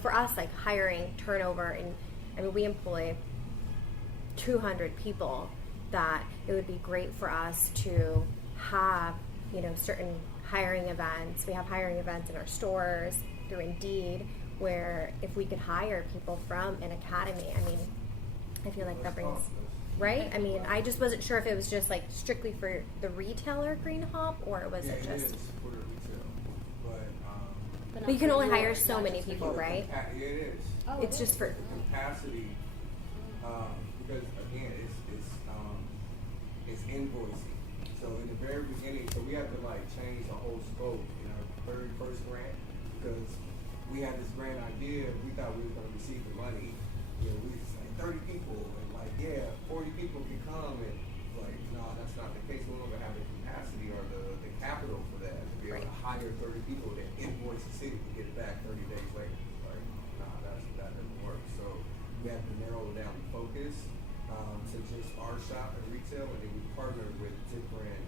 for us, like hiring turnover, and I mean we employ 200 people, that it would be great for us to have certain hiring events. We have hiring events in our stores through Indeed, where if we could hire people from an academy, I mean, I feel like that brings, right? I mean, I just wasn't sure if it was just like strictly for the retailer Green Hop, or was it just? It is for the retail, But you can only hire so many people, right? Yeah, it is. It's just for capacity, because again, it's invoicing. So in the very beginning, so we had to like change the whole scope in our very first grant, because we had this grand idea. We thought we were going to receive the money. We was like 30 people, and like 40 people can come, and like no, that's not the case. We don't have the capacity or the capital for that to be able to hire 30 people that invoice the city to get it back 30 days later. Like that doesn't work. So we have to narrow down the focus to just our shop and retail, and then we partner with different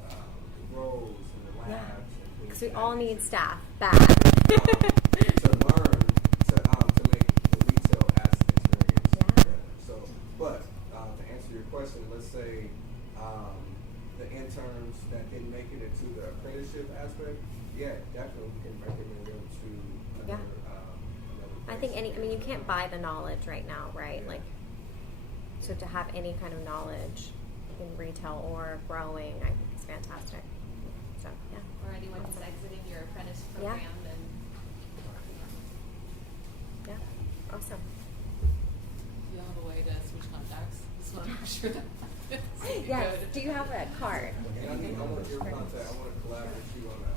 the grows and the labs. Because we all need staff bad. To learn to make the retail asset experience better. So, but to answer your question, let's say the interns that didn't make it into the apprenticeship aspect, definitely we can recommend them to another. I think you can't buy the knowledge right now, right? Like, so to have any kind of knowledge in retail or growing, I think is fantastic. So Or anyone who's exiting your apprentice program, and awesome. You have a way to switch contacts. Just want to make sure that. Yes. Do you have a card? And I want your contact. I want to collaborate with you on that.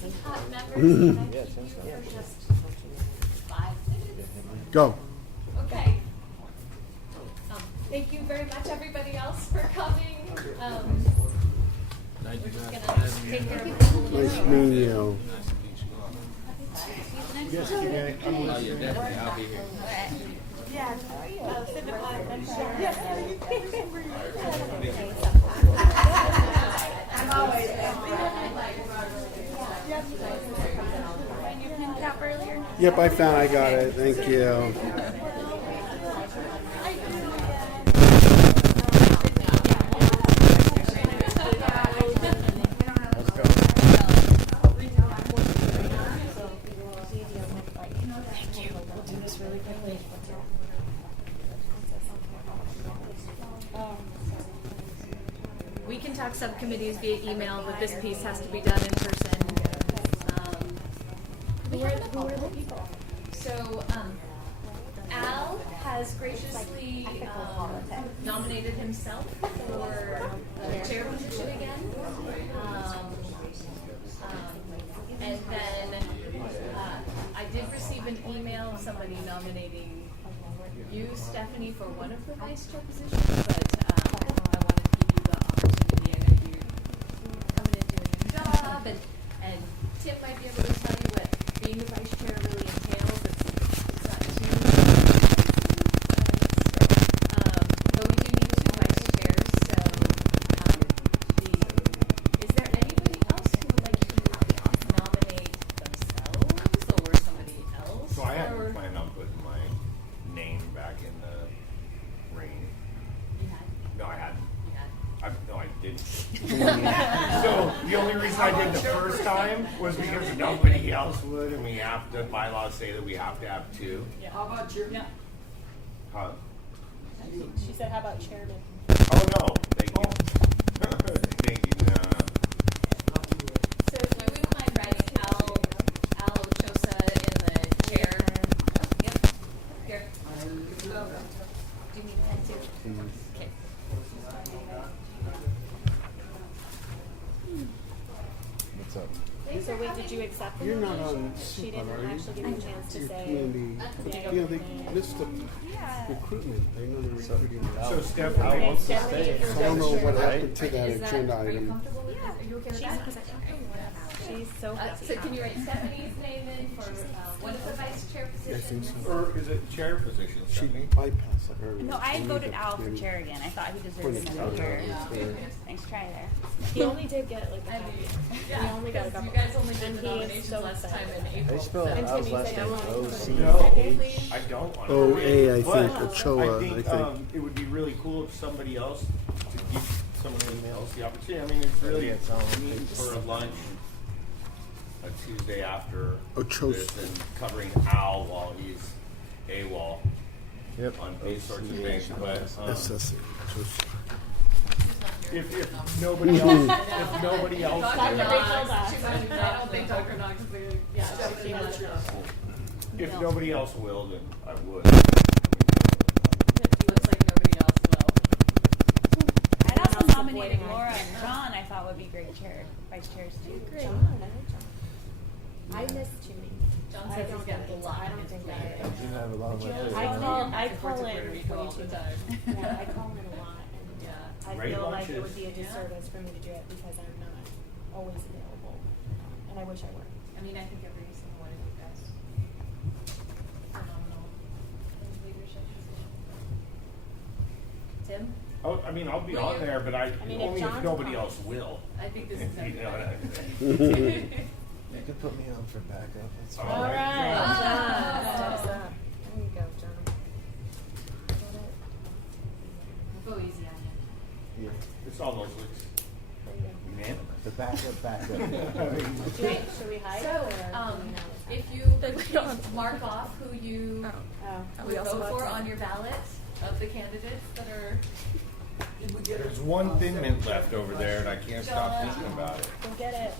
CPOT members, can I keep you for just 5 minutes? Go. Okay. Thank you very much, everybody else, for coming. We're just gonna take care of it. Nice meeting you. Yes, you can. Oh, yeah, definitely. I'll be here. Yeah, I'm always your pin cap earlier? Yep, I got it. Thank you. We can talk subcommittees via email, but this piece has to be done in person. Who are the people? So, Al has graciously nominated himself for the chair position again. And then I did receive an email of somebody nominating you, Stephanie, for one of the vice chair positions, but I wanted to give you the opportunity. I know you're coming in doing your job, and Tim might be able to tell you what being the vice chair really entails. It's not too but we do need 2 vice chairs, so is there anybody else who would like to nominate themselves or somebody else? So I hadn't planned on putting my name back in the ring. You had? No, I hadn't. You had? No, I didn't. So the only reason I did the first time was because nobody else would, and we have to, bylaws say that we have to have 2. Yeah. How about your? Yeah. Huh? She said, how about chairman? Oh no, thank you. Thank you. So if you wouldn't mind writing Al Ochoa in the chair. Yep. Here. Do you need a pen too? Okay. What's up? So wait, did you accept the You're not nomination? on She CPOT, didn't are you? actually give you a chance to Your say. community. They missed the recruitment. They know they're recruiting. So Stephanie I wants to don't know what happened to that agenda Are you item. comfortable with this? Are you okay with that? She's so happy. So can you write Stephanie's name in for one of the vice chair positions? Or is it chair position, Stephanie? Bypass her. No, I voted Al for chair again. I thought he deserved another chair. Nice try there. He only did get like a couple. He only got a couple. You guys only did And the he is nominations so last time excited. in April. They spelled And Al's Timmy last said name no. O-C-H. I don't want O-A, to. I think, But Ochoa, I think, I think. it would be really cool if somebody else, to give somebody else the opportunity. I mean, it's really it's all meeting for a lunch a Tuesday after Ochoa. this and covering Al while he's AWOL Yep. on these sorts of things. But SSC. if nobody else, if nobody else, Dr. will, I don't think Dr. Knox would. Yeah, she has if nobody else will, then I would. Looks like nobody else will. I'd also nominated Laura and John. I thought would be great vice chairs too. Great. I miss Jimmy. John says he's got a lot. I don't think that. You have a lot of I call in Puerto Rico all the time. Yeah, I call in a lot, and Yeah. I Great feel like it lunches. would be a disservice for me to do it because I'm not always available, and I wish I were. I mean, I think every single one of you guys phenomenal in leadership positions. Tim? Oh, I mean, I'll be Will on you? there, but I mean, if only if John's nobody on. else will. I think this is You know what I everybody. mean? You could put me on for backup. That's All fine. All right, John. John. Step us up. There you go, John. Go easy on you. Yeah. It's all those licks. There you go. Man. The backup. Should we hide? So, or do we know? if you please mark off who you Oh, would vote for on your ballot of the candidates that are. There's one Thin Mint left over there, and I can't stop thinking about it. Go get it.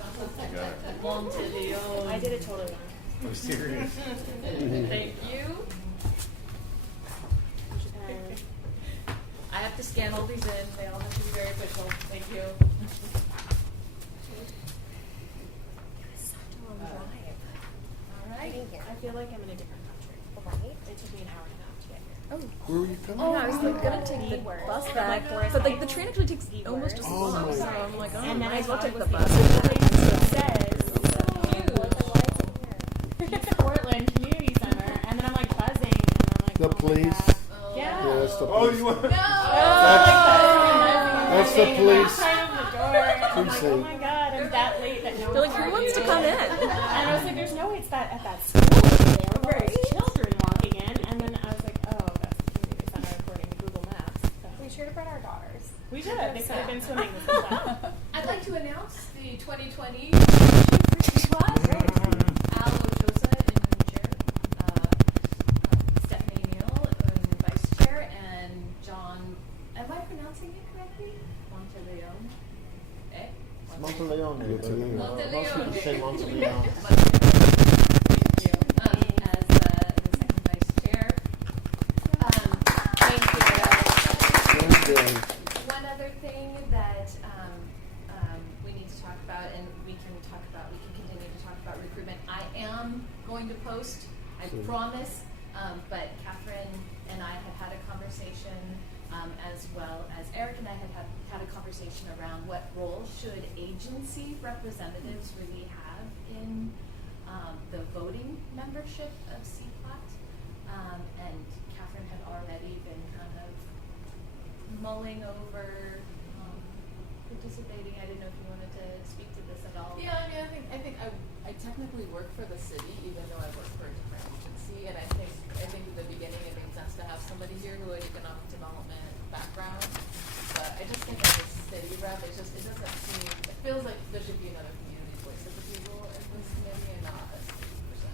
I did it totally wrong. I'm serious. Thank you. I have to scan all these in. They all have to be very official. Thank you. All right. I feel like I'm in a different country. Right? It took me an hour and a half to get here. Where were you coming Oh, from? I was like gonna take the bus back, but like the train actually takes almost as Oh long. my So I'm like, oh, And then I might as well thought take it the was bus. the it says Portland Community Center, and then I'm like buzzing, and I'm like, The oh my police. God. Yeah. Yeah, that's the Oh, police. you want? That's the police. I'm like, oh Precinct. my God, I'm that late that no They're one's like, who already wants to in. come in? And I was like, there's no way it's that at that school. There were children walking in, and then I was like, oh, that's the community center according to Google Maps. So. We should have brought our daughters. We should. They could have been swimming this whole time. I'd like to announce the 2020 CPOT. Al Ochoa in chair, Stephanie Neal in vice chair, and John, am I pronouncing it correctly? Monteleone? Eh? Monteleone. Monteleone. Most people say Monteleone. Thank you. As the second vice chair. Thank you. One other thing that we need to talk about, and we can continue to talk about recruitment. I am going to post, I promise, but Catherine and I have had a conversation, as well as Eric and I had a conversation around what role should agency representatives really have in the voting membership of CPOT. And Catherine had already been kind of mulling over participating. I didn't know if you wanted to speak to this at all. Yeah, I mean, I think I technically work for the city, even though I work for a different agency, and I think in the beginning it made sense to have somebody here who had economic development background. But I just think as a city rep, it doesn't seem. It feels like there should be another community voice at the table in this committee, and not a city person.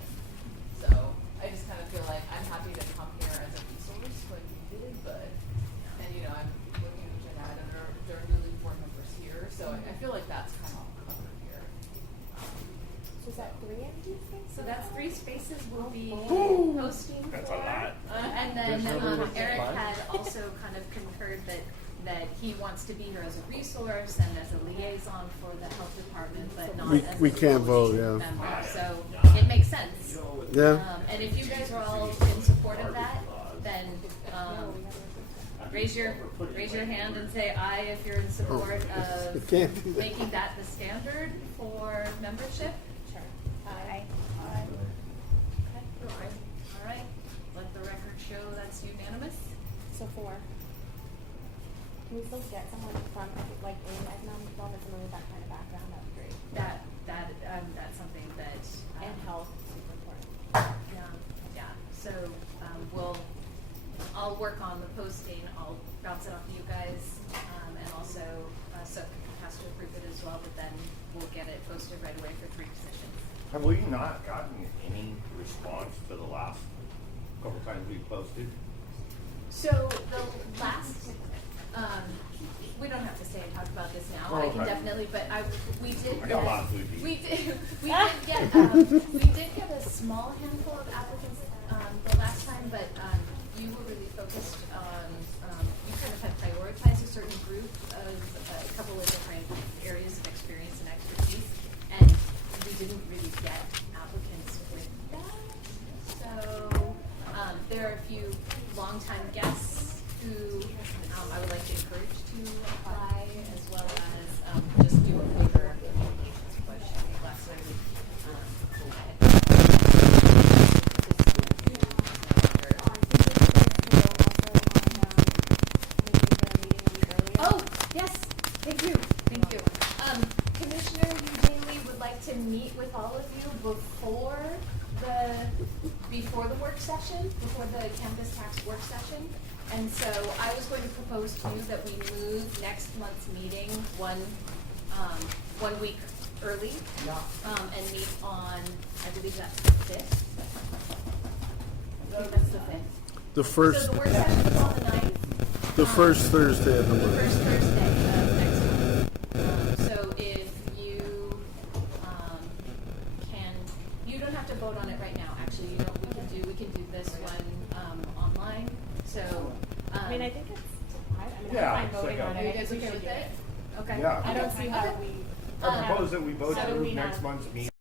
So I just kind of feel like I'm happy to come here as a resource when needed, but I'm looking at Jeanette, and there are newly formed members here, so I feel like that's kind of all covered here. So is that 3 empty spaces? So that's 3 spaces we'll be Ooh. hosting That's for. a lot. And then There's no room for Eric five? had also kind of concurred that he wants to be here as a resource and as a liaison for the health department, but not as We a can't vote, voting yeah. member. So it makes sense. Yeah. And if you guys are all in support of that, then raise your hand and say aye if you're in support You of can't do that. making that the standard for membership. Sure. Aye. Okay. All right. Let the record show that's unanimous. So 4. Can we still get someone from like in economic development, someone with that kind of background? That would be great. That's something that And health, super important. Yeah. So I'll work on the posting. I'll bounce it off to you guys, and also Sook has to approve it as well. But then we'll get it posted right away for 3 positions. Have we not gotten any response to the last couple times we posted? So the last, we don't have to stay and talk about this now. I can Okay. definitely, but we did. I got a lot of food to eat. We did get a small handful of applicants the last time, but you were really focused on. You kind of had prioritized a certain group of a couple of different areas of experience and expertise, and we didn't really get applicants with that. So there are a few longtime guests who I would like to encourage to apply, as well as just do a bigger communications push. I think last time Oh, yes, thank you. Commissioner Daly would like to meet with all of you before the work session, before the cannabis tax work session. And so I was going to propose to you that we move next month's meeting one week early, and meet on, I believe that's the 5th. I think that's the 5th. The first, So the work session is on the 9th. the first Thursday of the The month. first Thursday of next month. So if you you don't have to vote on it right now. Actually, you know what we can do this one online. So I mean, I think it's. Yeah, I'm it's fine voting like a- on are it. you I guys think we okay should with do it? Okay. Yeah. I don't see how Okay. we. I propose that we vote to So move we next have- month's meeting